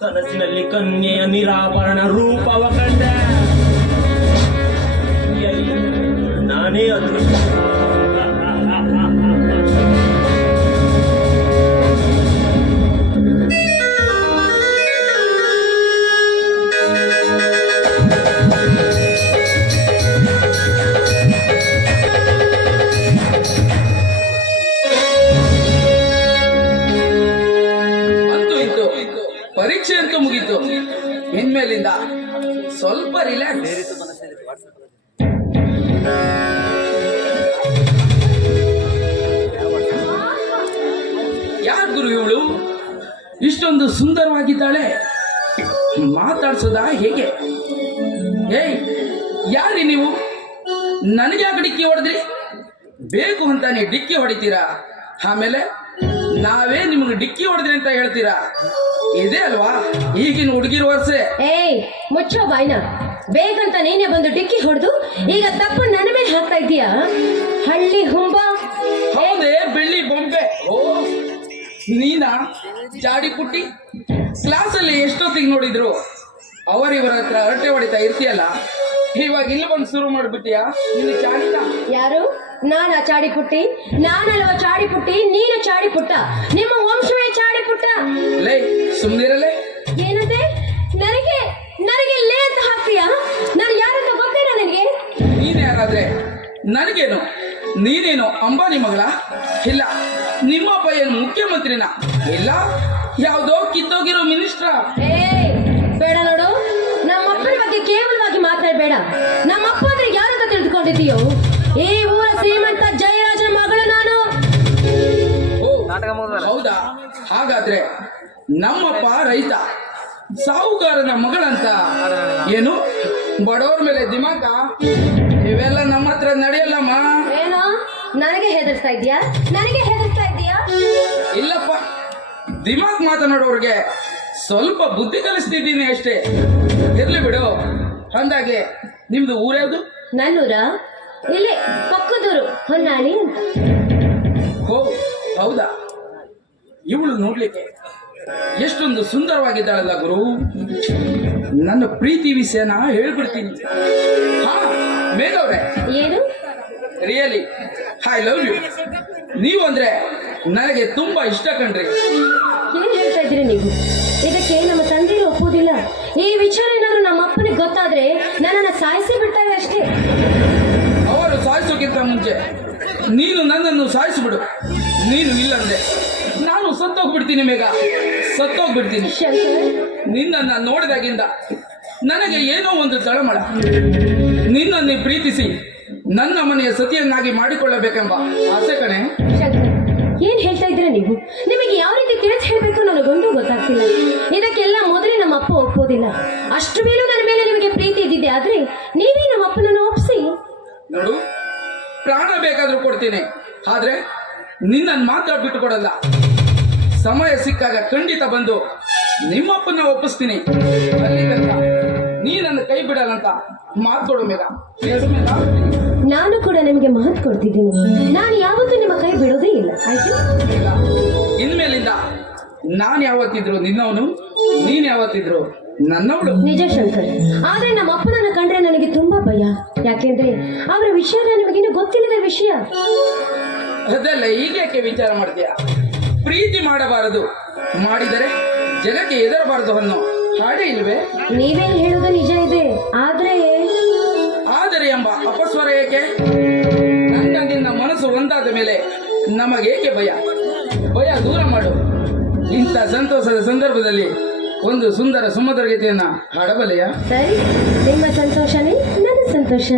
ಕನಸಿನಲ್ಲಿ ಕನ್ಯೆಯ ನಿರಾಭರಣ ರೂಪವ ಕಂಡೆ ನಾನೇ ಅದೃಷ್ಟ ತುಂಬಾ ರಿಲ್ಯಾಕ್ಸ್. ಯಾರ್ ಗುರು ಇವಳು ಇಷ್ಟೊಂದು ಸುಂದರವಾಗಿದ್ದಾಳೆ? ಮಾತಾಡ್ಸೋದಾ ಹೇಗೆ? ಏಯ್, ಯಾರಿ ನೀವು? ನನಗೆ ಯಾಕೆ ಡಿಕ್ಕಿ ಹೊಡೆದ್ರಿ? ಬೇಕು ಅಂತಾನೆ ಡಿಕ್ಕಿ ಹೊಡಿತೀರಾ, ಆಮೇಲೆ ನಾವೇ ನಿಮ್ಗೆ ಡಿಕ್ಕಿ ಹೊಡೆದ್ರಿ ಅಂತ ಹೇಳ್ತೀರಾ? ಇದೇ ಅಲ್ವಾ ಈಗಿನ ಹುಡುಗಿರ ವರ್ಷೆ. ಏಯ್, ಮುಚ್ಚೋ ಬಾಯ್ನ. ಬೇಕಂತ ನೀನೇ ಬಂದು ಡಿಕ್ಕಿ ಹೊಡೆದು ಈಗ ತಪ್ಪು ನನ್ನ ಮೇಲೆ ಹಾಕ್ತಾ ಇದೀಯಾ? ಹಳ್ಳಿ ಹುಂಬ. ಹೌದೇ ಬೆಳ್ಳಿ ಬೊಂಬೆ. ಓ, ನೀನಾ ಜಾಡಿ ಪುಟ್ಟಿ? ಕ್ಲಾಸಲ್ಲಿ ಎಷ್ಟೊತ್ತಿಗೆ ನೋಡಿದ್ರು ಅವರಿವರ ಹತ್ರ ಹರಟೆ ಹೊಡಿತಾ ಇರ್ತೀಯಲ್ಲ, ಇವಾಗ ಇಲ್ಲಿ ಬಂದು ಶುರು ಮಾಡ್ಬಿಟ್ಟಿಯಾ ನಿನ್ನ ಚಾಡಿತ? ಯಾರು? ನಾನ ಚಾಡಿ ಪುಟ್ಟಿ? ನಾನಲ್ವ ಚಾಡಿ ಪುಟ್ಟಿ, ನೀನು ಚಾಡಿ ಪುಟ್ಟ. ನಿಮ್ಮ ವಂಶವೇ ಚಾಡಿ ಪುಟ್ಟ. ಲೇ, ಸುಮ್ನಿರಲೇ. ಏನಂತೆ? ನನಗೆ ನನಗೆ ಲೇ ಅಂತ ಹಾಕ್ತೀಯಾ? ನಾನು ಯಾರಂತ ಗೊತ್ತೇನಾ ನನಗೆ? ನೀನ್ ಯಾರಾದ್ರೆ ನನಗೇನು? ನೀನೇನು ಅಂಬಾನಿ ಮಗಳ? ಇಲ್ಲ, ನಿಮ್ಮಪ್ಪ ಏನು ಮುಖ್ಯಮಂತ್ರಿನ? ಇಲ್ಲ, ಯಾವ್ದೋ ಕಿತ್ತೋಗಿರೋ ಮಿನಿಸ್ಟ್ರ? ಏಯ್, ಬೇಡ ನೋಡು. ನಮ್ಮಪ್ಪನ ಬಗ್ಗೆ ಕೇವಲವಾಗಿ ಮಾತಾಡಬೇಡ. ನಮ್ಮಪ್ಪ ಅಂದ್ರೆ ಯಾರಂತ ತಿಳಿದುಕೊಂಡಿದ್ದೀಯೋ? ಈ ಊರ ಶ್ರೀಮಂತ ಜಯರಾಜನ ಮಗಳು ನಾನು. ಓ, ಹೌದಾ? ಹಾಗಾದ್ರೆ ನಮ್ಮಪ್ಪ ರೈತ, ಸಾಹುಕಾರನ ಮಗಳಂತ. ಏನು ಬಡವ್ರ ಮೇಲೆ ದಿಮಾಕ? ಇವೆಲ್ಲ ನಮ್ಮ ಹತ್ರ ನಡೆಯಲ್ಲಮ್ಮ. ಏನೋ ನನಗೆ ಹೆದರ್ಸ್ತಾ ಇದ್ಯಾ? ನನಗೆ ಹೆದರ್ಸ್ತಾ ಇದ್ಯಾ? ಇಲ್ಲಪ್ಪ, ದಿಮಾಕ್ ಮಾತನಾಡೋರ್ಗೆ ಸ್ವಲ್ಪ ಬುದ್ಧಿ ಕಲಿಸ್ತಿದ್ದೀನಿ ಅಷ್ಟೇ. ಇರ್ಲಿ ಬಿಡು. ಅಂದಾಗೆ ನಿಮ್ದು ಊರ್ಯಾವ್ದು? ನನ್ನೂರ? ಇಲ್ಲಿ ಪಕ್ಕದೂರು, ಹೊನ್ನಾಳಿ ಅಂತ. ಹೋ, ಹೌದಾ? ಇವಳು ನೋಡ್ಲಿಕ್ಕೆ ಎಷ್ಟೊಂದು ಸುಂದರವಾಗಿದ್ದಾಳಲ್ಲ ಗುರು. ನನ್ನ ಪ್ರೀತಿ ವಿಷಯನ ಹೇಳ್ಬಿಡ್ತೀನಿ. ಹಾ, ಮೇಘವ್ರೆ, ಏನು? Really I love you. ನೀವು ಅಂದ್ರೆ ನನಗೆ ತುಂಬಾ ಇಷ್ಟ ಕಣ್ರಿ. ಏನ್ ಹೇಳ್ತಾ ಇದ್ದೀರಿ ನೀವು? ಇದಕ್ಕೆ ನಮ್ಮ ತಂದೆಯೂ ಒಪ್ಪುವುದಿಲ್ಲ. ಈ ವಿಚಾರ ಏನಾದ್ರೂ ನಮ್ಮ ಅಪ್ಪನಿಗೆ ಗೊತ್ತಾದ್ರೆ ನನ್ನನ್ನು ಸಾಯಿಸಿ ಬಿಡ್ತಾರೆ ಅಷ್ಟೇ. ಅವರು ಸಾಯಿಸೋಕ್ಕಿಂತ ಮುಂಚೆ ನೀನು ನನ್ನನ್ನು ಸಾಯಿಸಿಬಿಡು. ನೀನು ಇಲ್ಲಂದ್ರೆ ನಾನು ಸತ್ತೋಗ್ಬಿಡ್ತೀನಿ ಮೇಘ, ಸತ್ತೋಗ್ಬಿಡ್ತೀನಿ. ಶಂಕರ್, ನಿನ್ನನ್ನು ನೋಡಿದಾಗಿಂದ ನನಗೆ ಏನೋ ಒಂದು ತಳಮಳ. ನಿನ್ನನ್ನೇ ಪ್ರೀತಿಸಿ ನನ್ನ ಮನೆಯ ಸತಿಯನ್ನಾಗಿ ಮಾಡಿಕೊಳ್ಳಬೇಕೆಂಬ ಆಸೆ ಕಣೆ. ಶಂಕರ್, ಏನ್ ಹೇಳ್ತಾ ಇದ್ದೀರಾ ನೀವು? ನಿಮಗೆ ಯಾವ ರೀತಿ ತಿಳಿಸಿ ಹೇಳ್ಬೇಕು ನನಗೊಂದು ಗೊತ್ತಾಗ್ತಿಲ್ಲ. ಇದಕ್ಕೆಲ್ಲ ಮೊದಲೇ ನಮ್ಮ ಅಪ್ಪ ಒಪ್ಪೋದಿಲ್ಲ. ಅಷ್ಟು ಮೇಲೂ ನನ್ನ ಮೇಲೆ ನಿಮಗೆ ಪ್ರೀತಿ ಇದ್ದಿದೆ, ಆದ್ರೆ ನೀವೇ ನಮ್ಮ ಅಪ್ಪನನ್ನು ಒಪ್ಪಿಸಿ. ನೋಡು, ಪ್ರಾಣ ಬೇಕಾದ್ರೂ ಕೊಡ್ತೀನಿ, ಆದ್ರೆ ನಿನ್ನನ್ನು ಮಾತ್ರ ಬಿಟ್ಟುಕೊಡಲ್ಲ. ಸಮಯ ಸಿಕ್ಕಾಗ ಖಂಡಿತ ಬಂದು ನಿಮ್ಮಪ್ಪನ ಒಪ್ಪಿಸ್ತೀನಿ. ಅಲ್ಲಿ ತನಕ ನೀ ನನ್ನ ಕೈ ಬಿಡಲ್ಲಂತ ಮಾತ್ಕೊಡು ಮೇಘ. ನಾನು ಕೂಡ ನಿಮಗೆ ಮಾತು ಕೊಡ್ತಿದ್ದೀನಿ. ನಾನು ಯಾವತ್ತೂ ನಿಮ್ಮ ಕೈ ಬಿಡೋದೇ ಇಲ್ಲ, ಆಯ್ತು? ಇನ್ಮೇಲಿಂದ ನಾನು ಯಾವತ್ತಿದ್ರು ನಿನ್ನವನು, ನೀನ್ ಯಾವತ್ತಿದ್ರು ನನ್ನವಳು. ನಿಜ ಶಂಕರ್, ಆದ್ರೆ ನಮ್ಮ ಅಪ್ಪನನ್ನು ಕಂಡ್ರೆ ನನಗೆ ತುಂಬಾ ಭಯ. ಯಾಕೆಂದ್ರೆ ಅವರ ವಿಷಯ ನಿಮಗಿನ್ನೂ ಗೊತ್ತಿಲ್ಲದ ವಿಷಯ. ಅದೆಲ್ಲ ಈಗೇಕೆ ವಿಚಾರ ಮಾಡ್ತೀಯ? ಪ್ರೀತಿ ಮಾಡಬಾರದು, ಮಾಡಿದರೆ ಜಗಕ್ಕೆ ಹೆದರಬಾರದು ಅನ್ನೋ ಹಾಡೇ ಇಲ್ವೇ? ನೀವೇನು ಹೇಳೋದು ನಿಜ ಇದೆ, ಆದರೆ ಎಂಬ ಅಪಸ್ವರ ಏಕೆ? ನನ್ನ ನಿನ್ನ ಮನಸ್ಸು ಒಂದಾದ ಮೇಲೆ ನಮಗೇಕೆ ಭಯ? ಭಯ ದೂರ ಮಾಡು. ಇಂಥ ಸಂತೋಷದ ಸಂದರ್ಭದಲ್ಲಿ ಒಂದು ಸುಂದರ ಸುಮಧುರ ಗೀತೆಯನ್ನ ಹಾಡಬಲ್ಲೆಯ? ಸರಿ, ನಿಮ್ಮ ಸಂತೋಷನೇ ನನ್ನ ಸಂತೋಷ.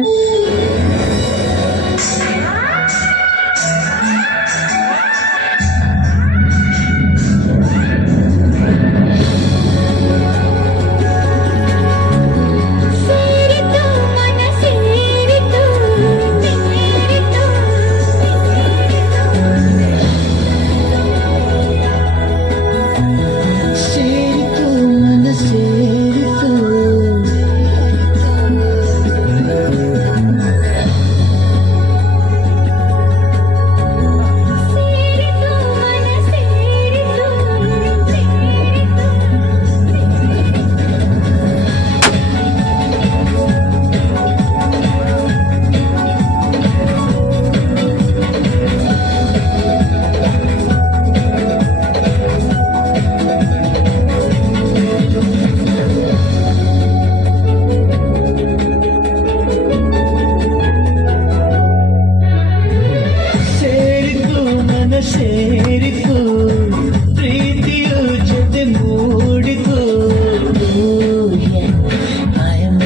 ಸೇರಿತು ಪ್ರೀತಿಯು ಜೊತೆ ಮೂಡಿತು. I am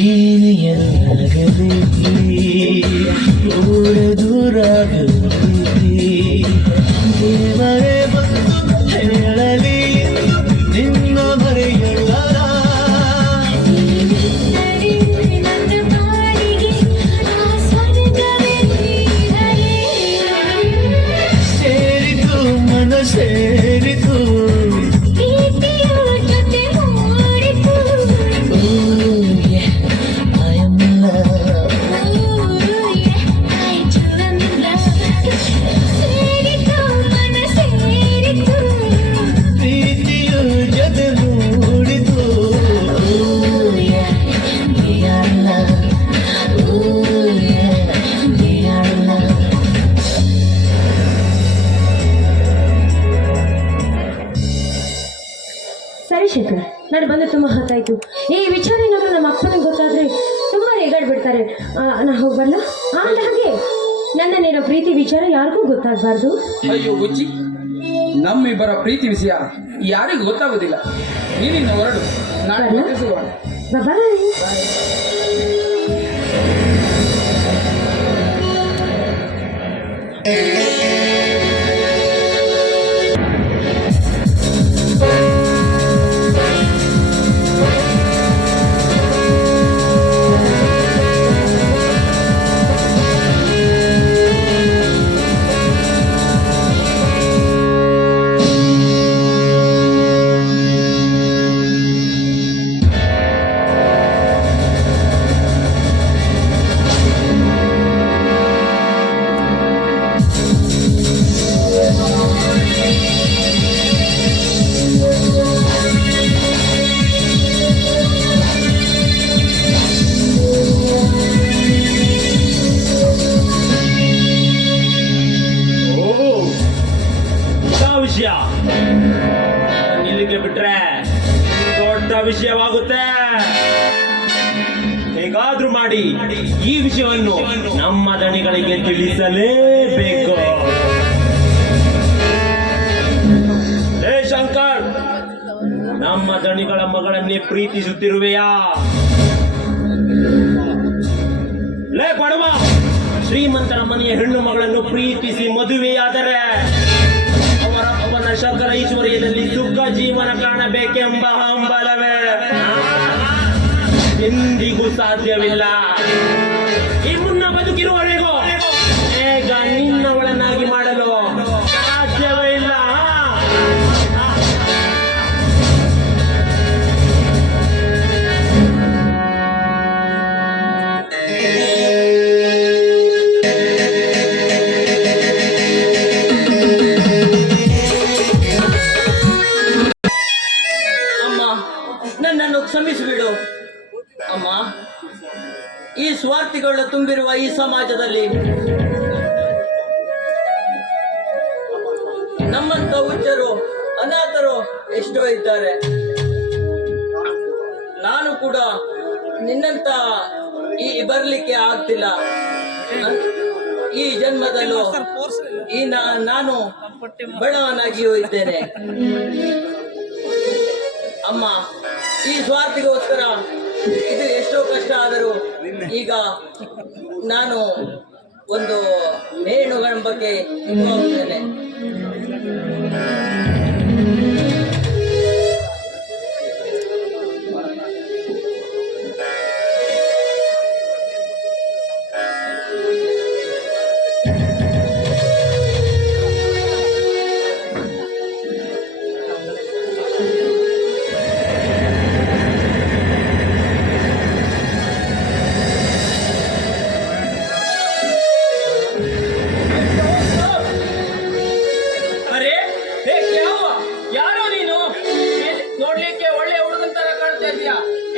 ಏನು ಎಲ್ಲಗಲಿ ದೂರ ದೂರಾಗಲಿ ದೇವರೇ ಬಂದು ಹೇಳಲಿ ನಿನ್ನ ಮರೆಯಲ್ಲ ಸೇರಿತು ಮನ ಸೇರಿತು ಪ್ರೀತಿಯು ಜೊತೆ ಮೂಡಿತು ಸರಿ ಶೇಖರ್, ನಾನು ಬಂದು ತುಂಬ ಹೊತ್ತಾಯ್ತು. ಈ ವಿಚಾರ ಏನಾದರೂ ನಮ್ಮ ಅಪ್ಪನಿಗೆ ಗೊತ್ತಾದ್ರೆ ತುಂಬ ರೇಗಾಡ್ಬಿಡ್ತಾರೆ. ನಾ ಹೋಗ್ಬಲ್ಲ. ಆದ ಹಾಗೆ ನನ್ನನ್ನೇನೋ ಪ್ರೀತಿ ವಿಚಾರ ಯಾರಿಗೂ ಗೊತ್ತಾಗಬಾರ್ದು. ಅಯ್ಯೋ ಉಜ್ಜಿ, ನಮ್ಮಿಬ್ಬರ ಪ್ರೀತಿ ವಿಷಯ ಯಾರಿಗೂ ಗೊತ್ತಾಗೋದಿಲ್ಲ. ನೀನಿನ್ನ ಹೊರಡು, ನಾಳೆ ಮತ್ತೆ ಸಿಗೋಣ. ಬಾಯ್. ವಿಷಯ ನಿಲ್ಲಿಗೆ ಬಿಟ್ರೆ ದೊಡ್ಡ ವಿಷಯವಾಗುತ್ತೆ. ಹೇಗಾದ್ರೂ ಮಾಡಿ ಈ ವಿಷಯವನ್ನು ನಮ್ಮ ದಣಿಗಳಿಗೆ ತಿಳಿಸಲೇಬೇಕು. ಹೇ ಶಂಕರ್, ನಮ್ಮ ದಣಿಗಳ ಮಗಳನ್ನೇ ಪ್ರೀತಿಸುತ್ತಿರುವೆಯಾ? ಲೇ ಬಡವ, ಶ್ರೀಮಂತರ ಮನೆಯ ಹೆಣ್ಣು ಮಗಳನ್ನು ಪ್ರೀತಿಸಿ ಮದುವೆಯಾದರೆ ಅವನ ಶಂಕರ ಐಶ್ವರ್ಯದಲ್ಲಿ ಸುಖ ಜೀವನ ಕಾಣಬೇಕೆಂಬ ಹಂಬಲವೇ ಎಂದಿಗೂ ಸಾಧ್ಯವಿಲ್ಲ. ಈ ಮುನ್ನ ಬದುಕಿರುವವರೆಗೂ ಬೇಗ ನಿನ್ನವಳನ್ನಾಗಿ ಮಾಡಲು ಸಾಧ್ಯವೇ ಇಲ್ಲ. ನನ್ನನ್ನು ಕ್ಷಮಿಸಿಬಿಡು ಅಮ್ಮ. ಈ ಸ್ವಾರ್ಥಿಗಳು ತುಂಬಿರುವ ಈ ಸಮಾಜದಲ್ಲಿ ನಮ್ಮಂತ ಹುಚ್ಚರು ಅನಾಥರು ಎಷ್ಟೋ ಇದ್ದಾರೆ. ನಾನು ಕೂಡ ನಿನ್ನಂತ ಬರ್ಲಿಕ್ಕೆ ಆಗ್ತಿಲ್ಲ. ಈ ಜನ್ಮದಲ್ಲೂ ನಾನು ಬಡವನಾಗಿಯೂ ಇದ್ದೇನೆ ಅಮ್ಮ. ಈ ಸ್ವಾರ್ಥಿಗೋಸ್ಕರ ಇದು ಎಷ್ಟೋ ಕಷ್ಟ ಆದರೂ ಈಗ ನಾನು ಒಂದು ಹೆಣ್ಣುಗಳ ಬಗ್ಗೆ ಇದು ಆಗುತ್ತೇನೆ.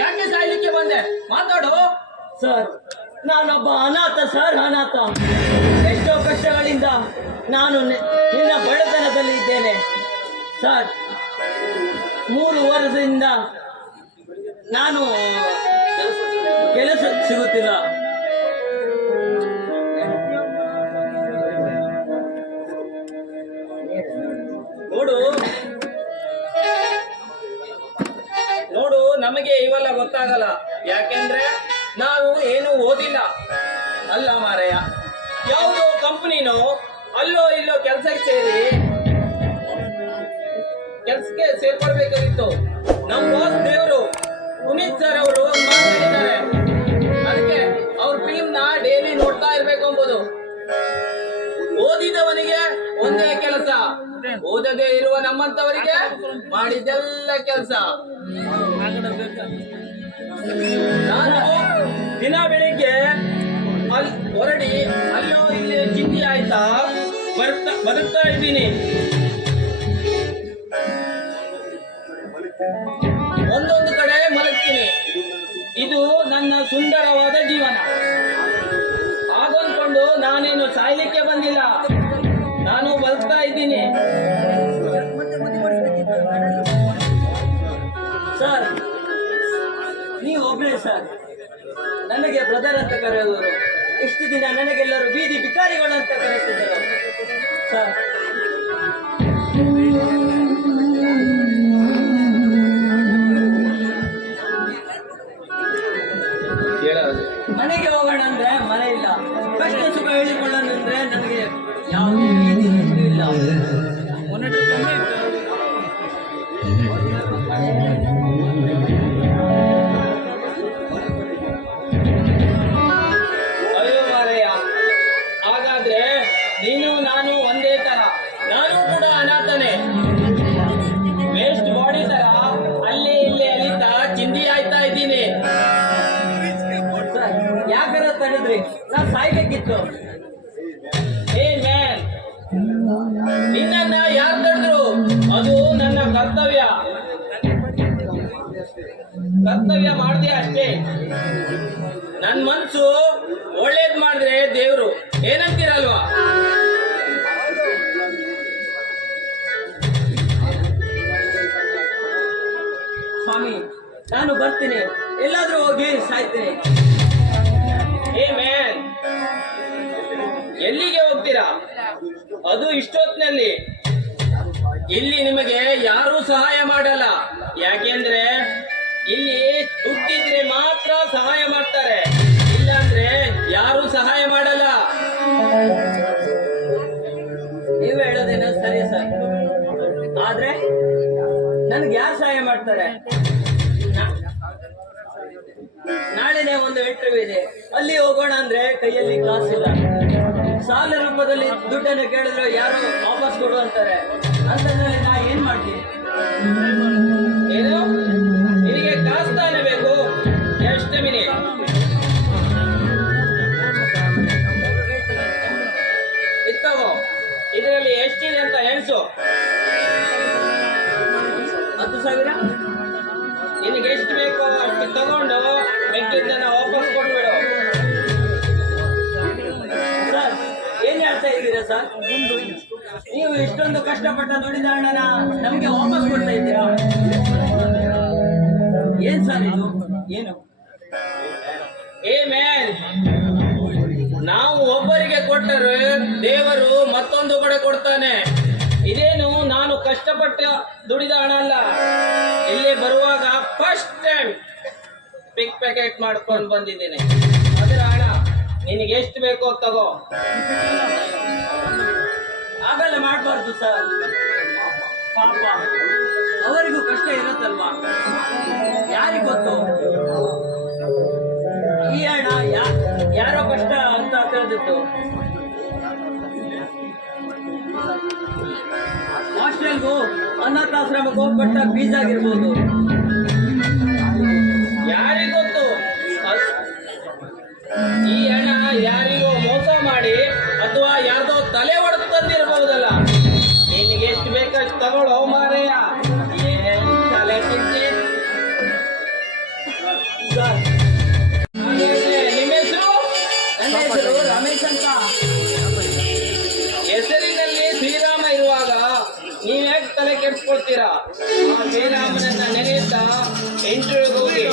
ಯಾಕೆ ಸಾಯ್ಲಿಕ್ಕೆ ಬಂದೆ? ಮಾತಾಡು ಸರ್. ನಾನೊಬ್ಬ ಅನಾಥ ಸರ್, ಅನಾಥ. ಎಷ್ಟೋ ಕಷ್ಟಗಳಿಂದ ನಾನು ನಿನ್ನ ಬಡತನದಲ್ಲಿ ಇದ್ದೇನೆ ಸರ್. 3 ವರ್ಷದಿಂದ ನಾನು ಕೆಲಸ ಸಿಗುತ್ತಿಲ್ಲ. ನೋಡು, ನಮಗೆ ಇವೆಲ್ಲ ಗೊತ್ತಾಗಲ್ಲ. ಯಾಕೆಂದ್ರೆ ಸೇರ್ಕೊಳ್ಬೇಕಾಗಿತ್ತು. ನಮ್ಮ ಬಾಸ್ ದೇವರು ಪುನೀತ್ ಸರ್ ಅವರು ಮಾತಾಡಿದ್ದಾರೆ. ಅದಕ್ಕೆ ಅವ್ರ ಫಿಲ್ಮ್ ನ ಡೈಲಿ ನೋಡ್ತಾ ಇರ್ಬೇಕು ಎಂಬುದು. ಓದಿದವನಿಗೆ ಒಂದೇ ಕೆಲಸ, ಓದದೇ ಇರುವ ನಮ್ಮಂತವರಿಗೆ ಮಾಡಿದ್ದೆಲ್ಲ ಕೆಲಸ. ನಾನು ದಿನ ಬೆಳಿಗ್ಗೆ ಹೊರಡಿ ಅಲ್ಲೋ ಇಲ್ಲಿ ಚಿಂತೆ ಆಯ್ತಾ ಬದುಕ್ತಾ ಇದ್ದೀನಿ. ಒಂದೊಂದು ಕಡೆ ಮಲಗ್ತೀನಿ. ಇದು ನನ್ನ ಸುಂದರವಾದ ಜೀವನ. ಹಾಗಂದ್ಕೊಂಡು ನಾನೇನು ಸಾಯ್ಲಿಕ್ಕೆ ಬಂದಿಲ್ಲ, ನಾನು ಬದುಕ್ತಾ ಇದ್ದೀನಿ. ಸರ್, ನೀವು ಒಬ್ಬರೇ ಸರ್ ನನಗೆ ಬ್ರದರ್ ಅಂತ ಕರೆಯುವರು. ಇಷ್ಟು ದಿನ ನನಗೆಲ್ಲರೂ ಬೀದಿ ಭಿಕಾರಿಗಳು ಅಂತ ಕರೆಯುತ್ತಿದ್ದರು ಸರ್. ಮನೆಗೆ ಹೋಗೋಣ ಅಂದ್ರೆ ಮನೆ ಇಲ್ಲ, ಕಷ್ಟ ಸುಖ ಹೇಳಿಕೊಳ್ಳೋಣ ಅಂದ್ರೆ ನನಗೆ ಯಾವುದೇ ರೀತಿ ಇಲ್ಲ. ಅಯ್ಯೋ ಮಾರಯ್ಯ, ಹಾಗಾದ್ರೆ ನೀನು ನಾನು ಒಂದೇ ತರ. ನಾನು ಕೂಡ ಅನಾಥನೆ, ವೇಸ್ಟ್ ಬಾಡಿ ತರ ಅಲ್ಲಿ ಇಲ್ಲಿ ಅಲಿತಾ ಚಿಂದಿ ಆಯ್ತಾ ಇದ್ದೀನಿ. ಯಾಕರ ತಡೆದ್ರಿ? ನಾ ಸಾಯ್ಬೇಕಿತ್ತು. ಏ ಮ್ಯಾನ್, ನಿನ್ನನ್ನ ಯಾರು ತಡೆದ್ರು? ಅದು ನನ್ನ ಕರ್ತವ್ಯ ಮಾಡಿದೆ ಅಷ್ಟೇ. ನನ್ ಮನ್ಸು ಒಳ್ಳೇದ್ ಮಾಡಿದ್ರೆ ದೇವ್ರು ಏನಂತೀರಲ್ವಾ? ಸ್ವಾಮಿ, ನಾನು ಬರ್ತೀನಿ, ಎಲ್ಲಾದ್ರೂ ಹೋಗಿ ಸಾಯ್ತೀನಿ. ಏ ಮ್ಯಾನ್, ಎಲ್ಲಿಗೆ ಹೋಗ್ತೀರಾ? ಅದು ಇಷ್ಟೊತ್ತಿನಲ್ಲಿ. ಇಲ್ಲಿ ನಿಮಗೆ ಯಾರೂ ಸಹಾಯ ಮಾಡಲ್ಲ. ಯಾಕೆಂದ್ರೆ ಇಲ್ಲಿ ದುಡ್ಡಿದ್ರೆ ಮಾತ್ರ ಸಹಾಯ ಮಾಡ್ತಾರೆ, ಇಲ್ಲಾಂದ್ರೆ ಯಾರೂ ಸಹಾಯ ಮಾಡಲ್ಲ. ನೀವು ಹೇಳೋದೇನೋ ಸರಿ ಸರ್, ಆದ್ರೆ ನನ್ಗೆ ಯಾರು ಸಹಾಯ ಮಾಡ್ತಾರೆ? ನಾಳೆನೇ ಒಂದು ಇಂಟರ್ವ್ಯೂ ಇದೆ, ಅಲ್ಲಿ ಹೋಗೋಣ ಅಂದ್ರೆ ಕೈಯಲ್ಲಿ ಕಾಸಿಲ್ಲ. ಸಾಲ ರೂಪದಲ್ಲಿ ದುಡ್ಡನ್ನು ಕೇಳಿದ್ರೆ ಯಾರು ವಾಪಸ್ ಕೊಡು ಅಂತಾರೆ. ಅಂತಂದ್ರೆ ನಾ ಏನ್ ಮಾಡ್ತೀನಿ? ಏನು ನಿನಗೆ ಕಾಸು ತಾನೇ ಬೇಕು? ಎಷ್ಟು ಮಿನಿಟ್? ಇತ್ತವೋ, ಇದರಲ್ಲಿ ಎಷ್ಟಿದೆ ಅಂತ ಎಣಿಸು. 10,000. ನಿನಗೆ ಎಷ್ಟು ಬೇಕೋ ಅಷ್ಟು ತಗೊಂಡು ಮಿಕ್ಕಿದ್ದನ್ನ ವಾಪಸ್ ಕೊಟ್ಬಿಡು. ಸರ್, ಏನ್ ಹೇಳ್ತಾ ಇದ್ದೀರಾ ಸರ್? ನೀವು ಇಷ್ಟೊಂದು ಕಷ್ಟಪಟ್ಟ ದುಡಿದ ಹಣನ ನಮ್ಗೆ ವಾಪಸ್ ಕೊಡ್ತಾ ಇದ್ದೀರಾ? ಏನ್ ಸರ್ ಇದು? ಏನು? ಏ ಮ್ಯಾನ್, ನಾವು ಒಬ್ಬರಿಗೆ ಕೊಟ್ಟರೆ ದೇವರು ಮತ್ತೊಂದು ಕಡೆ ಕೊಡ್ತಾನೆ. ಇದೇನು ನಾನು ಕಷ್ಟಪಟ್ಟ ದುಡಿದ ಹಣ ಅಲ್ಲ. ಇಲ್ಲಿ ಬರುವಾಗ ಫಸ್ಟ್ ಟೈಮ್ ಪಿಕ್ ಪ್ಯಾಕೆಟ್ ಮಾಡ್ಕೊಂಡು ಬಂದಿದ್ದೀನಿ. ಅದರ ಹಣ ನಿನಗೆ ಎಷ್ಟು ಬೇಕೋ ತಗೋ. ಆಗಲ್ಲ, ಮಾಡಬಾರ್ದು ಸರ್. ಪಾಪ ಅವರಿಗೂ ಕಷ್ಟ ಇರುತ್ತಲ್ವಾ? ಯಾರಿಗ್ ಗೊತ್ತು? ಈ ಹಣ ಯಾರೋ ಕಷ್ಟ ಅಂತ ತಿಳಿದಿತ್ತು. ಹಾಸ್ಟೆಲ್ಗೂ ಅನಾಥಾಶ್ರಮಕ್ಕೂ ಕೊಟ್ಟ ಫೀಸ್ ಆಗಿರ್ಬೋದು. ಯಾರಿಗೊತ್ತು? ಈ ಹಣ ಯಾರಿಗೋ ಮೋಸ ಮಾಡಿ ಅಥವಾ ಯಾರ್ದೋ ತಲೆ ಹೊಡೆದು ತಂದಿರಬಹುದಲ್ಲ. ನಿನಗೆ ಎಷ್ಟು ಬೇಕಷ್ಟು ತಗೊಳ್ಳೋ ಮಾರೇಯ. ಏನ್ ತಲೆ ತಿಂತಿ? ನಿಮ್ಮ ಹೆಸರು? ನನ್ನ ಹೆಸರು ರಮೇಶ್ ಅಂತ. ಹೆಸರಿನಲ್ಲಿ ಶ್ರೀರಾಮ ಇರುವಾಗ ನೀವ್ ಯಾಕೆ ತಲೆ ಕೆಡಿಸ್ಕೊಳ್ತೀರಾ? ಆ ಶ್ರೀರಾಮನನ್ನ ನೆನೆಯುತ್ತಾ ಇಂಟರ್ವ್ಯೂಗೆ ಹೋಗಿ.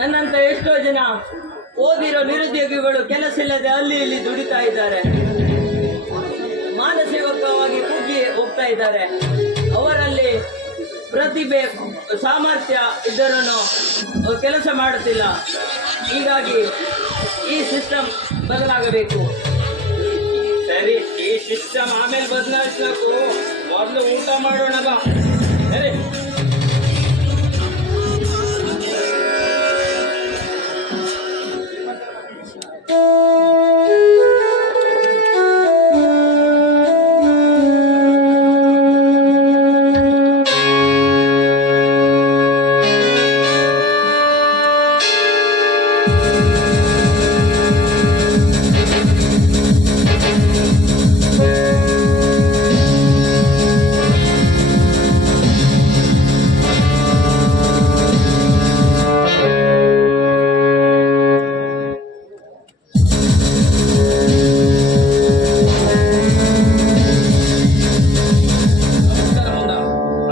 ನನ್ನಂತ ಎಷ್ಟೋ ಜನ ಓದಿರೋ ನಿರುದ್ಯೋಗಿಗಳು ಕೆಲಸ ಇಲ್ಲದೆ ಅಲ್ಲಿ ಇಲ್ಲಿ ದುಡಿತಾ ಇದ್ದಾರೆ, ಮಾನಸಿಕವಾಗಿ ಕುಗ್ಗಿ ಹೋಗ್ತಾ ಇದ್ದಾರೆ. ಅವರಲ್ಲಿ ಪ್ರತಿಭೆ ಸಾಮರ್ಥ್ಯ ಇದ್ದರೂ ಕೆಲಸ ಮಾಡುತ್ತಿಲ್ಲ. ಹೀಗಾಗಿ ಈ ಸಿಸ್ಟಮ್ ಬದಲಾಗಬೇಕು. ಸರಿ, ಈ ಸಿಸ್ಟಮ್ ಆಮೇಲೆ ಬದಲಾಯಿಸ್ಬೇಕು, ಮೊದಲು ಊಟ ಮಾಡೋಣ ಬಾ. ಸರಿ.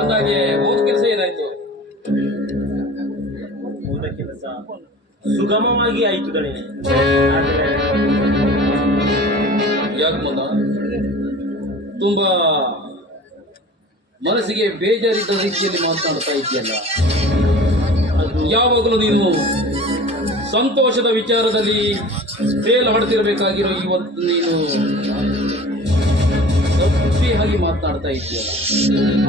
ಅಂದಾಗೆ ಓದ್ ಕೆಲಸ ಏನಾಯ್ತು? ಹೋದ ಕೆಲಸ ಸುಗಮವಾಗಿ ಆಯಿತು ದಣಿ. ಆದ್ರೆ ಯಾಕೆ ಮುಂದ ತುಂಬಾ ಮನಸ್ಸಿಗೆ ಬೇಜಾರಿದ್ದ ರೀತಿಯಲ್ಲಿ ಮಾತನಾಡ್ತಾ ಇದೆಯಲ್ಲ. ಯಾವಾಗಲೂ ನೀನು ಸಂತೋಷದ ವಿಚಾರದಲ್ಲಿ ತೇಲ್ ಹೊಡೆದಿರಬೇಕಾಗಿರೋ ಇವತ್ತು ನೀನು ತಪ್ಪಿ ಹಾಗೆ ಮಾತನಾಡ್ತಾ ಇದೆಯಲ್ಲ.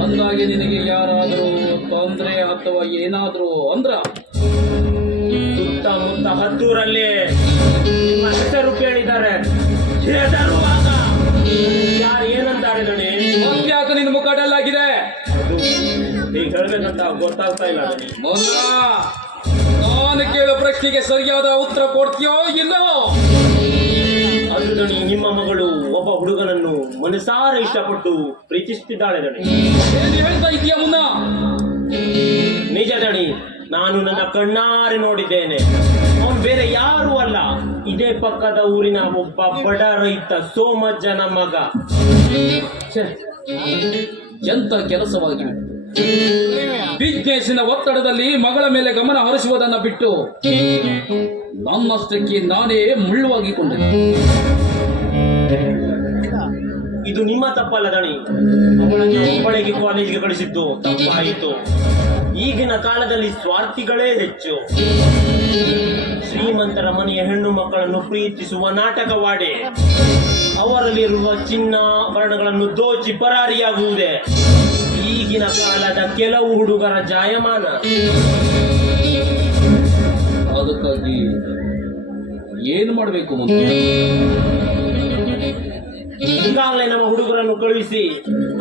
ಅಂದಾಗೆ ನಿನಗೆ ಯಾರಾದರೂ ತೊಂದರೆ ಅಥವಾ ಏನಾದರೂ ಅಂದ್ರ ಸುತ್ತಮುತ್ತ ಹತ್ತೂರಲ್ಲಿ ನಿಮ್ಮ ಹೆಸರು ಕೇಳಿದ್ದಾರೆ. ಹೆದರುವಾಗ ಯಾರು ಏನಂತಾರೆ ದಣಿ? ಯಾಕೆ ನಿನ್ನ ಮುಖ ಡಲ್ ಆಗಿದೆ? ಅದು ಈಗ ಹೇಳ್ಬೇಕಂತ ಗೊತ್ತಾಗ್ತಾ ಇಲ್ಲ ದಣಿ. ಮೊನ್ನ ನಾನು ಕೇಳೋ ಪ್ರಶ್ನೆಗೆ ಸರಿಯಾದ ಉತ್ತರ ಕೊಡ್ತೀಯೋ ಇಲ್ಲವೋ? ಅದು ದಣಿ, ನಿಮ್ಮ ಮಗಳು ಒಬ್ಬ ಹುಡುಗನನ್ನು ಮನಸಾರ ಇಷ್ಟಪಟ್ಟು ಪ್ರೀತಿಸುತ್ತಿದ್ದಾಳೆ ದಣಿ. ಏನು ಹೇಳ್ತಾ ಇದೀಯ ಮುನ್ನ? ನಿಜ ದಣಿ, ನಾನು ನನ್ನ ಕಣ್ಣಾರೆ ನೋಡಿದ್ದೇನೆ. ಅವನು ಬೇರೆ ಯಾರೂ ಅಲ್ಲ, ಇದೇ ಪಕ್ಕದ ಊರಿನ ಒಬ್ಬ ಬಡ ರೈತ ಸೋಮಜ್ಜನ ಮಗ. ಛೆ, ಎಂತ ಕೆಲಸವಾಗಿವೆ. ಬಿಸ್ನೆಸ್ಸಿನ ಒತ್ತಡದಲ್ಲಿ ಮಗಳ ಮೇಲೆ ಗಮನ ಹರಿಸುವುದನ್ನ ಬಿಟ್ಟು ನನ್ನಷ್ಟಕ್ಕೆ ನಾನೇ ಮುಳ್ಳುವಾಗಿಕೊಂಡೆ. ಇದು ನಿಮ್ಮ ತಪ್ಪಲ್ಲ ದಣಿ. ಅವಳನ್ನು ಒಬ್ಬಳಿಗೆ ಕಾಲೇಜಿಗೆ ಕಳಿಸಿದ್ದು ತಪ್ಪಾಯಿತು. ಈಗಿನ ಕಾಲದಲ್ಲಿ ಸ್ವಾರ್ಥಿಗಳೇ ಹೆಚ್ಚು. ಶ್ರೀಮಂತರ ಮನೆಯ ಹೆಣ್ಣು ಮಕ್ಕಳನ್ನು ಪ್ರೀತಿಸುವ ನಾಟಕವಾಡಿ ಅವರಲ್ಲಿರುವ ಚಿನ್ನಾಭರಣಗಳನ್ನು ದೋಚಿ ಪರಾರಿಯಾಗುವುದೇ ಈಗಿನ ಕಾಲದ ಕೆಲವು ಹುಡುಗರ ಜಾಯಮಾನ. ಅದಕ್ಕಾಗಿ ಏನು ಮಾಡಬೇಕು ಮುಂದೆ? ಈಗಾಗಲೇ ನಮ್ಮ ಹುಡುಗರನ್ನು ಕಳುಹಿಸಿ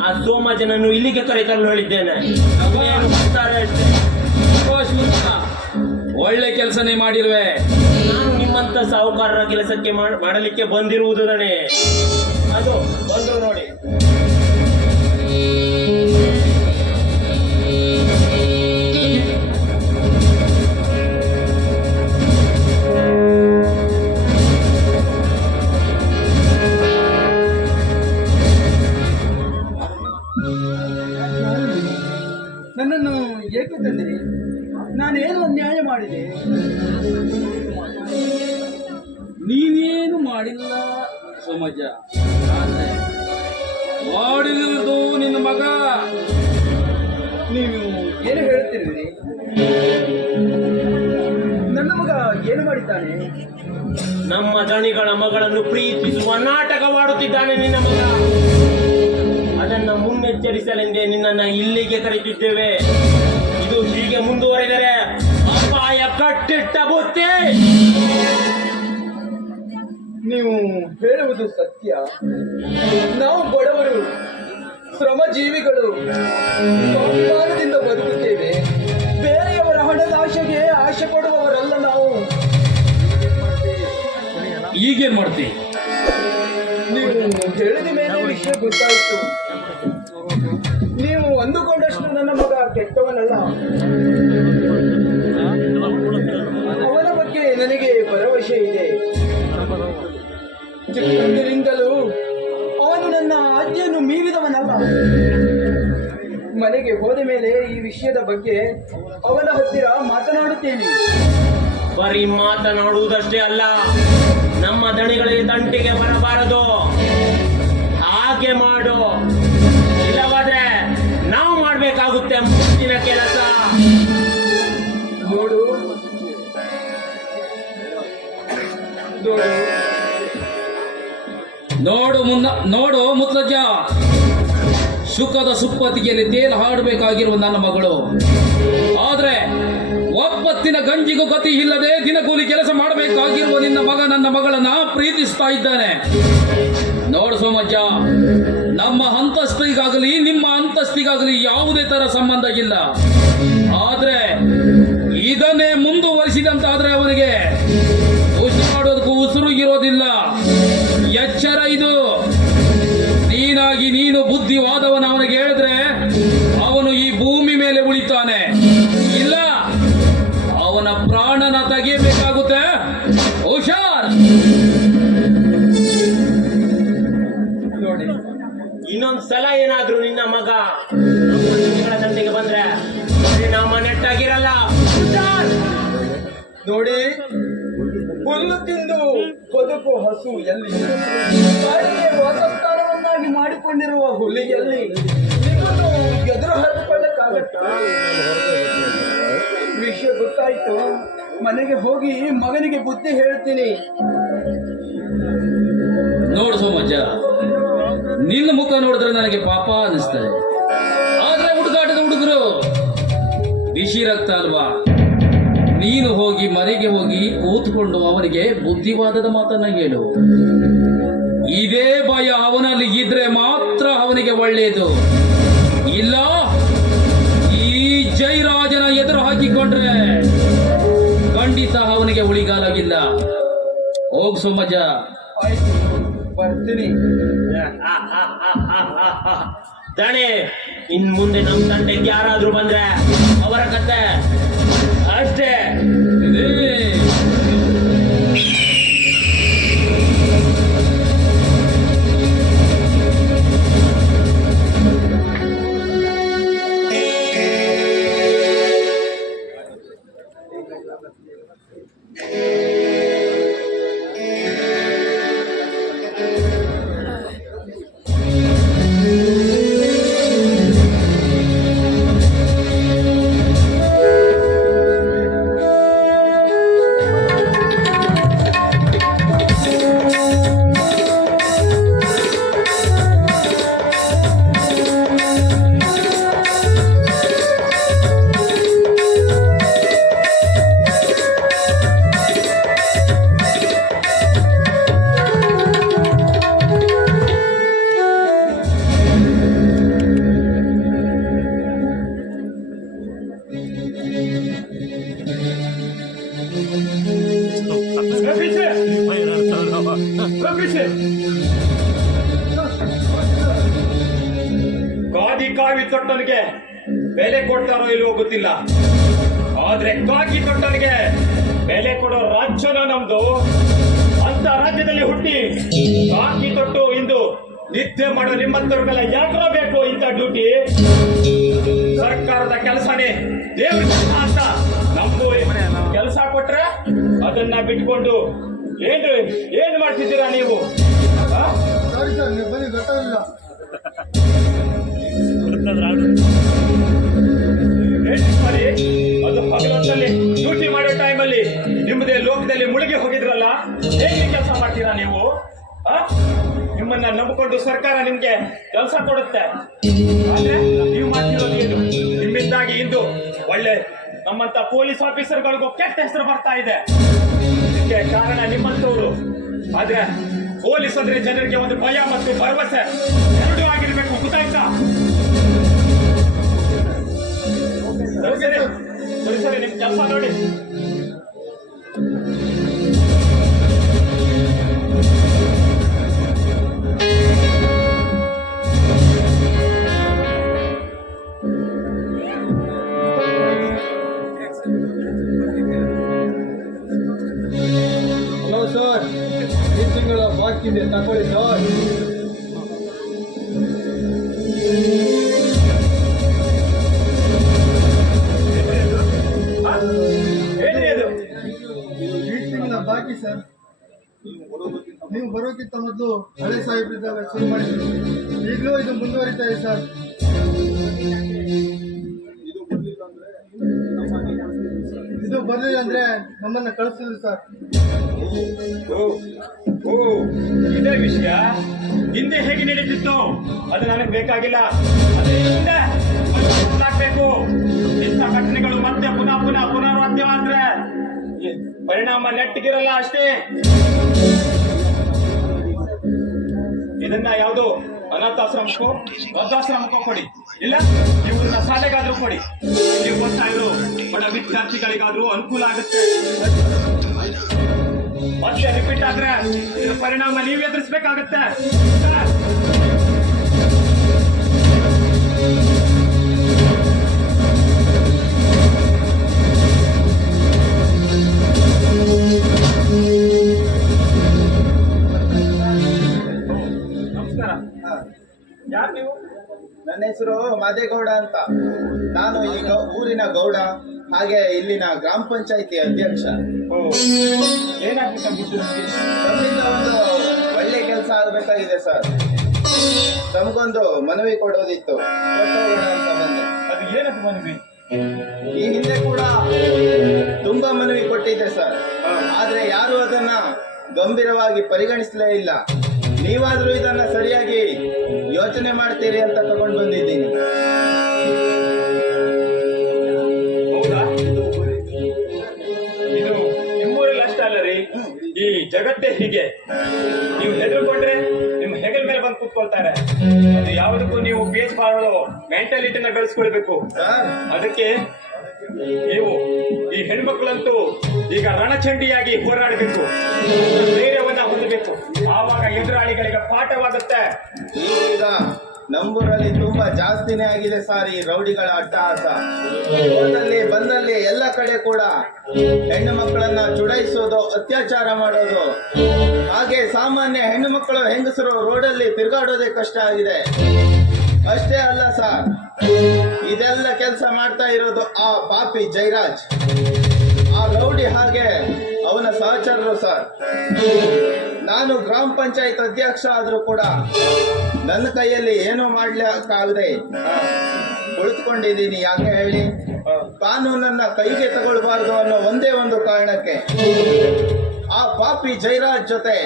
ಆ ಸೋಮಜನನ್ನು ಇಲ್ಲಿಗೆ ಕರೆತರಲು ಹೇಳಿದ್ದೇನೆ. ಏನು ಮಾಡ್ತಾರೆ ಅಷ್ಟೇ. ಶಭಾಷ್ ಮುನ್ನ, ಒಳ್ಳೆ ಕೆಲಸನೇ ಮಾಡಿರುವೆ. ನಾನು ನಿಮ್ಮಂತ ಸಾಹುಕಾರರ ಕೆಲಸಕ್ಕೆ ಮಾಡಲಿಕ್ಕೆ ಬಂದಿರುವುದು ದಣೆ. ಅದು ಬಂದ್ರು ನೋಡಿ. ನನ್ನನ್ನು ಏಕೆ ತಂದಿರಿ? ನಾನೇನು ಅನ್ಯಾಯ ಮಾಡಿದೆ? ನೀನೇನು ಮಾಡಿಲ್ಲ ಸಮಾಜ, ಮಾಡಿರುವುದು ನಿನ್ನ ಮಗ. ನೀವು ಏನು ಹೇಳುತ್ತಿರುವಿರಿ? ನನ್ನ ಮಗ ಏನು ಮಾಡಿದ್ದಾನೆ? ನಮ್ಮ ದಣಿಗಳ ಮಗಳನ್ನು ಪ್ರೀತಿಸುವ ನಾಟಕವಾಡುತ್ತಿದ್ದಾನೆ ನಿನ್ನ ಮಗ. ಅದನ್ನ ಮುನ್ನೆಚ್ಚರಿಸಲೆಂದೇ ನಿನ್ನನ್ನು ಇಲ್ಲಿಗೆ ಕರೆದಿದ್ದೇವೆ. ಇದು ಹೀಗೆ ಮುಂದುವರೆದರೆ ಅಪಾಯ ಕಟ್ಟಿಟ್ಟ ಬುತ್ತಿ. ನೀವು ಹೇಳುವುದು ಸತ್ಯ. ನಾವು ಬಡವರು, ಶ್ರಮಜೀವಿಗಳು, ಸಂಸಾರದಿಂದ ಬದುಕುತ್ತೇವೆ. ಬೇರೆಯವರ ಹಣದ ಆಶೆಗೆ ಆಶೆ ಪಡುವವರಲ್ಲ ನಾವು. ಈಗೇನ್ ಮಾಡ್ತಿ? ನೀವು ಹೇಳಿದ ಮೇಲೆ ವಿಷಯ ಗೊತ್ತಾಯಿತು. ನೀವು ಅಂದುಕೊಂಡಷ್ಟು ನನ್ನ ಮಗ ಕೆಟ್ಟವನಲ್ಲ. ಅವನ ಬಗ್ಗೆ ನನಗೆ ಭರವಸೆ ಇದೆ. ಚಿಕ್ಕಂದಿನಿಂದಲೂ ಅವನು ನನ್ನ ಆಜ್ಞೆಯನ್ನು ಮೀರಿದವನಲ್ಲ. ಮನೆಗೆ ಹೋದ ಮೇಲೆ ಈ ವಿಷಯದ ಬಗ್ಗೆ ಅವನ ಹತ್ತಿರ ಮಾತನಾಡುತ್ತೇನೆ. ಬರೀ ಮಾತನಾಡುವುದಷ್ಟೇ ಅಲ್ಲ, ನಮ್ಮ ದಣಿಗಳಿಗೆ ತಂಟಿಗೆ ಬರಬಾರದು. ಹಾಗೆ ಮಾಡು, ಇಲ್ಲವಾದ್ರೆ ನಾವು ಮಾಡ್ಬೇಕಾಗುತ್ತೆ ಮುಂದಿನ ಕೆಲಸ. ನೋಡು, ನೋಡು ಮುತ್ತಜ್ಜ, ಸುಖದ ಸುಪ್ಪತ್ತಿಗೆಯಲ್ಲಿ ತೇಲು ಹಾಡಬೇಕಾಗಿರುವ ನನ್ನ ಮಗಳು, ಆದ್ರೆ ಒಪ್ಪತ್ತಿನ ಗಂಜಿಗೂ ಗತಿ ಇಲ್ಲದೆ ದಿನಗೂಲಿ ಕೆಲಸ ಮಾಡಬೇಕಾಗಿರುವ ನಿನ್ನ ಮಗ ನನ್ನ ಮಗಳನ್ನ ಪ್ರೀತಿಸ್ತಾ ಇದ್ದಾನೆ. ನೋಡು ಸೋಮಜ್ಜ, ನಮ್ಮ ಅಂತಸ್ತಿಗಾಗಲಿ ನಿಮ್ಮ ಅಂತಸ್ತಿಗಾಗಲಿ ಯಾವುದೇ ತರ ಸಂಬಂಧ ಇಲ್ಲ. ಆದ್ರೆ ಇದನ್ನೇ ಮುಂದುವರಿಸಿದಂತಾದ್ರೆ ಅವನಿಗೆ ಉಸಿರಾಡೋದಕ್ಕೂ ಉಸಿರು ಇರೋದಿಲ್ಲ. ಎಚ್ಚರ ಇದು. ನೀನು ಬುದ್ಧಿವಾದವನ್ನ ಅವನಿಗೆ ಹೇಳಿದ್ರೆ ಅವನು ಈ ಭೂಮಿ ಮೇಲೆ ಉಳಿತಾನೆ, ಇಲ್ಲ ಅವನ ಪ್ರಾಣನ ತೆಗೆಯಬೇಕಾಗುತ್ತೆ. ಹುಷಾರ್. ನೋಡಿ, ಇನ್ನೊಂದ್ಸಲ ಏನಾದ್ರೂ ನಿನ್ನ ಮಗ ನಮ್ಮ ತಿಂಗಳ ದಂಡೆಗೆ ಬಂದ್ರೆ ಪರಿಣಾಮ ನೆಟ್ಟಾಗಿರಲ್ಲ. ನೋಡಿ, ಹುಲ್ಲು ತಿಂದು ಬದುಕು ಹಸು ಎಲ್ಲಿ, ಕಾಡಿಗೆ ವಾಸಸ್ಥಾನವನ್ನಾಗಿ ಮಾಡಿಕೊಂಡಿರುವ ಹುಲಿಯಲ್ಲಿ ನಿಮ್ಮನ್ನು ಎದುರು ಹರಿದುಕೊಳ್ಳಕ್ಕಾಗತ್ತ? ವಿಷಯ ಗೊತ್ತಾಯ್ತು, ಮನೆಗೆ ಹೋಗಿ ಮಗನಿಗೆ ಬುದ್ಧಿ ಹೇಳ್ತೀನಿ. ನೋಡು ಸೋಮಜ್ಜ, ನಿನ್ನ ಮುಖ ನೋಡಿದ್ರೆ ನನಗೆ ಪಾಪ ಅನಿಸ್ತದೆ. ಆದ್ರೆ ಹುಡುಗಾಟದ ಹುಡುಗರು ಬಿಸಿ ರಕ್ತ ಅಲ್ವಾ? ನೀನು ಹೋಗಿ ಮನೆಗೆ ಹೋಗಿ ಕೂತ್ಕೊಂಡು ಅವನಿಗೆ ಬುದ್ಧಿವಾದದ ಮಾತನ್ನ ಹೇಳು. ಇದೇ ಭಯ ಅವನಲ್ಲಿ ಇದ್ರೆ ಮಾತ್ರ ಅವನಿಗೆ ಒಳ್ಳೆಯದು. ಇಲ್ಲ ಈ ಜೈರಾಜನ ಎದುರು ಹಾಕಿಕೊಂಡ್ರೆ ಖಂಡಿತ ಅವನಿಗೆ ಉಳಿಗಾಲವಿಲ್ಲ. ಹೋಗ್ ಸೋಮಜ್ಜ. ಆಯ್ತು, ಬರ್ತೀನಿ. ದಣೆ, ಇನ್ ಮುಂದೆ ನಮ್ ತಂಡಕ್ಕೆ ಯಾರಾದ್ರೂ ಬಂದ್ರೆ ಅವರ ಕತೆ ಅಷ್ಟೇ. ಗಾದಿ ಕಾವಿ ತೊಟ್ಟನಿಗೆ ಬೆಲೆ ಕೊಡ್ತಾರೋ ಇಲ್ವೋ ಗೊತ್ತಿಲ್ಲ, ಆದ್ರೆ ಕಾಕಿ ತೊಟ್ಟನಿಗೆ ಬೆಲೆ ಕೊಡೋ ರಾಜ್ಯನ ನಮ್ದು. ಅಂತ ರಾಜ್ಯದಲ್ಲಿ ಹುಟ್ಟಿ ಕಾಕಿ ತೊಟ್ಟು ಇಂದು ನಿದ್ದೆ ಮಾಡೋ ನಿಮ್ಮಂತವ್ರಿಗೆಲ್ಲ ಯಾಕ್ರ ಬೇಕು ಇಂಥ ಡ್ಯೂಟಿ? ಸರ್ಕಾರದ ಕೆಲಸನೇ ದೇವ್ರ ಕೆಲಸ ಅಂತ ನಮ್ದು ಕೆಲಸ ಕೊಟ್ರೆ ಅದನ್ನ ಬಿಟ್ಕೊಂಡು ಏನ್ ಮಾಡ್ತಿದ್ದೀರಾ ನೀವು? ಅದು ಹಗಲೊತ್ತಲ್ಲಿ ಡ್ಯೂಟಿ ಮಾಡೋ ಟೈಮಲ್ಲಿ ನಿಮ್ಮದೇ ಲೋಕದಲ್ಲಿ ಮುಳುಗಿ ಹೋಗಿದ್ರಲ್ಲ, ಹೇಗೆ ಕೆಲಸ ಮಾಡ್ತೀರಾ ನೀವು? ನಿಮ್ಮನ್ನ ನಂಬಿಕೊಂಡು ಸರ್ಕಾರ ನಿಮ್ಗೆ ಕೆಲಸ ಕೊಡುತ್ತೆ, ಆದ್ರೆ ನೀವು ಮಾಡ್ತಿರೋದು ಏನು? ನಿಮ್ಮಿಂದಾಗಿ ಇಂದು ಒಳ್ಳೆ ನಮ್ಮಂತ ಪೊಲೀಸ್ ಆಫೀಸರ್ಗಳಿಗೂ ಕೆಟ್ಟ ಹೆಸರು ಬರ್ತಾ ಇದೆ. ಇದಕ್ಕೆ ಕಾರಣ ನಿಮ್ಮಂತವ್ರು. ಆದ್ರೆ ಪೊಲೀಸ್ ಅಂದ್ರೆ ಜನರಿಗೆ ಒಂದು ಭಯ ಮತ್ತು ಭರವಸೆ ಎರಡೂ ಆಗಿರ್ಬೇಕು, ಗೊತ್ತಾಯ್ತಾ? ಸರಿ ನಿಮ್ ಕೆಲಸ ನೋಡಿ. ಹಲೋ ಸರ್, ಈ ತಿಂಗಳ ಬಾಕಿ ಇದೆ, ತಗೊಳ್ಳಿ ಸರ್. ಏನ್ರಿ ಅದು? ಈ ತಿಂಗಳ ಬಾಕಿ ಸರ್. ನೀವು ಬರೋಕ್ಕಿಂತ ಮೊದಲು ಹಳೆ ಸಾಹೇಬ್ರಿದ್ದಾಗ ಶುರು ಮಾಡಿದ್ರು, ಈಗಲೂ ಇದು ಮುಂದುವರಿತಾ ಇದೆ ಸರ್. ಇದು ಬರಲಿಲ್ಲ ಅಂದ್ರೆ ನಮ್ಮನ್ನ ಕಳಿಸ್ತಿದ್ರು ಸರ್. ಓ, ಇದೇ ವಿಷಯ ಹಿಂದೆ ಹೇಗೆ ನಡೀತಿತ್ತು ಅದು ನನಗೆ ಬೇಕಾಗಿಲ್ಲ. ಅದೇ ಹಿಂದೆ ಬದಲಾಗಬೇಕು. ಇಂಥ ಘಟನೆಗಳು ಮತ್ತೆ ಪುನಃ ಪುನಃ ಪುನರಾವರ್ತಿಯಾದ್ರೆ ಪರಿಣಾಮ ನೆಟ್ಟಿಗಿರಲ್ಲ ಅಷ್ಟೇ. ಇದನ್ನ ಯಾವುದು ಅನಾಥಾಶ್ರಮಕ್ಕೋ ವೃದ್ಧಾಶ್ರಮಕ್ಕೋ ಕೊಡಿ, ಇಲ್ಲ ಇವ್ರನ್ನ ಶಾಲೆಗಾದ್ರೂ ಕೊಡಿ. ನೀವು ಗೊತ್ತಾ ಇದ್ರು ಬಡ ವಿದ್ಯಾರ್ಥಿಗಳಿಗಾದ್ರೂ ಅನುಕೂಲ ಆಗುತ್ತೆ. ಮತ್ತೆ ರಿಪೀಟ್ ಆದ್ರೆ ಇದ್ರ ಪರಿಣಾಮ ನೀವು ಎದುರಿಸಬೇಕಾಗತ್ತೆ. ನಮಸ್ಕಾರ. ಯಾರು ನೀವು? ನನ್ನ ಹೆಸರು ಮಾದೇಗೌಡ ಅಂತ. ನಾನು ಈಗ ಊರಿನ ಗೌಡ, ಹಾಗೆ ಇಲ್ಲಿನ ಗ್ರಾಮ ಪಂಚಾಯಿತಿ ಅಧ್ಯಕ್ಷ. ಏನಾಗ್ಬೇಕಾಗಿತ್ತು? ನಮ್ಮಿಂದ ಒಂದು ಒಳ್ಳೆ ಕೆಲಸ ಆಗಬೇಕಾಗಿದೆ ಸರ್. ತಮಗೊಂದು ಮನವಿ ಕೊಡೋದಿತ್ತು, ಕೊಟ್ಟೋಗೋಣ ಅಂತ ಬಂದೆ. ಅದು ಏನದು ಮನವಿ? ಈ ಹಿಂದೆ ಕೂಡ ತುಂಬಾ ಮನವಿ ಕೊಟ್ಟಿದ್ದೆ ಸರ್, ಆದ್ರೆ ಯಾರು ಅದನ್ನ ಗಂಭೀರವಾಗಿ ಪರಿಗಣಿಸಲೇ ಇಲ್ಲ. ನೀವಾದ್ರೂ ಇದನ್ನ ಸರಿಯಾಗಿ ಯೋಚನೆ ಮಾಡ್ತೀರಿ ಅಂತ ತಗೊಂಡು ಬಂದಿದ್ದೀನಿ. ಹೌದಾ? ಇದು ನಿಮ್ಮೂರಲ್ಲಿ ಅಷ್ಟ ಅಲ್ಲ ರೀ, ಈ ಜಗತ್ತೇ ಹೀಗೆ. ನೀವು ಹೆದರ್ಕೊಂಡ್ರೆ ನಿಮ್ಮ ಹೆಗಲ ಮೇಲೆ ಬಂದು ಕೂತ್ಕೊಳ್ತಾರೆ. ಅದು ಯಾವುದಕ್ಕೂ ನೀವು ಬೇಸ್ ಮಾಡಲು ಮೆಂಟಾಲಿಟಿನ ಬೆಳೆಸ್ಕೊಳ್ಬೇಕು. ಅದಕ್ಕೆ ನೀವು ಈ ಹೆಣ್ಮಕ್ಳಂತೂ ಈಗ ರಣಚಂಡಿಯಾಗಿ ಹೋರಾಡಬೇಕು, ಧೈರ್ಯವನ್ನ ಹೊಂದಬೇಕು. ಆವಾಗ ಎದುರಾಳಿಗಳಿಗೆ ಪಾಠವಾಗುತ್ತೆ. ಈಗ ನಮ್ಮೂರಲ್ಲಿ ತುಂಬಾ ಜಾಸ್ತಿನೇ ಆಗಿದೆ ಸರ್ ಈ ರೌಡಿಗಳ ಅಟ್ಟಹಾಸ. ಹೋದಲ್ಲಿ ಬಂದಲ್ಲಿ ಎಲ್ಲ ಕಡೆ ಕೂಡ ಹೆಣ್ಣು ಮಕ್ಕಳನ್ನ ಚುಡಾಯಿಸೋದು, ಅತ್ಯಾಚಾರ ಮಾಡೋದು, ಹಾಗೆ ಸಾಮಾನ್ಯ ಹೆಣ್ಣು ಮಕ್ಕಳು ಹೆಂಗಸರು ರೋಡಲ್ಲಿ ತಿರುಗಾಡೋದೇ ಕಷ್ಟ ಆಗಿದೆ. ಅಷ್ಟೇ ಅಲ್ಲ ಸರ್, ಇದೆಲ್ಲ ಕೆಲಸ ಮಾಡ್ತಾ ಇರೋದು ಆ ಪಾಪಿ ಜೈರಾಜ್, ಆ ರೌಡಿ, ಹಾಗೆ ಅವನ ಸಹಚರರು ಸರ್. ನಾನು ಗ್ರಾಮ ಪಂಚಾಯತ್ ಅಧ್ಯಕ್ಷ ಆದ್ರೂ ಕೂಡ ನನ್ನ ಕೈಯಲ್ಲಿ ಏನೂ ಮಾಡ್ಲಿಕ್ಕಾಗದೆ ಕುಳಿತುಕೊಂಡಿದ್ದೀನಿ. ಯಾಕೆ ಹೇಳಿ? ಕಾನೂನನ್ನ ಕೈಗೆ ತಗೊಳ್ಬಾರ್ದು ಅನ್ನೋ ಒಂದೇ ಒಂದು ಕಾರಣಕ್ಕೆ. ಆ ಪಾಪಿ ಜೈರಾಜ್ ಜೊತೆ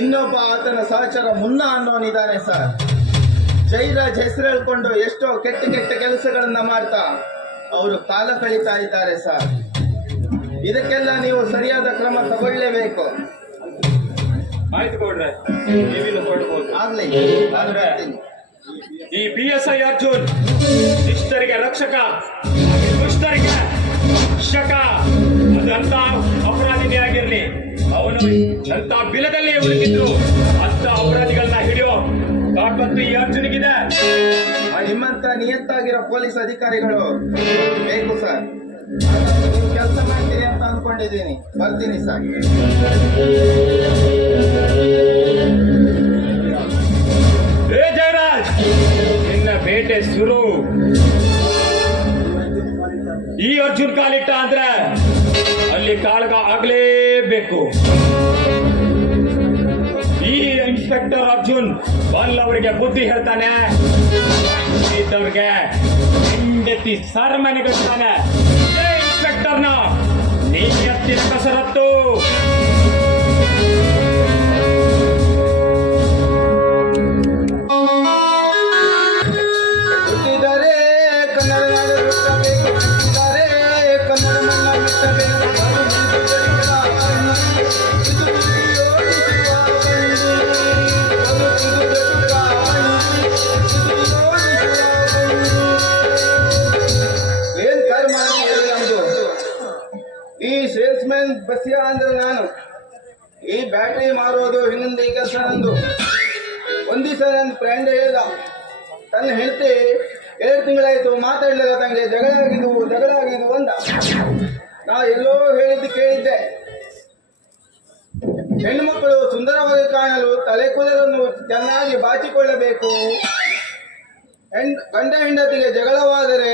ಇನ್ನೊಬ್ಬ ಆತನ ಸಹಚರ ಮುನ್ನ ಅನ್ನೋನಿದ್ದಾನೆ ಸರ್. ಜೈರಾಜ್ ಹೆಸರು ಹೇಳ್ಕೊಂಡು ಎಷ್ಟೋ ಕೆಟ್ಟ ಕೆಟ್ಟ ಕೆಲಸಗಳನ್ನ ಮಾಡ್ತಾ ಅವರು ಕಾಲ ಕಳೀತಾ ಇದ್ದಾರೆ ಸರ್. ಇದಕ್ಕೆಲ್ಲ ನೀವು ಸರಿಯಾದ ಕ್ರಮ ತಗೊಳ್ಳೇಬೇಕು. ಆಯ್ತು ಕೊಡ್ರೆ, ನೀವಿನ್ನು ಕೊಡ್ಬೋದು. ಆಗ್ಲಿ, ಆದ್ರೆ ಈ PSI ಅರ್ಜುನ್ ಶಿಷ್ಟರಿಗೆ ರಕ್ಷಕ, ದುಷ್ಟರಿಗೆ ಶಿಕ್ಷಕ. ಅದಂತ ಅಪರಾಧಿನೇ ಆಗಿರ್ಲಿ, ಅವನು ಅಂತ ಬಿಲದಲ್ಲಿ ಉಳಿದಿದ್ರು ಅಂತ ಅಪರಾಧಿಗಳನ್ನ ಹಿಡಿಯೋ ತಾಕತ್ತು ಈ ಅರ್ಜುನಿಗಿದೆ. ನಿಮ್ಮಂತ ನಿಯತ್ತಾಗಿರೋ ಪೊಲೀಸ್ ಅಧಿಕಾರಿಗಳು ಬೇಕು ಸರ್. ನೀವು ಕೆಲಸ ಮಾಡ್ತೀರಿ ಅಂತ ಅನ್ಕೊಂಡಿದ್ದೀನಿ. ಬರ್ತೀನಿ ಸರ್. ಏ ಜಯರಾಜ್, ನಿನ್ನ ಬೇಟೆ ಶುರು. ಈ ಅರ್ಜುನ್ ಕಾಲಿಟ್ಟ ಅಂದ್ರೆ ಅಲ್ಲಿ ಕಾಳಗ ಆಗ್ಲೇಬೇಕು. ಈ ಇನ್ಸ್ಪೆಕ್ಟರ್ ಅರ್ಜುನ್ ಅವರಿಗೆ ಬುದ್ಧಿ ಹೇಳ್ತಾನೆ, ಇದ್ದವ್ರಿಗೆ ಹೆಂಡತಿ ಸರಮನೆಗಿರ್ತಾನೆ. ಇನ್ಸ್ಪೆಕ್ಟರ್ನ ನೀಯತ್ತಿನ ಕಸರತ್ತು. ಹುಟ್ಟಿದರೆ ಕನ್ನಡ ನಾಡು ಹುಟ್ಟಬೇಕು, ಹುಟ್ಟಿದರೆ ಕನ್ನಡ ಮಣ್ಣ ಬಿಟ್ಟಬೇಕು. ಏನ್ ಕರ್ಮ ನಮ್ದು. ಈ ಸೇಲ್ಸ್ಮನ್ ಬಸ್ಸಿಯ ಅಂದ್ರೆ ನಾನು, ಈ ಬ್ಯಾಟ್ರಿ ಮಾರೋದು ಇನ್ನೊಂದು ಈ ಕೆಲಸ ನಂದು. ಒಂದ್ ದಿವಸ ನನ್ನ ಫ್ರೆಂಡ್ ಹೇಳ್ದ, ತನ್ನ ಹೆಂಡತಿ 2 ತಿಂಗಳಾಯ್ತು ಮಾತಾಡ್ಲಿಲ್ಲ, ತಂಗೆ ಜಗಳ ಆಗಿದ್ವು ಅಂದ. ನಾ ಎಲ್ಲೋ ಹೇಳಿದ್ದು ಕೇಳಿದ್ದೆ. ಹೆಣ್ಣು ಮಕ್ಕಳು ಸುಂದರವಾಗಿ ಕಾಣಲು ತಲೆ ಕೂದಲನ್ನು ಚೆನ್ನಾಗಿ ಬಾಚಿಕೊಳ್ಳಬೇಕು. ಗಂಡ ಹೆಂಡತಿಗೆ ಜಗಳವಾದರೆ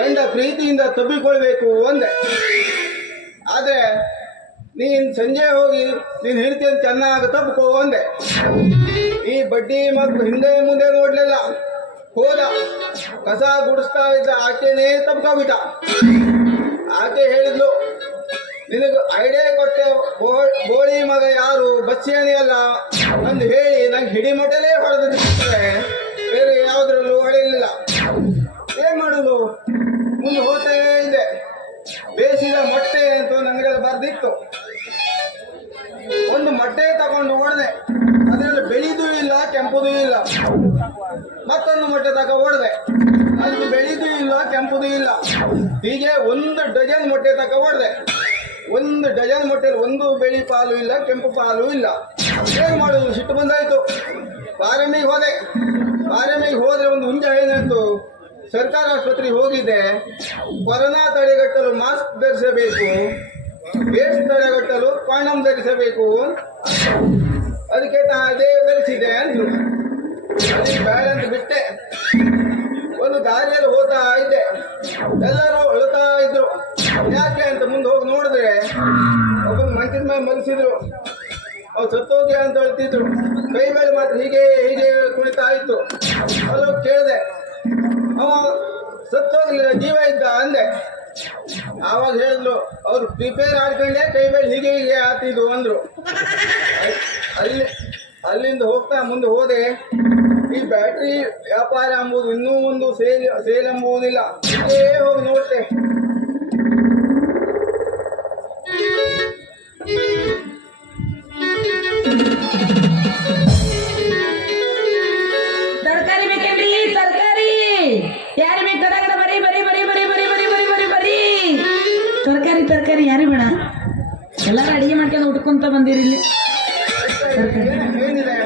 ಗಂಡ ಪ್ರೀತಿಯಿಂದ ತಬ್ಬಿಕೊಳ್ಬೇಕು ಒಂದೇ. ಆದ್ರೆ ನೀನ್ ಸಂಜೆ ಹೋಗಿ ನೀನ್ ಹೆಂಡತಿಯನ್ನು ಚೆನ್ನಾಗಿ ತಬ್ಕೋ ಒಂದೇ. ಈ ಬಡ್ಡಿ ಮಕ್ಕಳು ಹಿಂದೆ ಮುಂದೆ ನೋಡ್ಲಿಲ್ಲ, ಹೋದ ಕಸ ಗುಡಿಸ್ತಾ ಇದ್ದ ಆಕೆನೇ ತಬ್ಕೊಬಿಟ್ಟ. ಆಕೆ ಹೇಳಿದ್ಲು, ನಿನಗೆ ಐಡಿಯಾ ಕೊಟ್ಟೆ, ಬೋಳಿ ಮಗ ಯಾರು ಬಸ್ಸಿಯಾನಿ ಅಲ್ಲ ಅಂತ ಹೇಳಿ ನಂಗೆ ಹಿಡಿಮಟಲೇ ಹೊಡೆದು ಬಿಡ್ತಾರೆ, ಬೇರೆ ಯಾವುದ್ರಲ್ಲೂ ಹೊಡೆಯಲಿಲ್ಲ. ಏನ್ ಮಾಡುದು, ಮುಂದೆ ಹೋಗ್ತಾ ಇದೆ. ಬೇಯಿಸಿದ ಮೊಟ್ಟೆ ಅಂತ ನನಗೆಲ್ಲ ಬರ್ದಿತ್ತು. ಒಂದು ಮೊಟ್ಟೆ ತಗೊಂಡು ಹೊಡೆದೆ, ಅದರಲ್ಲಿ ಬೆಳಿದೂ ಇಲ್ಲ ಕೆಂಪುದೂ ಇಲ್ಲ. ಮತ್ತೊಂದು ಮೊಟ್ಟೆ ತಗೊಂಡು ಹೊಡೆದೆ, ಅದು ಬೆಳಿದೂ ಇಲ್ಲ ಕೆಂಪುದೂ ಇಲ್ಲ. ಹೀಗೆ 1 ಡಜನ್ ಮೊಟ್ಟೆ ತಗೊಂಡು ಹೊಡೆದೆ. 1 ಡಜನ್ ಮೊಟ್ಟೆಯಲ್ಲಿ ಒಂದು ಬೆಳಿ ಪಾಲು ಇಲ್ಲ, ಕೆಂಪು ಪಾಲು ಇಲ್ಲ. ಏನ್ ಮಾಡುದು, ಸಿಟ್ಟು ಬಂದಾಯ್ತು. ಪಾರಮಿಗೆ ಹೋದೆ. ಪಾರಮಿಗೆ ಹೋದ್ರೆ ಒಂದು ಹುಂಜ ಏನಾಯ್ತು, ಸರ್ಕಾರ ಆಸ್ಪತ್ರೆಗೆ ಹೋಗಿದ್ದೆ. ಕೊರೋನಾ ತಡೆಗಟ್ಟಲು ಮಾಸ್ಕ್ ಧರಿಸಬೇಕು, ಬೇಸ್ ತಡೆಗಟ್ಟಲು ಕಾಂಡಮ್ ಧರಿಸಬೇಕು. ಅದಕ್ಕೆ ಅದೇ ಧರಿಸಿದೆ ಅಂದ್ರು. ಅಲ್ಲಿ ಬೇಡ ಅಂತ ಬಿಟ್ಟೆ. ಒಂದು ದಾರಿಯಲ್ಲಿ ಹೋಗ್ತಾ ಇದ್ದೆ, ಎಲ್ಲರೂ ಅಳ್ತಾ ಇದ್ರು. ಯಾಕೆ ಅಂತ ಮುಂದೆ ಹೋಗಿ ನೋಡಿದ್ರೆ ಒಬ್ಬ ಮಂಚದ ಮೇಲೆ ಮಲಗಿಸಿದ್ರು. ಅವ್ರು ಸತ್ತೋಗಿ ಅಂತ ಹೇಳ್ತಿದ್ರು. ಕೈ ಮೇಲೆ ಮಾತ್ರ ಹೀಗೆ ಹೀಗೆ ಕುಣಿತಾ ಇತ್ತು. ಅಲ್ಲೋಗಿ ಕೇಳಿದೆ, ಅವ ಸತ್ತೋಗ್ಲಿಲ್ಲ, ಜೀವ ಇದ್ದ ಅಂದೆ. ಆವಾಗ ಹೇಳಿದ್ರು, ಅವ್ರು ಪ್ರಿಪೇರ್ ಆಡ್ಕೊಂಡೆ ಕೈ ಮೇಲೆ ಹೀಗೆ ಹೀಗೆ ಆತಿದ್ರು ಅಂದ್ರು. ಅಲ್ಲಿಂದ ಹೋಗ್ತಾ ಮುಂದೆ ಹೋದೆ. ಈ ಬ್ಯಾಟ್ರಿ ವ್ಯಾಪಾರ ಎಂಬುದು ಇನ್ನೂ ಒಂದು ಸೇಲ್ ಎಂಬುವುದಿಲ್ಲ. ಹೀಗೆ ಹೋಗಿ ನೋಡ್ತೆ. ತರಕಾರಿ ಬೇಕೇನ್ರಿ? ತರಕಾರಿ ಯಾರಿ ಬೇಕು? ಗಡ ಗಡ ಬರೀ ಬರೀ ಬರೀ ಬರೀ ಬರೀ ಬರೀ ಬರೀ ಬರೀ ಬರೀ ತರಕಾರಿ ತರಕಾರಿ ಯಾರಿ ಬೇಡ? ಎಲ್ಲಾರು ಅಡಿಗೆ ಮಾಡ್ಕೊಂಡು ಉಟ್ಕೊಂತ ಬಂದಿರಿ ಇಲ್ಲಿ. ತರಕಾರಿ ಏನಿದೆ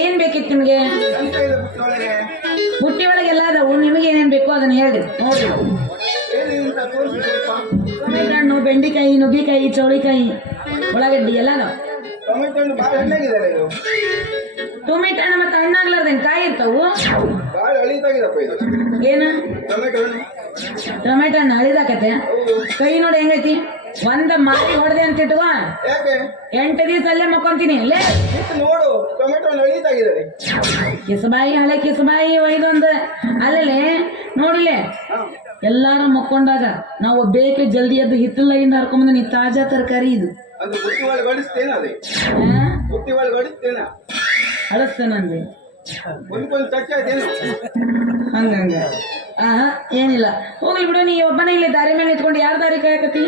ಏನ್ ಬೇಕಿತ್ತು ನಿಮ್ಗೆ? ಅಂತ ಇದೆ ಬುಟ್ಟಿಯೊಳಗೆ. ಬುಟ್ಟಿ ಒಳಗೆ ಎಲ್ಲ ಅದಾವು. ನಿಮಗೆ ಏನೇನ್ ಬೇಕು ಅದನ್ನ ಹೇಳ್ರಿ ನೋಡ್ರಿ. ಏನಿಂತ ತೋರಿಸ್ಬೇಕಪ್ಪ. ಟೊಮೆಟೊ ಹಣ್ಣು, ಬೆಂಡೆಕಾಯಿ, ನುಗ್ಗೆಕಾಯಿ, ಚೌಳಿಕಾಯಿ, ಉಳ್ಳಾಗಡ್ಡಿ ಎಲ್ಲ ಅದಾವ. ಟೊಮೆಟೊ ಹಣ್ಣು ಭಾಳ ಹಣ್ಣಾಗಿದ್ದಾರೆ ಇದು. ಟೊಮೆಟೊ ಹಣ್ಣು ಮತ್ತೆ ಹಣ್ಣಾಗ್ಲಾರ್ದೇನ್ ಕಾಯಿ ಇರ್ತಾವು. ಭಾಳ ಹಳಿತಾಗಿದಪ್ಪ ಇದು ಏನು ಟೊಮೆಟೊ ಹಣ್ಣು. ಟೊಮೆಟೊ ಹಣ್ಣು ಹಳಿದಾಕತೆ? ಕೈ ನೋಡಿ ಹೆಂಗೈತಿ. ಒಂದ ಮಾರಿ ಹೊಡೆದೆ ಅಂತ ಇಟ್ಕೋ, ಯಾಕೆ 8 ದಿವಸ ಅಲ್ಲೇ ಮಕ್ಕೊಂತೀನಿ. ಲೇ ಇತ್ತು ನೋಡು, ಟೊಮೆಟೊ ಹಣ್ಣು ಹಳಿತಾಗಿದ್ದಾರೆ. ಕಿಸಬಾಯಿ ಹಳೆ ಕಿಸಬಾಯಿ ಒಯ್ದೊಂದು ಅಲ್ಲೇ ನೋಡಿಲೆ. ಎಲ್ಲಾರು ಮಕ್ಕೊಂಡಾಗ ನಾವು ಬೇಕೆ ಜಲ್ದಿ ಎದ್ದು ಹಿತ್ತಲಾಗಿಂದ ಹರ್ಕೊಂಬಂದ ನೀ ತಾಜಾ ತರಕಾರಿ ಇದು. ಅದು ಬುಟ್ಟಿ ಒಳಗೆ ಹೊಡಿಸ್ತೇನ, ಅದೇ ಬುಟ್ಟಿ ಒಳಗೆ ಹೊಡಿಸ್ತೇನ, ಹಳಸ್ತೇನಂದ್ರೆ ಒಂದ್ಕೊಂದು ಚಕ್ಕೆ ಆಯ್ತೇನು. ಹಂಗಂಗ ಏನಿಲ್ಲ, ಹೋಗ್ಲಿ ಬಿಡು. ನೀ ಒಬ್ಬನೇ ಇಲ್ಲಿ ದಾರಿ ಮೇಲೆ ನಿಂತ್ಕೊಂಡು ಯಾರ ದಾರಿ ಕಾಯಕತ್ತಿ?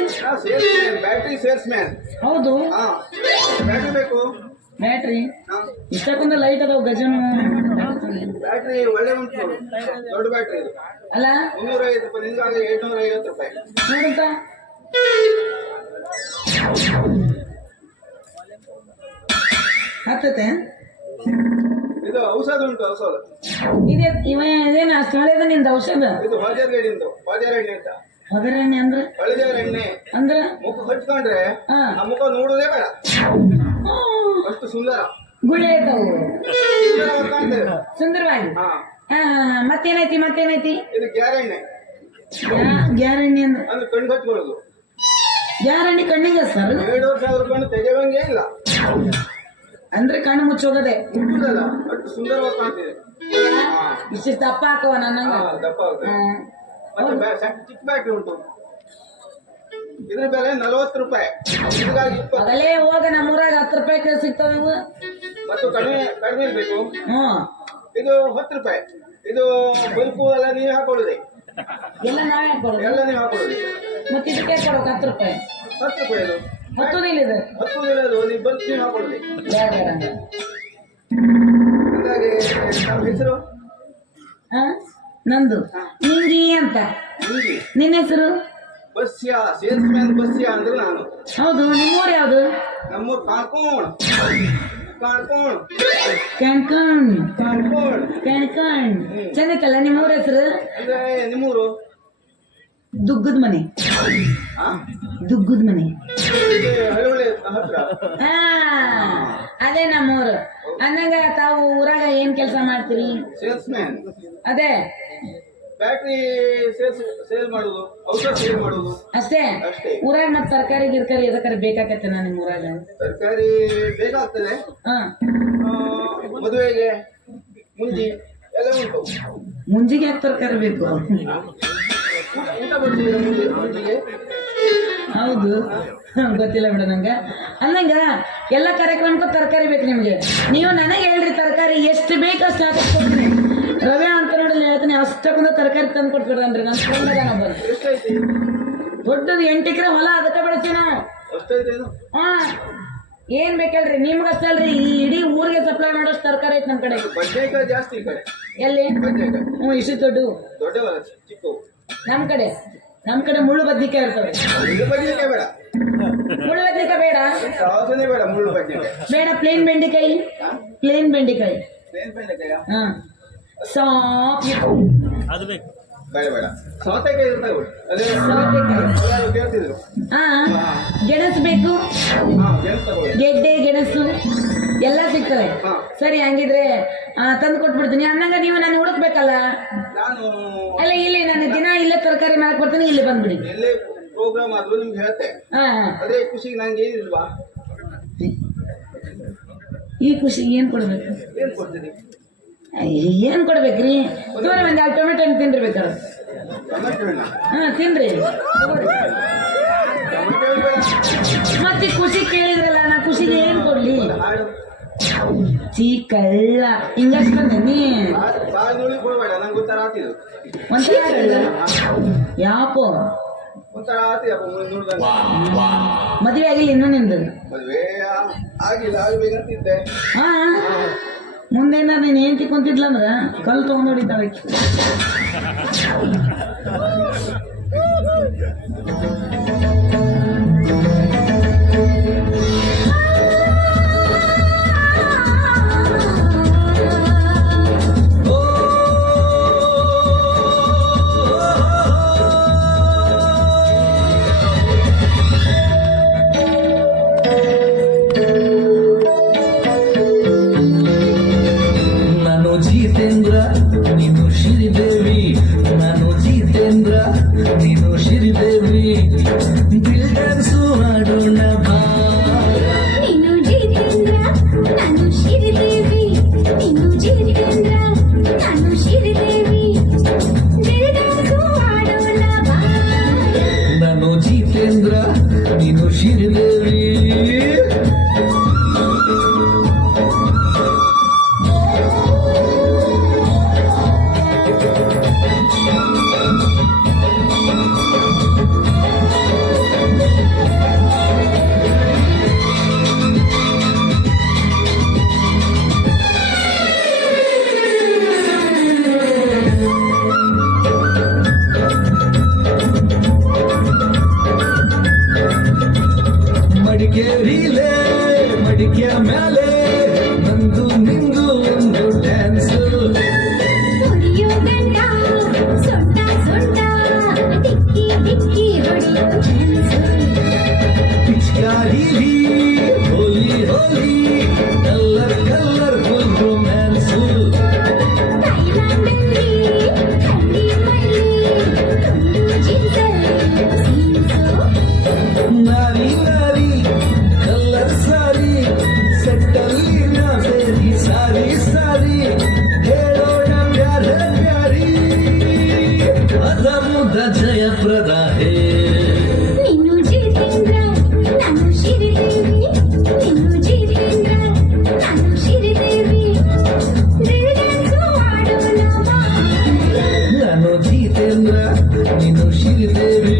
Battery sales man. ಹೌದು, ಹಾ, ಬ್ಯಾಟ್ರಿ ಬೇಕು. ಬ್ಯಾಟ್ರಿ ಇಷ್ಟಕ್ಕೊಂದು ಲೈಟ್ ಅದಾವ ಗಜನು. ಬ್ಯಾಟ್ರಿ ಒಳ್ಳೆ ಉಂಟು ನೋಡು, ದೊಡ್ಡ ಬ್ಯಾಟ್ರಿ ಇದು. ಅಲ್ಲ 350 ರೂಪಾಯಿ, ನಿಮ್ಗಾಗಿ 750 ರೂಪಾಯಿ. ನೋಡುತ್ತಾ ಹತ್ತತೆ. ಇದು ಔಷಧ ಉಂಟು, ಔಷಧ. ಇದೇನ ಸ್ಥಳದ ನಿಂದ ಔಷಧ? ಇದು ಬಾಜಾರ್ ಗಡಿಂದು, ಬಾಜಾರ್ ಎಣ್ಣೆ ಅಂತ. ಹೊಗರೆಣ್ಣೆ ಅಂದ್ರೆ ಹಳದಿಯರ ಎಣ್ಣೆ ಅಂದ್ರ ಮುಖ ಹಚ್ಕೊಂಡ್ರೆ ಆ ಮುಖ ನೋಡುದೇ ಬೇಡ, ಅಷ್ಟು ಸುಂದರ. ಗುಳ್ಳೆ ಇರ್ತಾವು, ಸುಂದರವಾಗಿ ಕಾಣ್ತೇವೆ. ಸುಂದರವಾಗಿ. ಹಾ, ಮತ್ತೇನೈತಿ ಮತ್ತೇನೈತಿ? ಇದು ಗ್ಯಾರೆಣ್ಣೆ. ಗ್ಯಾರೆಣ್ಣೆ ಅಂದ್ರೆ ಅಂದ್ರೆ ಕಣ್ಣು ಹಚ್ಕೊಳ್ಳೋದು. ಗ್ಯಾರೆಣ್ಣೆ ಕಣ್ಣಿಗೆ ಸರ್ 2,500 ಕಣ್ಣು ತೆಗೆಯುವಂಗೆ ಇಲ್ಲ. ಅಂದ್ರೆ ಕಣ್ಣು ಮುಚ್ಚೋಗದೆ ಮುಟ್ಟುದಲ್ಲ, ಅಷ್ಟು ಸುಂದರವಾಗಿ ಕಾಣ್ತಿದೆ. ಇಷ್ಟು ದಪ್ಪ ಹಾಕವ ನನ್ನ. ದಪ್ಪ ಆಗುತ್ತೆ. ಮತ್ತೆ ಚಿಕ್ಕ ಬ್ಯಾಟ್ರಿ ಉಂಟು, ಇದ್ರ ಬೆಲೆ 40 ರೂಪಾಯಿ, ಇದಕ್ಕಾಗಿ 20. ಅದಲ್ಲೇ ಹೋಗ ನಮ್ಮೂರಾಗ 10 ರೂಪಾಯಿ ಸಿಗ್ತಾವ ಇವು. ಮತ್ತು ಕಡಿಮೆ ಇರ್ಬೇಕು. ಹ್ಮ್, ಇದು 10 ರೂಪಾಯಿ. ಇದು ಬಲ್ಪು ಎಲ್ಲ ನೀವು ಹಾಕೊಳ್ಳುದೆ, ಎಲ್ಲ ನಾವೇ ಹಾಕೊಳ್ಳೋದು. ಎಲ್ಲ ನೀವು ಹಾಕೊಳ್ಳುದು. ಮತ್ತೆ ಇದಕ್ಕೆ ಕೊಡೋಕೆ 10 ರೂಪಾಯಿ. 10 ರೂಪಾಯಿ ಇದು ಹತ್ತುದಿಲ್ಲ ಇದು. ಹತ್ತುದಿಲ್ಲ, ಅದು ನೀವು ಬಲ್ಪ್ ನೀವು ಹಾಕೊಳ್ಳುದೆ. ಬೇಡ ಬೇಡ ಹಂಗ. ಹಾಗಾಗಿ ನಮ್ಮ ಹೆಸರು ನಂದು ನಿಂಗಿ ಅಂತ. ನಿನ್ನ ಹೆಸರು? ಬಸ್ಯ, ಸೇಲ್ಸ್ ಮ್ಯಾನ್ ಬಸ್ಯ ಅಂದ್ರೆ ನಾನು. ಹೌದು, ನಿಮ್ಮೂರು ಯಾವ್ದು? ನಮ್ಮೂರು ಕಾಣ್ಕೋಣ್. ಕಾಣ್ಕೋಣ್ ಕ್ಯಾನ್ಕಣ್. ಕಾಣ್ಕೋಣ್ ಕ್ಯಾನ್ಕಣ್ ಚಂದಿತ್ತಲ್ಲ ನಿಮ್ಮೂರ ಹೆಸರು? ಅಂದ್ರೆ ನಿಮ್ಮೂರು ದುಗ್ಗದ ಮನೆ. ದುಗ್ಗದ ಮನೆ ಹಳ್ಳಿ ಹತ್ರ. ಅದೇ ನಮ್ಮೂರು. ಅಂದಂಗ ತಾವು ಊರಾಗ ಏನ್ ಕೆಲಸ ಮಾಡ್ತೀರಿ? Sales man. ಅದೇ ಬ್ಯಾಟ್ರಿ ಸೇಲ್ ಮಾಡುದು, ಔಷಧ ಸೇಲ್ ಮಾಡುದು ಅಷ್ಟೇ. ಊರಾಗ ಮತ್ ತರಕಾರಿ ಗಿರ್ಕಾರಿ ಎದಕ್ಕಾರ ಬೇಕಾಗತ್ತೆ ನಿಮ್ಮ ಊರಾಗ? ತರಕಾರಿ ಬೇಕಾಗ್ತದೆ. ಮದುವೆಗೆ ಮುಂಜಿ ಎಲ್ಲ ಉಂಟು. ಮುಂಜಿಗೆ ಯಾಕೆ ತರಕಾರಿ ಬೇಕು? ಊಟ ಬಡ್ತೀವಿ ಮುಂಜಿಗೆ. ಹೌದು ಗೊತ್ತಿಲ್ಲ ಬಿಡ ನಂಗೆ. ಅಂದಂಗ ಎಲ್ಲ ಕಾರ್ಯಕ್ರಮಕ್ಕೂ ತರಕಾರಿ ಬೇಕು ನಿಮ್ಗೆ. ನೀವು ನನಗೆ ಹೇಳ್ರಿ ತರಕಾರಿ ಎಷ್ಟು ಬೇಕು ಅಷ್ಟು ಹಾಕಿಸ್ಕೊಡ್ತೀನಿ. ರವೆ ಅಂತ ನೋಡಿ ಹೇಳ್ತೀನಿ, ಅಷ್ಟಕ್ಕೊಂದು ತರಕಾರಿ ತಂದು ಕೊಟ್ಬಿಡ್ರಿ. ನನ್ನ ಫ್ರೆಂಡ್ ದೊಡ್ಡದು 8 ಎಕರೆ ಹೊಲ, ಅದಕ್ಕೆ ಬೆಳೆಸಿ ನಾವು. ಹಾ, ಏನ್ ಬೇಕಲ್ರಿ ನಿಮ್ಗಷ್ಟೇ ಅಲ್ರಿ, ಈ ಇಡೀ ಊರಿಗೆ ಸಪ್ಲೈ ಮಾಡೋಷ್ಟು ತರಕಾರಿ ಐತೆ ನಮ್ಮ ಕಡೆ. ಬದನೆಕಾಯಿ ಜಾಸ್ತಿ ಈ ಕಡೆ. ಎಲ್ಲಿ? ಹ್ಞೂ, ಇಷ್ಟು ದೊಡ್ಡವು. ದೊಡ್ಡವಲ್ಲ, ಚಿಕ್ಕವು. ನಮ್ಮ ಕಡೆ ಮುಳ್ಳು ಬದ್ನಿಕಾಯಿ ಇರ್ತವೆ. ಮುಳ್ಳು ಬದನೆಕಾಯಿ ಬೇಡ, ಮುಳ್ಳು ಬದ್ನಿಕಾಯಿ ಬೇಡ, ಸಾಸನೆ ಬೇಡ, ಮುಳ್ಳು ಬದನೆಕಾಯಿ ಬೇಡ. ಪ್ಲೇನ್ ಬೆಂಡೆಕಾಯಿ, ಪ್ಲೇನ್ ಬೆಂಡೆಕಾಯಿ. ಪ್ಲೇನ್ ಬೆಂಡೆಕಾಯ ಹಾ, ಸಾಫ್ ಅದು ಬೇಕು. ಬೇಡ ಬೇಡ, ಸೌತೆಕಾಯಿ ಇರ್ತವೆ. ಅದೇ ಸೌತೆಕಾಯಿ. ಎಲ್ಲರೂ ಕೇಳ್ತಿದ್ರು. ಹಾ, ಗೆಣಸು ಬೇಕು, ಗೆಣಸು ತಗೊಳ್ಳಿ. ಗೆಡ್ಡೆ ಗೆಣಸು ಎಲ್ಲ ಸಿಗ್ತವೆ. ಸರಿ, ಹಂಗಿದ್ರೆ ತಂದು ಕೊಟ್ಬಿಡ್ತೀನಿ. ಅನ್ನಂಗ ನೀವು ನಾನು ಹುಡುಕ್ಬೇಕಲ್ಲ. ನಾನು ಅಲ್ಲ, ಇಲ್ಲಿ ನಾನು ದಿನ ಇಲ್ಲೇ ತರಕಾರಿ ಮಾಡಕ್ ಬರ್ತೀನಿ, ಇಲ್ಲಿ ಬಂದ್ಬಿಡಿ. ಎಲ್ಲೇ ಪ್ರೋಗ್ರಾಮ್ ಆದ್ರೂ ನಿಮ್ಗೆ ಹೇಳ್ತೆ. ಹಾ, ಅದೇ ಖುಷಿಗೆ ನಂಗೆ ಏನಿಲ್ವಾ? ಈ ಖುಷಿಗೆ ಏನ್ ಕೊಡ್ಬೇಕು? ಏನ್ ಕೊಡ್ತೀನಿ? ಏನ್ ಕೊಡ್ಬೇಕ್ರಿ? ದೂರ ಒಂದ್ 2 ಟೊಮೆಟೊ ಹಣ್ಣು ತಿನ್ರಿ ಬೇಕಾದ್ರೆ. ಟೊಮೆಟೊ ಹಣ್ಣಾ? ಹಾ, ತಿನ್ರಿ. ಟೊಮೆಟೊ ಹಣ್ಣು ಬೇಡ. ಮತ್ತೆ ಖುಷಿ ಕೇಳಿದ್ರಲ್ಲ, ನಾ ಖುಷಿಗೆ ಏನ್ ಕೊಡ್ಲಿ? ಹಾಡು ಚೀ ಕಳ್ಳ, ಹಿಂಗಷ್ಟು ಬಂದೀನಿ. ಬಾಳ ನುಳಿ ಕೊಡ್ಬೇಡ, ನಂಗೆ ಗೊತ್ತಾರ ಆತಿದು. ಒಂಥರ ಕಳ್ಳ ಯಾಕೋ? ಒಂಥರ ಆತಿಯಪ್ಪ ನೋಡ್ದಂಗೆ. ಮದುವೆ ಆಗಿಲ್ಲ ಇನ್ನೂ ನಿಂದು? ಮದ್ವೆ ಆಗಿಲ್ಲ, ಆಗ್ಬೇಕಂತಿದ್ದೆ. ಹಾ, ಮುಂದೆ ನೀನು ಏನ್ ಕುಂತಿದ್ಲ ಅಂದ್ರ ಕಲ್ ತಗೊಂಡ್ ಹೊಡಿತಾಳೆ. ನಾನು ಜಿತೇಂದ್ರ, ನೀನು ಶ್ರೀದೇವಿ. ನಾನು ಜಿತೇಂದ್ರ, ನೀನು ಶ್ರೀದೇವಿ. ದಿಲ್ ಡ್ಯಾನ್ಸು ಮಾಡೋಣ ಬಾ. ನೀನು ಜಿತೇಂದ್ರ, ನಾನು ಶ್ರೀದೇವಿ. ನೀನು ಜಿತೇಂದ್ರ, ನಾನು ಶ್ರೀದೇವಿ. ದಿಲ್ ಡ್ಯಾನ್ಸು ಆಡೋಣ ಬಾ. ನಾನು ಜಿತೇಂದ್ರ, ನೀನು ಶ್ರೀದೇವಿ. ಮಡಿಕೇರಿಲೇ ಮಡಿಕೆ ಮೇಲೆ ನಂದು ನಿಂದು ಒಂದು ಡ್ಯಾನ್ಸ್. ಹೊಡಿಯೋ ಗಂಡ ಸೊಂಟ ಸೊಂಟ, ಟಿಕ್ಕಿ ಟಿಕ್ಕಿ ಹೊಡಿಯೋ ಡ್ಯಾನ್ಸು. ಪಿಚ್ಕಾರಿಲಿ ಹೋಲಿ ಹೋಲಿ, ಕಲ್ಲರ್ ಕಲ್ಲರ್ ಫುಲ್ ರೊಮ್ಯಾನ್ಸು. ಥೈಲ್ಯಾಂಡಲ್ಲಿ ಹಳ್ಳಿ ಮಳ್ಳಿ, ತುಂಡು ಜೀನ್ಸಲ್ಲಿ ಸೀನ್ಸು. ನಾರಿ ನಾರಿ ಕಲ್ಲರ್ ಸಾರಿ, ಸೆಟ್ಟಲ್ಲಿ ನಾ ಬೇರಿ ಸಾರಿ ಸಾರಿ. ಹೇಳೋಣ ಪ್ಯಾರ ಪ್ಯಾರಿ, ಅದ ಮುದ ಜಯಪ್ರದ ಹೇ. ನೀನು ಜಿತೇಂದ್ರ, ನಾನು ಶ್ರೀದೇವಿ. ನೀನು ಜಿತೇಂದ್ರ, ನಾನು ಶ್ರೀದೇವಿ. ದಿಲ್ ಡ್ಯಾನ್ಸು ಆಡೋಣ ಬಾ. ನಾನು ಜಿತೇಂದ್ರ, ನೀನು ಶ್ರೀದೇವಿ.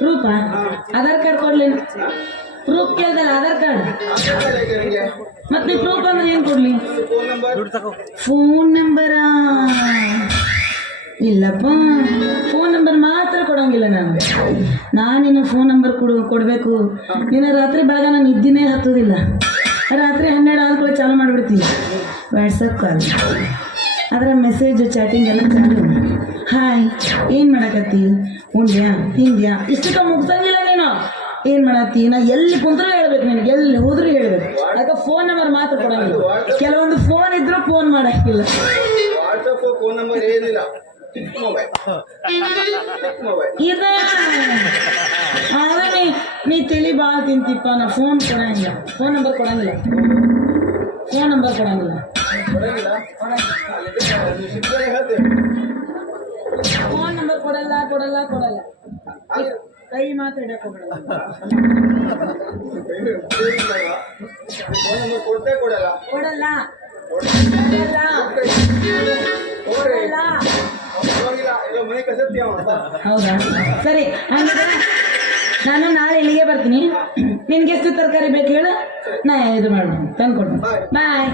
ಪ್ರೂಫಾ? ಆಧಾರ್ ಕಾರ್ಡ್ ಕೊಡ್ಲಿ? ಪ್ರೂಫ್ ಕೇಳ್ದಲ್ಲ, ಆಧಾರ್ ಕಾರ್ಡ್. ಮತ್ತೆ ಪ್ರೂಫ್ ಅಂದ್ರೆ ಏನ್ ಕೊಡ್ಲಿ? ಫೋನ್ ನಂಬರಾ? ಇಲ್ಲಪ್ಪ, ಫೋನ್ ನಂಬರ್ ಮಾತ್ರ ಕೊಡಂಗಿಲ್ಲ ನಾನಿನ್ನು ಫೋನ್ ನಂಬರ್ ಕೊಡಬೇಕು. ನೀನು ರಾತ್ರಿ ಬೆಳಗ್ಗೆ ನಾನು ನಿದ್ದಿನೇ ಹತ್ತೋದಿಲ್ಲ. ರಾತ್ರಿ 12 ಆದ್ಮೇಲೆ ಚಾಲು ಮಾಡಿಬಿಡ್ತೀನಿ ವಾಟ್ಸಪ್ ಕಾಲ್. ಅದರ ಮೆಸೇಜ್ ಚಾಟಿಂಗ್ ಎಲ್ಲ ಚಾಲು. ಹಾಯ್, ಏನು ಮಾಡಕತ್ತಿ, ಉಂಡ್ಯಾ ತಿಂದ್ಯಾ, ಇಷ್ಟಕ್ಕೆ ಮುಗ್ಸಂಗಿಲ್ಲ ನೀನು. ಏನು ಮಾಡತ್ತಿ, ನಾ ಎಲ್ಲಿ ಕುಂತ್ರೂ ಹೇಳ್ಬೇಕು, ನಿನಗೆ ಎಲ್ಲಿ ಹೋದ್ರೂ ಹೇಳ್ಬೇಕು. ಅದಕ್ಕೆ ಫೋನ್ ನಂಬರ್ ಮಾತ್ರ ಕೊಡಂಗಿಲ್ಲ. ಕೆಲವೊಂದು ಫೋನ್ ಇದ್ರೂ ಫೋನ್ ಮಾಡಂಗಿಲ್ಲ. ವಾಟ್ಸಪ್ ಫೋನ್ ನಂಬರ್ ಏನಿಲ್ಲ, ಇದ ನೀ ತಲಿ ಭಾಳ ತಿಂತಿಪ್ಪ. ನಾ ಫೋನ್ ಕೊಡಂಗಿಲ್ಲ, ಫೋನ್ ನಂಬರ್ ಕೊಡಂಗಿಲ್ಲ, ಫೋನ್ ನಂಬರ್ ಕೊಡಂಗಿಲ್ಲ. ಫೋನ್ ನಂಬರ್ ಕೊಡಲ್ಲ ಕೊಡಲ್ಲ ಕೊಡಲ್ಲ. ಕೈ ಮಾತ್ರ ಇಡಕ್ ಹೋಗಲ್ಲ. ಫೋನ್ ನಂಬರ್ ಕೊಡ್ತೇ ಕೊಡಲ್ಲ. ಕೊಡಲ್ಲ ಕೊಡಲ್ಲ ಕೊಡಲ್ಲ. ಹೌದಾ, ಸರಿ. ಹಂಗಾದ್ರೆ ನಾನು ನಾಳೆ ಇಲ್ಲಿಗೆ ಬರ್ತೀನಿ. ನಿನ್ಗೆ ಎಷ್ಟು ತರಕಾರಿ ಬೇಕು ಹೇಳು, ನಾ ಇದು ಮಾಡ್ತೀನಿ, ತಂದು ಕೊಡ್ತೀನಿ. ಬಾಯ್.